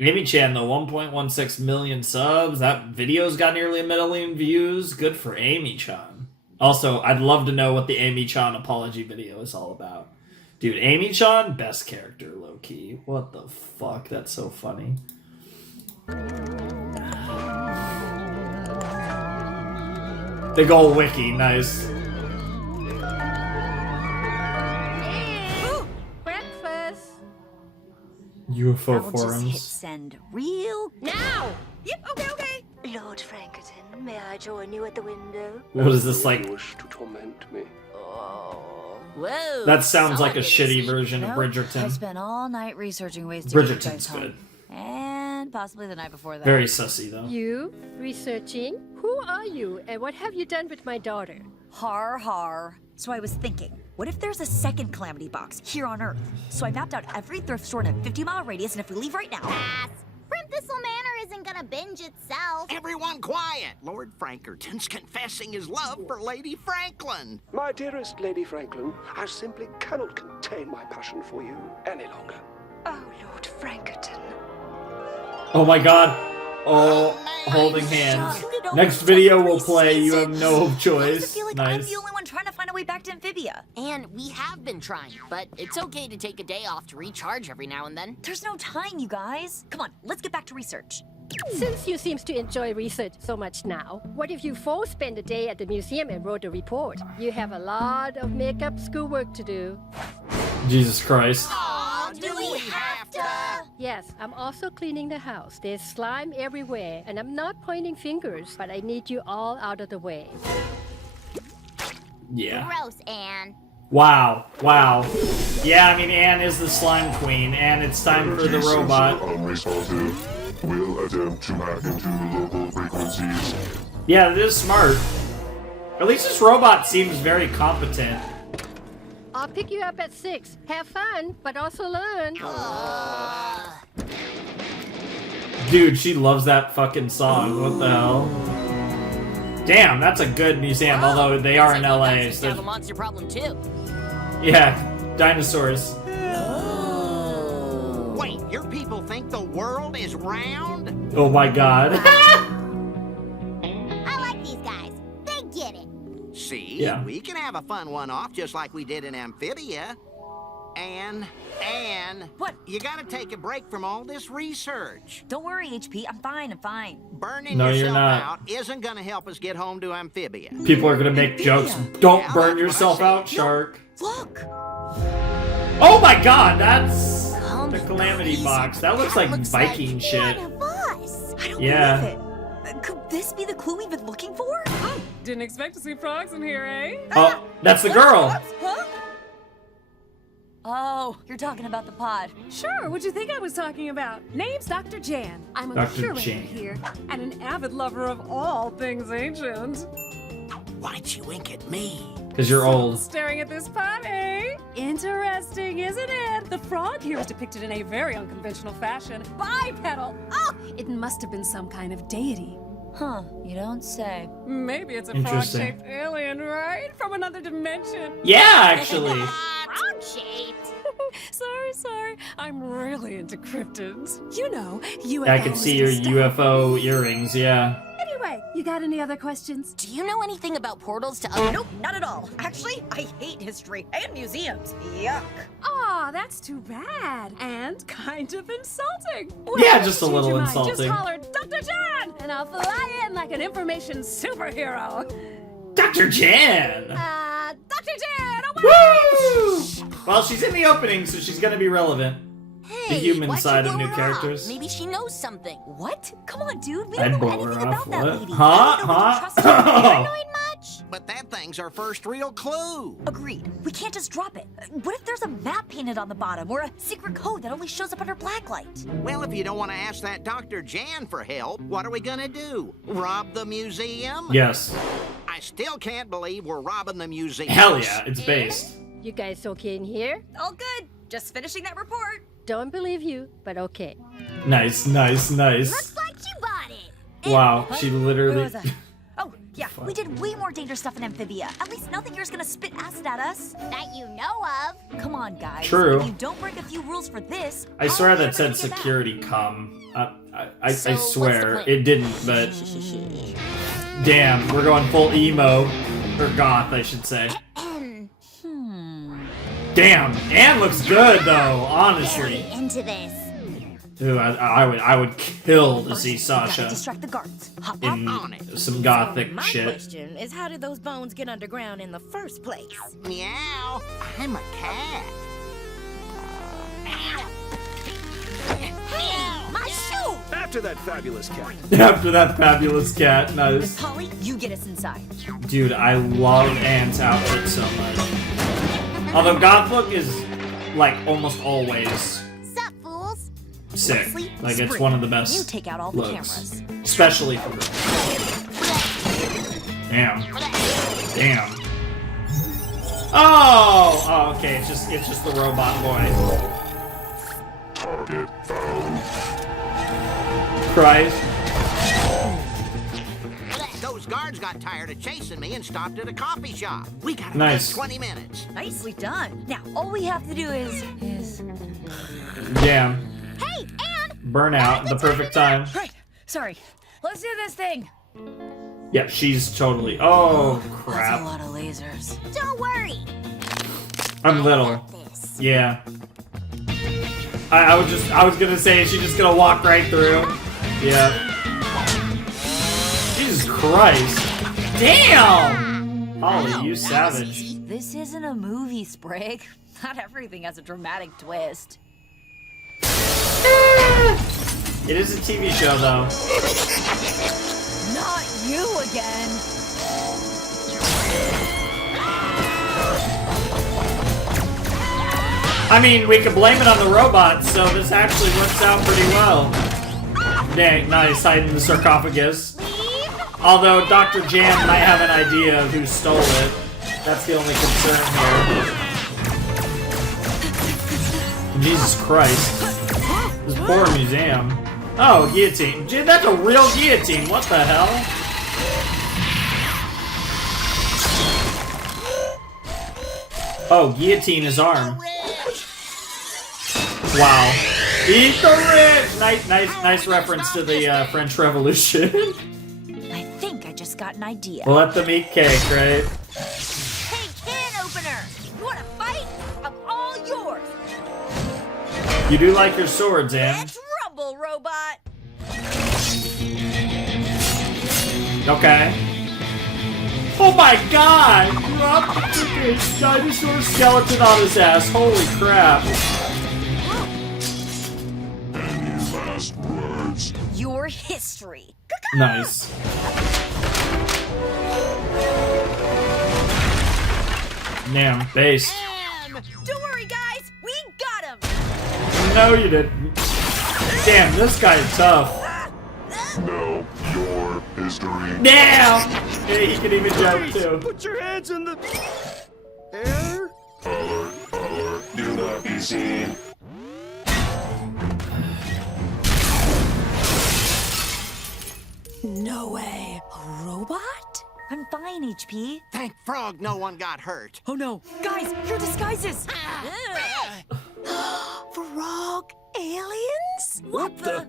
Amy Chan though, 1.16 million subs. That video's got nearly 1 million views. Good for Amy Chan. Also, I'd love to know what the Amy Chan apology video is all about. Dude, Amy Chan, best character, low-key. What the fuck? That's so funny. Big ol' wiki, nice. Ooh, breakfast. UFO I'll just hit forums. send real now. Yep, okay. Lord Frankerton, may I join you at the window? What is this, like... Wish to torment me. Whoa. That sounds like a it shitty is. version of I Bridgerton. spent all night researching ways to get you guys Bridgerton's home. good. And possibly the night before that. Very sussy, though. You? Researching? Who are you, and what have you done with my daughter? Har har. So I was thinking, what if there's a second Calamity box here on Earth? So I mapped out every thrift store in a 50-mile radius, and if we leave right now... Pass. Brimthistle Manor isn't gonna binge itself. Everyone quiet! Lord Frankerton's confessing his love for Lady Franklin. My dearest Lady Franklin, I simply cannot contain my passion for you any longer. Oh, Lord Frankerton. Oh my god. Oh, holding hands. Next video will play. You have no choice. I feel like I'm Nice. the only one trying to find a way back to Amphibia. And we have been trying, but it's okay to take a day off to recharge every now and then. There's no time, you guys. Come on, let's get back to research. Since you seem to enjoy research so much now, what if you 4 spent a day at the museum and wrote a report? You have a lot of makeup schoolwork to do. Jesus Christ. Aw, do we have to? Yes, I'm also cleaning the house. There's slime everywhere, and I'm not pointing fingers, but I need you all out of the way. Yeah. Gross, Anne. Wow. Wow. Yeah, I mean, Anne is the slime queen, and it's time for the robot. Unresponsive. Will attempt to hack into local frequencies. Yeah, it is smart. At least this robot seems very competent. I'll pick you up at 6. Have fun, but also learn. Dude, she loves that fucking song. What the hell? Damn, that's a good museum, although they are in LA. So have a monster problem too. Yeah, dinosaurs. Wait, your people think the world is round? Oh my god. I like these guys. They get it. See, Yeah. we can have a fun one-off just like we did in Amphibia. Anne, what? You gotta take a break from all this research. Don't worry, HP. I'm fine. Burning No, you're yourself not. out isn't gonna help us get home to Amphibia. People are gonna make jokes. Don't burn yourself out, shark. Look! Oh my god, that's the Calamity box. That looks like Viking shit. I don't Yeah. believe it. Could this be the clue we've been looking for? Didn't expect to see frogs in here, eh? Oh, that's the girl. Huh? Oh, you're talking about the pod. Sure, what'd you think I was talking about? Name's Dr. Jan. I'm a Dr. curator Jan. here, and an avid lover of all things ancient. Why'd you wink at me? Because you're old. Staring at this pot, eh? Interesting, isn't it? The frog here is depicted in a very unconventional fashion. Bipedal! Oh, it must have been some kind of deity. Huh, you don't say. Maybe it's a Interesting. frog-shaped alien, right? From another dimension. Yeah, actually. Frog-shaped. Sorry. I'm really into cryptids. You know, UFOs. I could see your and stuff. UFO earrings, yeah. Anyway, you got any other questions? Do you know anything about portals to other... Nope, not at all. Actually, I hate history and museums. Yuck. Aw, that's too bad. And kind of insulting. Well, Yeah, just a change little your mind. insulting. Just holler, Dr. Jan, and I'll fly in like an information superhero. Dr. Jan! Dr. Jan, away! Woo! Well, she's in the opening, so she's gonna be relevant. The human why'd you side of blow new her characters. off? Maybe she knows something. What? Come on, dude. We I'd don't know blow her anything off. about that What? lady. Huh? But that thing's our first real clue. Agreed. We can't just drop it. What if there's a map painted on the bottom or a secret code that only shows up under blacklight? Well, if you don't want to ask that Dr. Jan for help, what are we gonna do? Rob the museum? Yes. I still can't believe we're robbing the museum. Hell yeah, it's based. You guys okay in here? All good. Just finishing that report. Don't believe you, but okay. Nice. Looks like you bought it. Wow, What? she Where literally... was I? Oh, yeah. We did way more dangerous stuff in Amphibia. At least nothing here's gonna spit acid at us. That you know of. Come on, guys. True. If you don't break a few rules for this, I swear how are that we said ever gonna get security come. I So, what's the swear plan? it didn't, but damn, we're going full emo or goth, I should say. Damn, Anne looks good though, honestly. Into this. Dude, I would kill to see We gotta Sasha distract the guards. Hop in on it. some gothic My shit. question is, how did those bones get underground in the first place? Meow. I'm a cat. Hey, my shoe! After that fabulous cat. After that fabulous cat, nice. Polly, you get us inside. Dude, I love Anne's outfit so much. Although goth look is like almost always Sup, fools? sick. Leslie, Like it's Spring, one of the best You take out all the looks. cameras. Especially for girls. Damn. Damn. Oh, okay. It's just the robot boy. Target found. Christ. Those guards got tired of chasing me and stopped at a coffee shop. We got Nice. 20 minutes. Nicely done. Now, all we have to do is... Damn. Hey, Anne! Burnout. The perfect time. Right. Sorry. Let's do this thing. Yeah, she's totally. Oh That's a crap. lot of lasers. Don't worry. I'm little. Yeah. I was gonna say she's just gonna walk right through. Yeah. Jesus Christ. Damn! Holly, you savage. This isn't a movie, Sprig. Not everything has a dramatic twist. It is a TV show though. Not you again. I mean, we could blame it on the robots, so this actually works out pretty well. Dang, nice, hiding the sarcophagus. Although Dr. Jan might have an idea of who stole it. That's the only concern here. Jesus Christ. This poor museum. Oh, guillotine. Dude, that's a real guillotine. What the hell? Oh, guillotine his arm. Wow. Eat the rich! Nice reference to the French Revolution. I think I just got an idea. Let them eat cake, right? Hey, can opener! You wanna fight? I'm all yours! You do like your swords, Anne. Let's rumble, robot! Okay. Oh my god! Drop the freaking dinosaur skeleton on his ass. Holy crap. your history. Nice. Damn, based. Don't worry, guys. We got him. No, you didn't. Damn, this guy's tough. Know your history. Damn! Yeah, he can even jump too. Put your hands in the air. Alert, do not be seen. No way. A robot? I'm fine, HP. Thank Frog no one got hurt. Oh no. Guys, your disguises. Frog aliens? What the?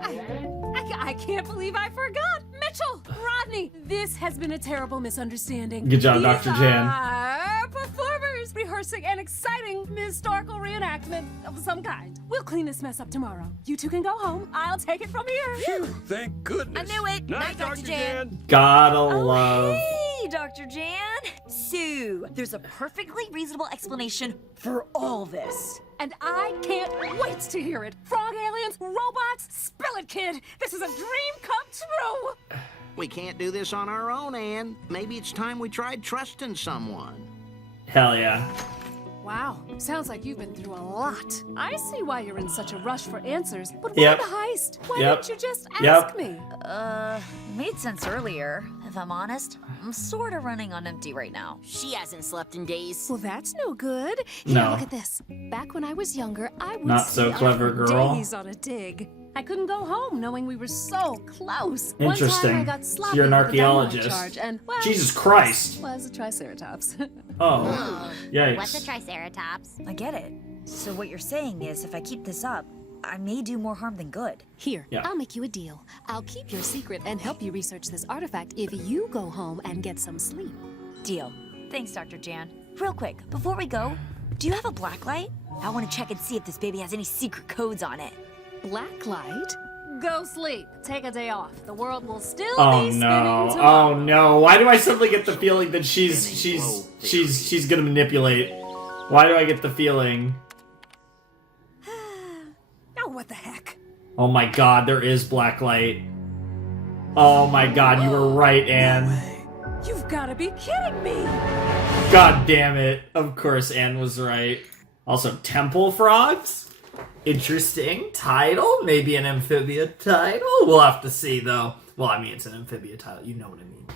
I can't believe I forgot. Mitchell, Rodney, this has been a terrible misunderstanding. Good job, These Dr. Jan. are performers rehearsing an exciting historical reenactment of some kind. We'll clean this mess up tomorrow. You two can go home. I'll take it from here. Phew, thank goodness. I knew it. Night, Dr. Jan. Gotta love. Hey, Dr. Jan. So, there's a perfectly reasonable explanation for all this. And I can't wait to hear it. Frog aliens, robots, spill it, kid. This is a dream come true. We can't do this on our own, Anne. Maybe it's time we tried trusting someone. Hell yeah. Wow, sounds like you've been through a lot. I see why you're in such a rush for answers, but why Yep. the heist? Why Yep. didn't you just Yep. ask me? Made sense earlier. If I'm honest, I'm sort of running on empty right now. She hasn't slept in days. Well, that's no good. Here, No. look at this. Back when I was younger, I would Not so stay up clever, for girl. days on a dig. I couldn't go home knowing we were so close. Interesting. One time I got So sloppy you're an with the dynamite archaeologist. charge and, well, Jesus Christ. was a triceratops. Oh, What's a yikes. triceratops? I get it. So what you're saying is if I keep this up, I may do more harm than good. Here, Yeah. I'll make you a deal. I'll keep your secret and help you research this artifact if you go home and get some sleep. Deal. Thanks, Dr. Jan. Real quick, before we go, do you have a black light? I want to check and see if this baby has any secret codes on it. Black light? Go sleep. Take a day off. The world will still Oh be spinning no. tomorrow. Oh no. Why do I suddenly get the feeling that she's gonna manipulate? Why do I get the feeling? Oh, what the heck? Oh my god, there is black light. Oh my god, you were right, Anne. You've got to be kidding me. God damn it. Of course Anne was right. Also, temple frogs? Interesting title. Maybe an Amphibia title. We'll have to see, though. Well, I mean, it's an Amphibia title. You know what I mean.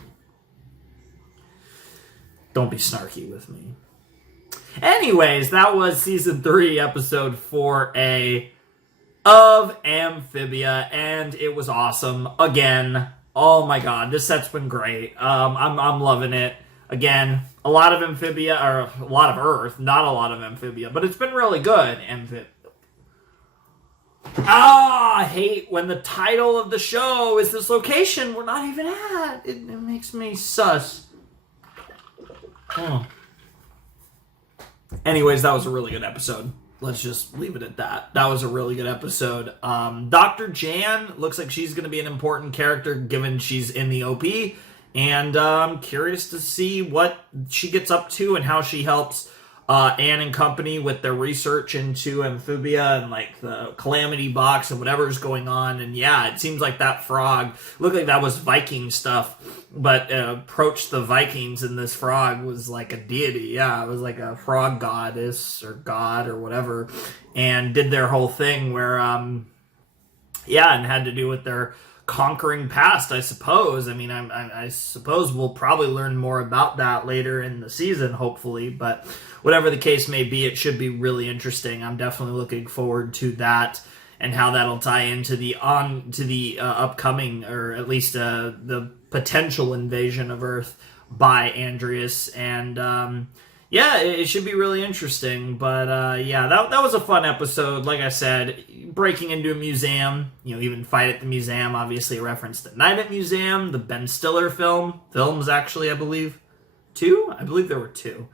Don't be snarky with me. Anyways, that was Season 3, Episode 4A of Amphibia, and it was awesome. Again, oh my god, this set's been great. I'm loving it. Again, a lot of Amphibia, or a lot of Earth, not a lot of Amphibia, but it's been really good. I hate when the title of the show is this location we're not even at. It makes me sus. Oh. Anyways, that was a really good episode. Let's just leave it at that. That was a really good episode. Dr. Jan looks like she's going to be an important character given she's in the OP. And I'm curious to see what she gets up to and how she helps Anne and company with their research into Amphibia and like the Calamity Box and whatever's going on. And yeah, it seems like that frog looked like that was Viking stuff, but approached the Vikings, and this frog was like a deity. Yeah, it was like a frog goddess or god or whatever, and did their whole thing where yeah, and had to do with their conquering past, I suppose. I mean, I suppose we'll probably learn more about that later in the season, hopefully, but whatever the case may be, it should be really interesting. I'm definitely looking forward to that and how that'll tie into the upcoming, or at least the potential invasion of Earth by Andreas. And yeah, it should be really interesting. But yeah, that was a fun episode. Like I said, breaking into a museum, even fight at the museum, obviously a reference to Night at Museum, the Ben Stiller films actually, I believe. 2? I believe there were 2.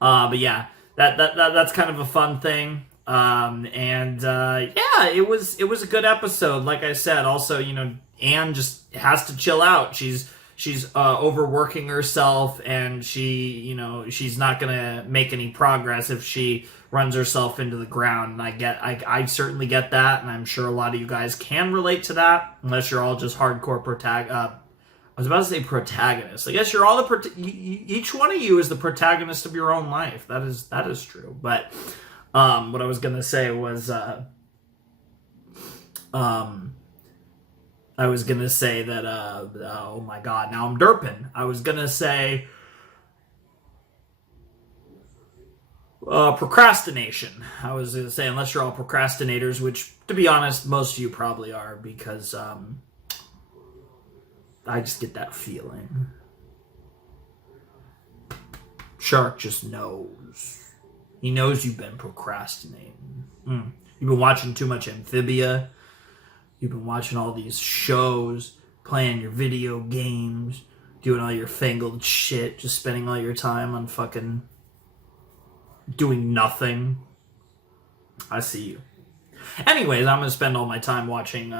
But yeah, that's kind of a fun thing. Yeah, it was a good episode. Like I said, also, Anne just has to chill out. She's overworking herself, and she's not gonna make any progress if she runs herself into the ground. And I certainly get that, and I'm sure a lot of you guys can relate to that, unless you're all just hardcore I was about to say protagonists. I guess you're all each one of you is the protagonist of your own life. That is true. But what I was gonna say was I was gonna say that oh my god, now I'm derping. I was gonna say procrastination. I was gonna say, unless you're all procrastinators, which to be honest, most of you probably are, because I just get that feeling. Shark just knows. He knows you've been procrastinating. You've been watching too much Amphibia. You've been watching all these shows, playing your video games, doing all your fangled shit, just spending all your time on fucking doing nothing. I see you. Anyways, I'm gonna spend all my time watching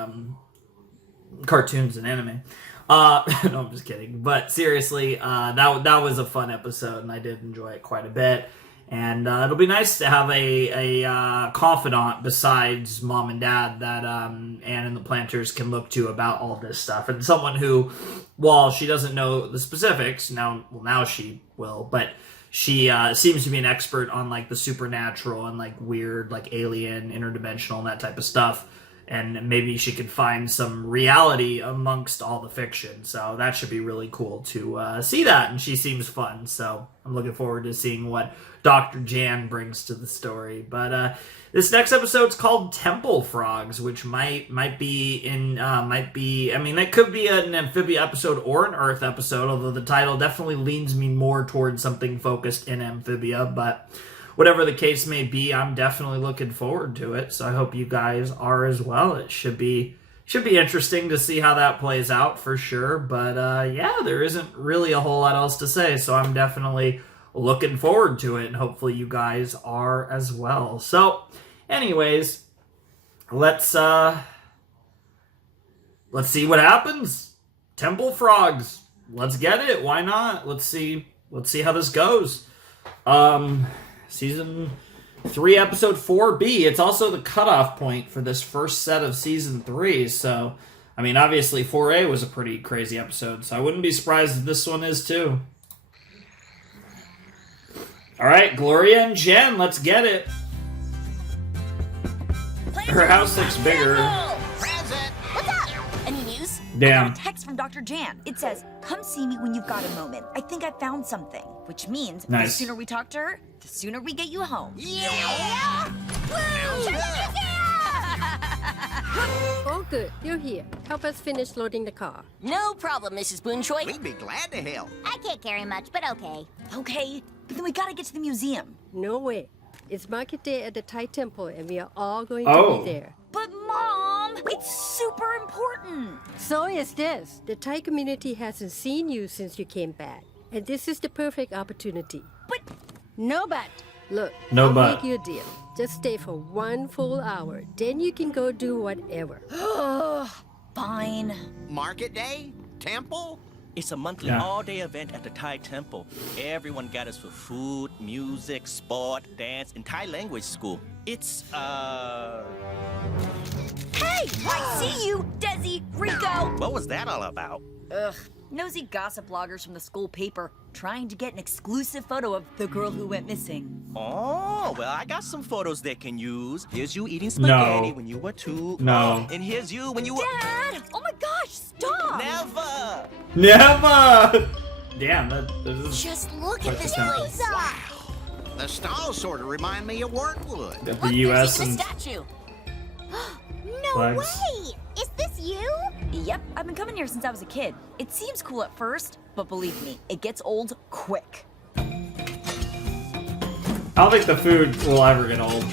cartoons and anime. No, I'm just kidding. But seriously, that was a fun episode, and I did enjoy it quite a bit. And it'll be nice to have a confidant besides mom and dad that Anne and the Planters can look to about all this stuff. And someone who, while she doesn't know the specifics, now she will, but she seems to be an expert on like the supernatural and like weird, like alien, interdimensional, and that type of stuff. And maybe she could find some reality amongst all the fiction. So that should be really cool to see that. And she seems fun. So I'm looking forward to seeing what Dr. Jan brings to the story. But this next episode's called Temple Frogs, which might be, I mean, that could be an Amphibia episode or an Earth episode, although the title definitely leans me more towards something focused in Amphibia. But whatever the case may be, I'm definitely looking forward to it. So I hope you guys are as well. It should be interesting to see how that plays out for sure. But yeah, there isn't really a whole lot else to say. So I'm definitely looking forward to it, and hopefully you guys are as well. So anyways, let's see what happens. Temple Frogs. Let's get it. Why not? Let's see how this goes. Season 3, episode 4B. It's also the cutoff point for this first set of season 3. So, I mean, obviously 4A was a pretty crazy episode, so I wouldn't be surprised if this one is too. Alright, Gloria and Jen, let's get it. Her house looks bigger. What's up? Any news? Damn. I got a text from Dr. Jan. It says, "Come see me when you've got a moment. I think I found something." Which means the Nice. sooner we talk to her, the sooner we get you home. Yeah! Woo! Oh, good. You're here. Help us finish loading the car. No problem, Mrs. Boonchoy. We'd be glad to help. I can't carry much, but okay. Okay, but then we gotta get to the museum. No way. It's market day at the Thai temple, and we are all going Oh. to be there. But Mom, it's super important. So is this. The Thai community hasn't seen you since you came back, and this is the perfect opportunity. But no but. Look, No I'll but. make you a deal. Just stay for 1 full hour. Then you can go do whatever. Fine. Market day? Temple? It's a monthly Yeah. all-day event at the Thai temple. Everyone gathers for food, music, sport, dance, and Thai language school. It's, Hey, I see you, Desi, Rico. what was that all about? Ugh, nosy gossip bloggers from the school paper trying to get an exclusive photo of the girl who went missing. Oh, well, I got some photos they can use. Here's you eating spaghetti when you were 2. No. And here's you when you were... Dad! Oh my gosh, stop! Never! Never! Damn, that is... Just look Quite at this the sample. place. The stalls sort of remind me of Workwood. Got the U.S. There's and... even a statue. No Flags. way! Is this you? Yep, I've been coming here since I was a kid. It seems cool at first, but believe me, it gets old quick. I don't think the food will ever get old.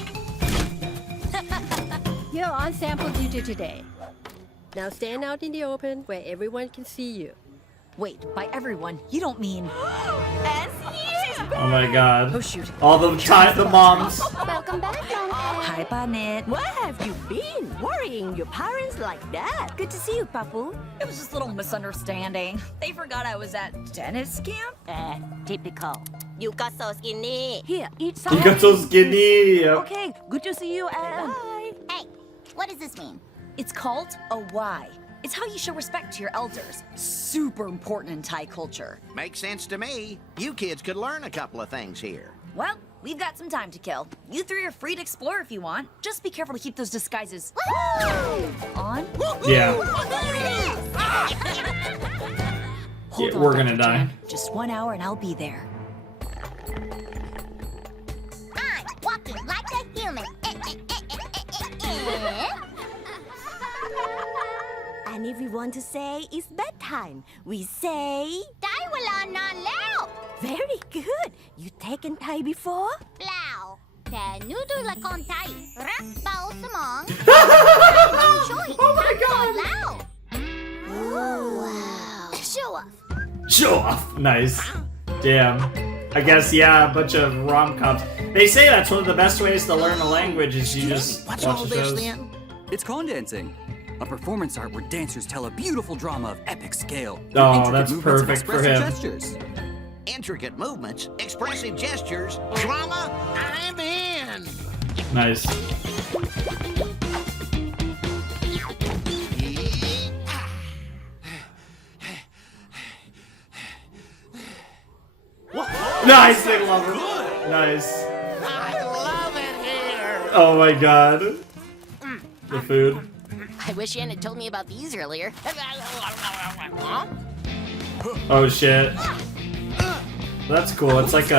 You're on sample duty today. Now stand out in the open where everyone can see you. Wait, by everyone, you don't mean... Oh my god. Oh shoot. All the time, the moms. Welcome back, Mom. Hi, Bonnet. Where have you been? Worrying your parents like that? Good to see you, Papu. It was just a little misunderstanding. They forgot I was at tennis camp. Typical. You got so skinny. Here, eat some. You got so skinny. Yep. Okay, good to see you, Anne. Bye. Hey, what does this mean? It's called a Y. It's how you show respect to your elders. Super important in Thai culture. Makes sense to me. You kids could learn a couple of things here. Well, we've got some time to kill. You three are free to explore if you want. Just be careful to keep those disguises on. Yeah. Hold Yeah, on, we're gonna Dr. die. Jan. Just 1 hour and I'll be there. I'm walking like a human. And if we want to say it's bedtime, we say... Dai wala na leo. Very good. You taken Thai before? เปล่าแต่หนูดูละครไทยรักเบาสมองช่วย Oh my god แล้ว Wow. Show off. Show off. Nice. Damn. I guess, yeah, a bunch of rom-coms. They say that's one of the best ways to learn a language is you just What's watch all the this shows. then? It's con dancing, a performance art where dancers tell a beautiful drama of epic scale. Oh, Intricate that's movements and perfect for expressive him. Gestures. Intricate movements, expressive gestures, drama, I'm in. Nice. Nice, they love her. Nice. I love it here. Oh my god. The food. I wish Anne had told me about these earlier. Oh shit. That's cool. It's like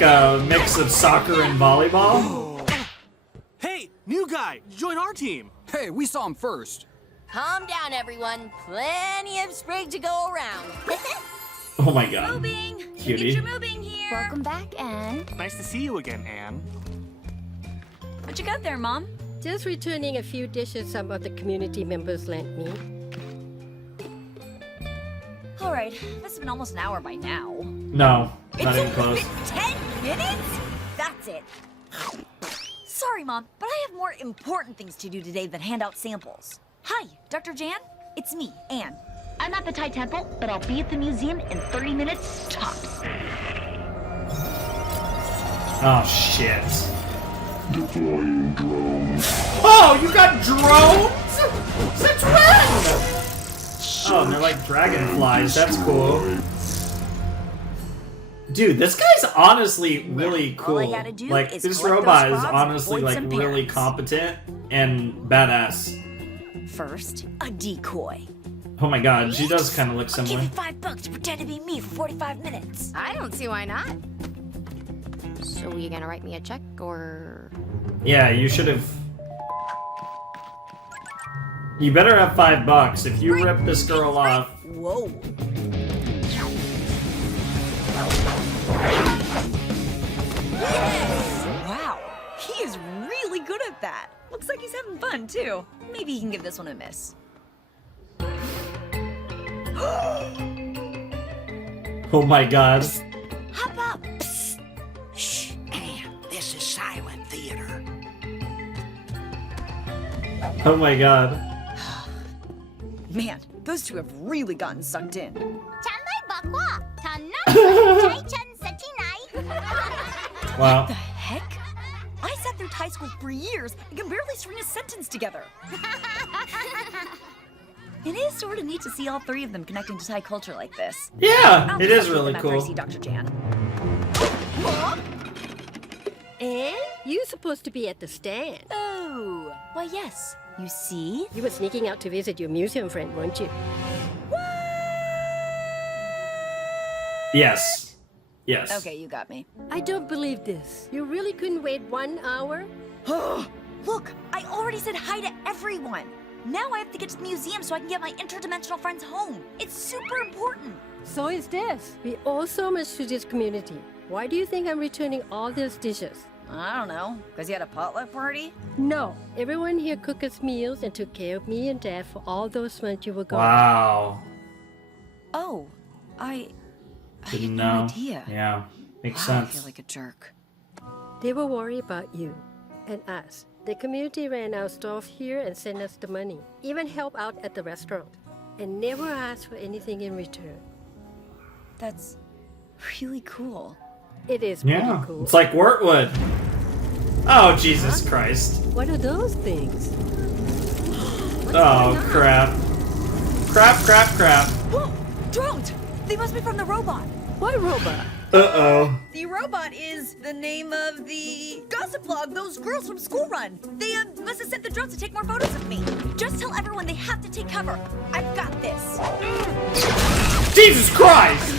a mix of soccer and volleyball. Hey, new guy, join our team. Hey, we saw him first. Calm down, everyone. Plenty of sprig to go around. Oh my god. Moving. Cutie. Get you moving here. Welcome back, Anne. Nice to see you again, Anne. What you got there, Mom? Just returning a few dishes some of the community members lent me. All right, this has been almost an hour by now. No, not even close. 10 minutes? That's it. Sorry, Mom, but I have more important things to do today than hand out samples. Hi, Dr. Jan. It's me, Anne. I'm at the Thai temple, but I'll be at the museum in 30 minutes tops. Oh shit. Deploying drones. Oh, you got drones? Since when? Oh, and they're like dragonflies. That's cool. Dude, this guy's honestly really cool. All I gotta do Like, is this collect robot those is frogs, honestly, avoid like, some really parents. competent and badass. First, a decoy. Oh my god, she does kind of look I'll give similar. you $5 to pretend to be me for 45 minutes. I don't see why not. So you gonna write me a check or? Yeah, you should have... You better have $5. If you rip this girl off... Whoa. Yes! Wow, he is really good at that. Looks like he's having fun too. Maybe he can give this one a miss. Oh my god. Hop up. Shh, Anne, this is silent theater. Oh my god. Man, those two have really gotten sucked in. ว้าว The heck? I sat through Thai school for years and can barely string a sentence together. It is sort of neat to see all three of them connecting to Thai culture like this. Yeah, I'll it keep is up with really them after I cool. see Dr. Jan. And you're supposed to be at the stand. Oh, why yes. You see? You were sneaking out to visit your museum friend, weren't you? Yes. Yes. Okay, you got me. I don't believe this. You really couldn't wait 1 hour? Look, I already said hi to everyone. Now I have to get to the museum so I can get my interdimensional friends home. It's super important. So is this. We owe so much to this community. Why do you think I'm returning all these dishes? I don't know. Because you had a potluck party? No. Everyone here cooked us meals and took care of me and Dad for all those months you were gone. Wow. Oh, I Didn't had know. no idea. Yeah, makes Wow, I sense. feel like a jerk. They were worried about you and us. The community ran our stove here and sent us the money. Even help out at the restaurant. And never asked for anything in return. That's really cool. It is pretty Yeah, cool. it's like Wurtwood. Oh, Jesus Christ. What are those things? Oh, crap. Crap. Whoa! Drones! They must be from the robot. What robot? Uh-oh. The robot is the name of the gossip blog, those girls from School Run. They must have sent the drones to take more photos of me. Just tell everyone they have to take cover. I've got this. Jesus Christ!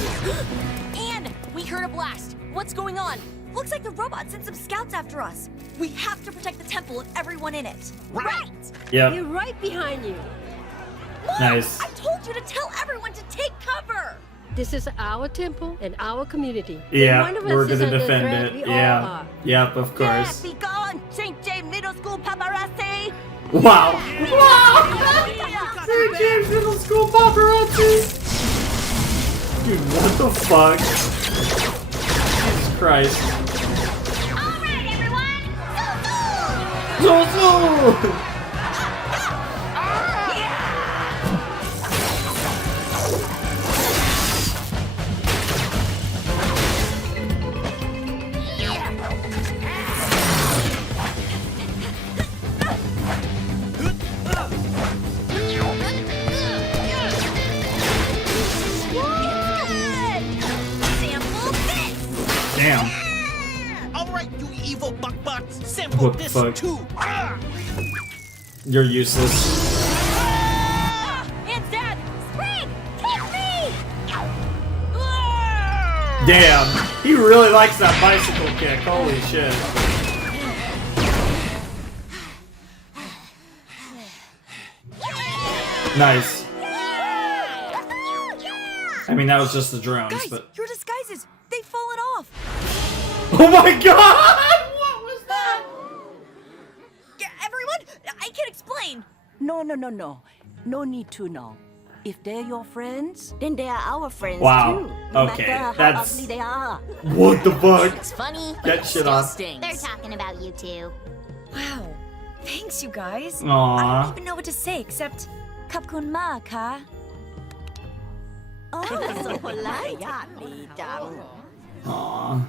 Anne, we heard a blast. What's going on? Looks like the robot sent some scouts after us. We have to protect the temple and everyone in it. Right! Yep. They're right behind you. Mom, Nice. I told you to tell everyone to take cover. This is our temple and our community. Yeah, One of us we're is gonna under defend threat. it. We all Yeah. are. Yep, of course. Be gone, St. James Middle School paparazzi. Wow. St. James Middle School paparazzi. Dude, what the fuck? Jesus Christ. All right, everyone. Zo. Damn. All right, you evil buckbutts, sample What the this fuck? too. You're useless. Hands Dad! Spring, kick me! Damn. He really likes that bicycle kick. Holy shit. Nice. I mean, that was just the drones, Guys, but... your disguises, they've fallen off. Oh my god! What was that? Yeah, everyone, I can explain. No. No need to know. If they're your friends, then they are our friends Wow. too. No Okay, matter how that's- ugly they are. What the fuck? It's funny, That but it shit still on. stings. They're talking about you two. Wow. Thanks, you guys. Aw. I don't even know what to say except Kapkun Ma ka. Oh, so polite. Aww.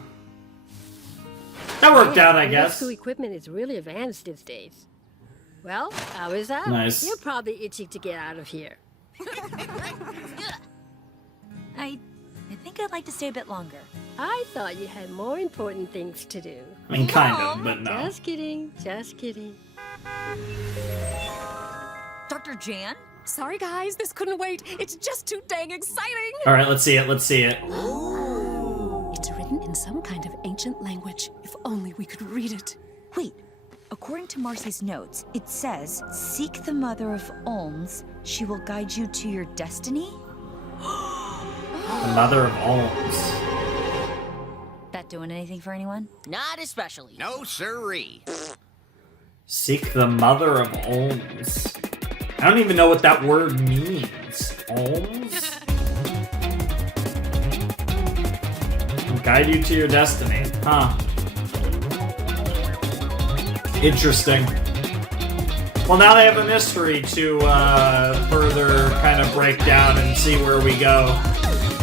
That worked out, I guess. School equipment is really advanced these days. Well, how is that? Nice. You're probably itching to get out of here. I think I'd like to stay a bit longer. I thought you had more important things to do. I mean, kind of, but no. Just kidding. Just kidding. Dr. Jan? Sorry, guys, this couldn't wait. It's just too dang exciting. All right, let's see it. Let's see it. It's written in some kind of ancient language. If only we could read it. Wait. According to Marcy's notes, it says, "Seek the Mother of Olms. She will guide you to your destiny." The Mother of Olms. That doing anything for anyone? Not especially. No siree. Seek the Mother of Olms. I don't even know what that word means. Olms? Will guide you to your destiny. Huh. Interesting. Well, now they have a mystery to further kind of break down and see where we go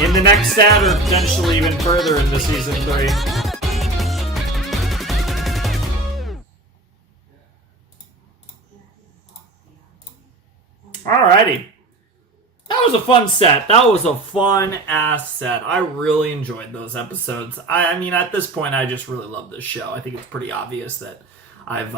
in the next set, or potentially even further into Season 3. Alrighty. That was a fun set. That was a fun-ass set. I really enjoyed those episodes. I mean, at this point, I just really love this show. I think it's pretty obvious that I've,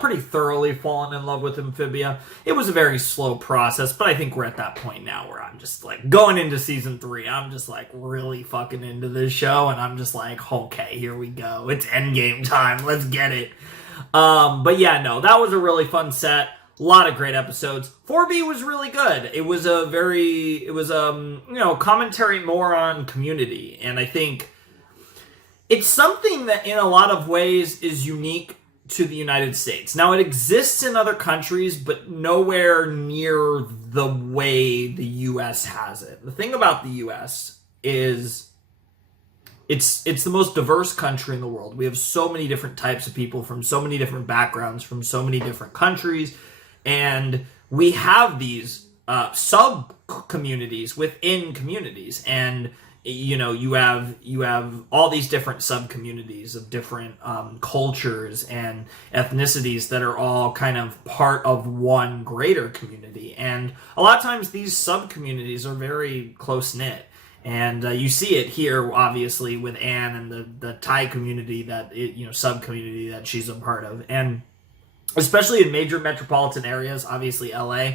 pretty thoroughly fallen in love with Amphibia. It was a very slow process, but I think we're at that point now where I'm just, like, going into Season 3, I'm just, like, really fucking into this show, and I'm just like, okay, here we go. It's endgame time. Let's get it. But yeah, no, that was a really fun set. A lot of great episodes. 4B was really good. It was commentary more on community. And I think it's something that in a lot of ways is unique to the United States. Now, it exists in other countries, but nowhere near the way the US has it. The thing about the US is it's the most diverse country in the world. We have so many different types of people from so many different backgrounds, from so many different countries. And we have these sub communities within communities, and you have all these different sub communities of different cultures and ethnicities that are all kind of part of one greater community. And a lot of times these sub communities are very close knit. And you see it here, obviously, with Anne and the Thai community sub community that she's a part of, and especially in major metropolitan areas, obviously LA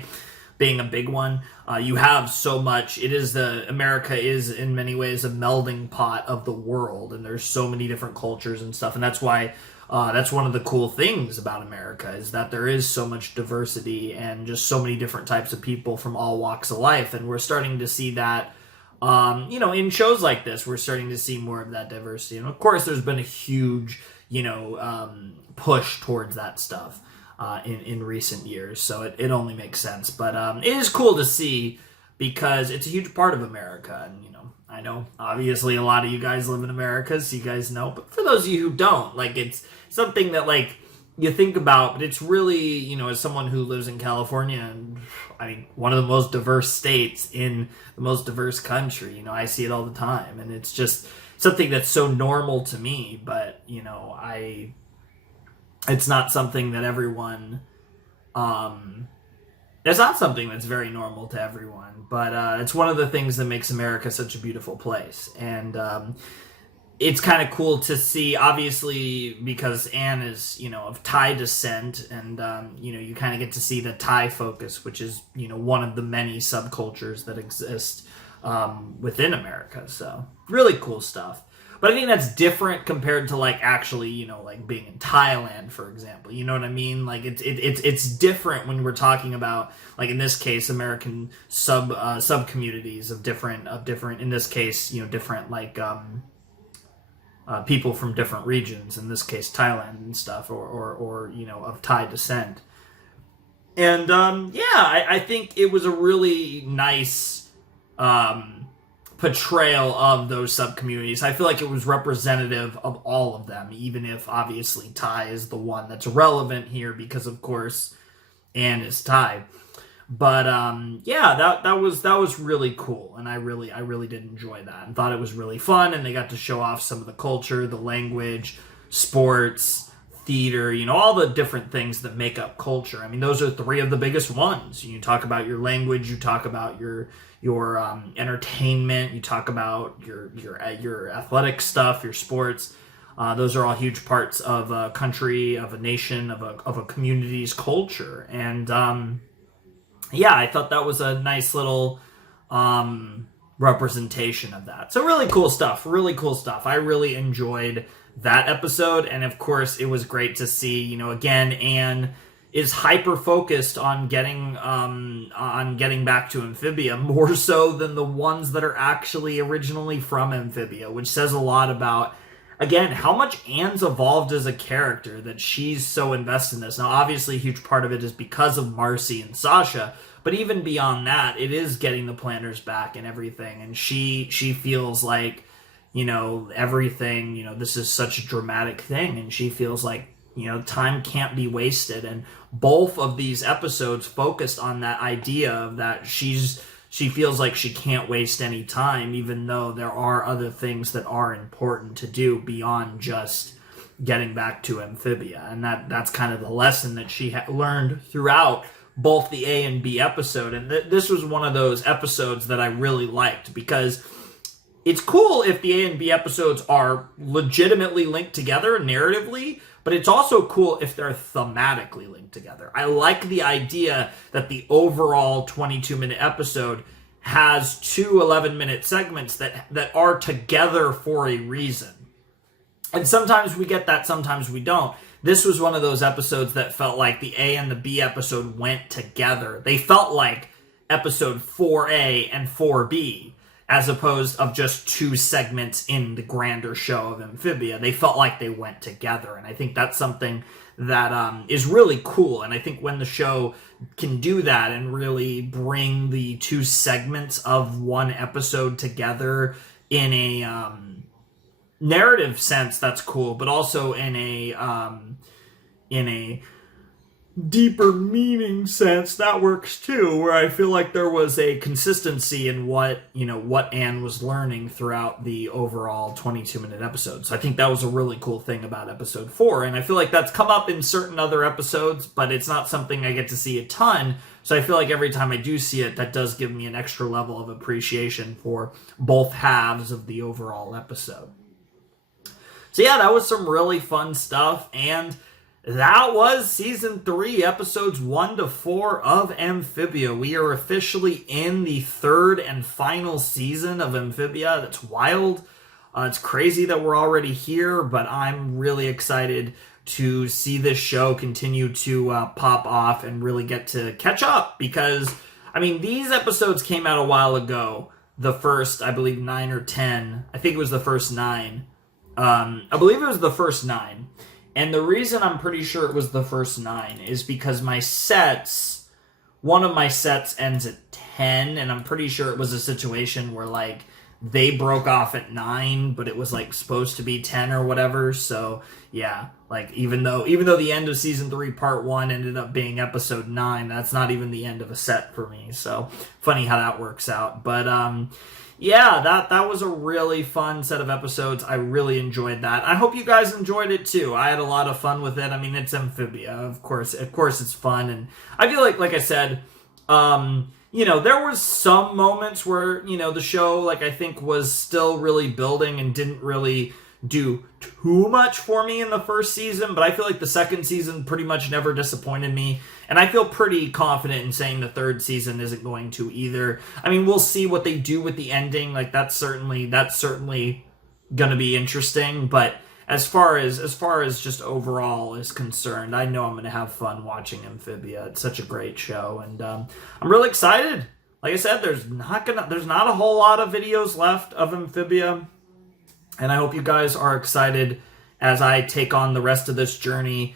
being a big one. You have so much. America is in many ways a melding pot of the world, and there's so many different cultures and stuff, and that's why that's one of the cool things about America, is that there is so much diversity and just so many different types of people from all walks of life, and we're starting to see that. In shows like this, we're starting to see more of that diversity. And of course, there's been a huge, push towards that stuff in recent years. So it only makes sense. But it is cool to see, because it's a huge part of America. And, I know, obviously, a lot of you guys live in America, so you guys know. But for those of you who don't, it's something that, you think about, but it's really, as someone who lives in California, and one of the most diverse states in the most diverse country, I see it all the time, and it's just something that's so normal to me, but, it's not something that everyone, it's not something that's very normal to everyone, but it's one of the things that makes America such a beautiful place, and, it's kind of cool to see, obviously, because Anne is, of Thai descent, and, you kind of get to see the Thai focus, which is, one of the many subcultures that exist within America. So, really cool stuff. But I think that's different compared to, actually, being in Thailand, for example. You know what I mean? It's different when we're talking about, in this case, American sub communities of different, in this case, different, people from different regions, in this case Thailand and stuff, or of Thai descent. And I think it was a really nice portrayal of those sub-communities. I feel like it was representative of all of them, even if obviously Thai is the one that's relevant here, because of course Anne is Thai. But that was really cool, and I really did enjoy that, and thought it was really fun, and they got to show off some of the culture, the language, sports, theater, all the different things that make up culture. Those are three of the biggest ones. You talk about your language, you talk about your entertainment, you talk about your athletic stuff, your sports. Those are all huge parts of a country, of a nation, of a community's culture, and I thought that was a nice little representation of that. So really cool stuff. I really enjoyed that episode. And of course, it was great to see, again, Anne is hyper focused on getting back to Amphibia, more so than the ones that are actually originally from Amphibia, which says a lot about, again, how much Anne's evolved as a character, that she's so invested in this. Now, obviously, a huge part of it is because of Marcy and Sasha, but even beyond that, it is getting the planners back and everything, and she feels like, everything, this is such a dramatic thing, and she feels like, time can't be wasted, and both of these episodes focused on that idea of that she feels like she can't waste any time, even though there are other things that are important to do beyond just getting back to Amphibia. And that's kind of the lesson that she learned throughout both the A and B episode. And this was one of those episodes that I really liked, because it's cool if the A and B episodes are legitimately linked together narratively, but it's also cool if they're thematically linked together. I like the idea that the overall 22-minute episode has two 11-minute segments that are together for a reason. And sometimes we get that, sometimes we don't. This was one of those episodes that felt like the A and the B episode went together. They felt like episode 4A and 4B, as opposed of just two segments in the grander show of Amphibia. They felt like they went together, and I think that's something that is really cool. And I think when the show can do that and really bring the two segments of one episode together in a narrative sense, that's cool, but also in a deeper meaning sense, that works too, where I feel like there was a consistency in what Anne was learning throughout the overall 22-minute episode. So I think that was a really cool thing about episode 4, and I feel like that's come up in certain other episodes, but it's not something I get to see a ton, so I feel like every time I do see it, that does give me an extra level of appreciation for both halves of the overall episode. So yeah, that was some really fun stuff, and that was Season 3, Episodes 1 to 4 of Amphibia. We are officially in the third and final season of Amphibia. That's wild. It's crazy that we're already here, but I'm really excited to see this show continue to pop off and really get to catch up. Because, I mean, these episodes came out a while ago. The first, I believe, 9 or 10. I think it was the first 9. I believe it was the first 9. And the reason I'm pretty sure it was the first 9 is because one of my sets ends at 10, and I'm pretty sure it was a situation where, like, they broke off at 9, but it was, like, supposed to be 10 or whatever. So, yeah, like, even though the end of Season 3, Part 1 ended up being Episode 9, that's not even the end of a set for me. So, funny how that works out. But, yeah, that was a really fun set of episodes. I really enjoyed that. I hope you guys enjoyed it too. I had a lot of fun with it. I mean, it's Amphibia, of course it's fun, and I feel like I said, there was some moments where, the show, like, I think was still really building and didn't really do too much for me in the first season, but I feel like the second season pretty much never disappointed me, and I feel pretty confident in saying the third season isn't going to either. I mean, we'll see what they do with the ending. Like, that's certainly gonna be interesting, but as far as just overall is concerned, I know I'm gonna have fun watching Amphibia. It's such a great show, and I'm really excited. Like I said, there's not a whole lot of videos left of Amphibia. And I hope you guys are excited as I take on the rest of this journey.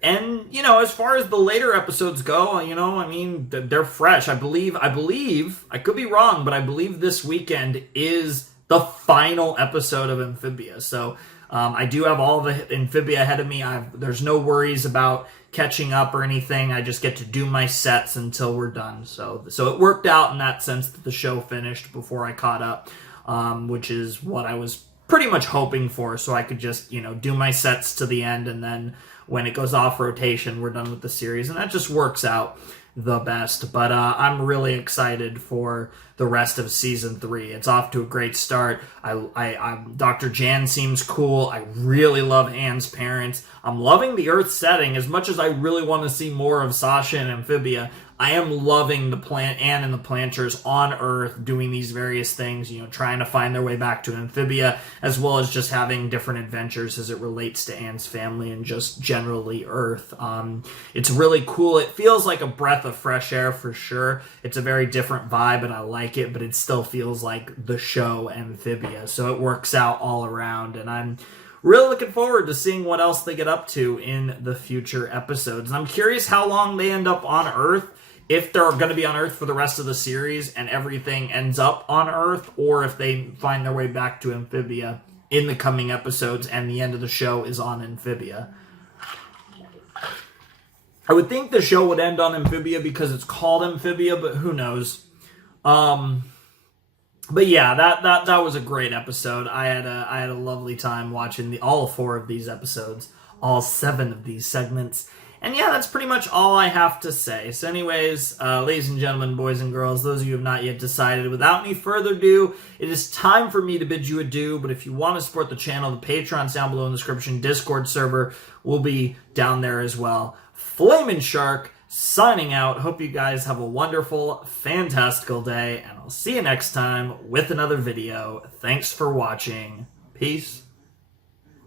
And, as far as the later episodes go, I mean, they're fresh. I believe, I could be wrong, but I believe this weekend is the final episode of Amphibia. So, I do have all the Amphibia ahead of me. There's no worries about catching up or anything. I just get to do my sets until we're done. So it worked out in that sense that the show finished before I caught up. Which is what I was pretty much hoping for, so I could just, do my sets to the end, and then when it goes off rotation, we're done with the series, and that just works out the best. But I'm really excited for the rest of Season 3. It's off to a great start. Dr. Jan seems cool. I really love Anne's parents. I'm loving the Earth setting. As much as I really want to see more of Sasha and Amphibia, I am loving Anne and the Planters on Earth doing these various things, trying to find their way back to Amphibia, as well as just having different adventures as it relates to Anne's family and just generally Earth. It's really cool. It feels like a breath of fresh air for sure. It's a very different vibe, and I like it, but it still feels like the show Amphibia. So it works out all around, and I'm really looking forward to seeing what else they get up to in the future episodes. And I'm curious how long they end up on Earth. If they're going to be on Earth for the rest of the series and everything ends up on Earth, or if they find their way back to Amphibia in the coming episodes and the end of the show is on Amphibia. I would think the show would end on Amphibia because it's called Amphibia, but who knows. But yeah, that was a great episode. I had a lovely time watching all 4 of these episodes, all 7 of these segments. And yeah, that's pretty much all I have to say. So anyways, ladies and gentlemen, boys and girls, those of you who have not yet decided, without any further ado, it is time for me to bid you adieu. But if you want to support the channel, the Patreon's down below in the description. Discord server will be down there as well. Flamin' Shark signing out. Hope you guys have a wonderful, fantastical day, and I'll see you next time with another video. Thanks for watching. Peace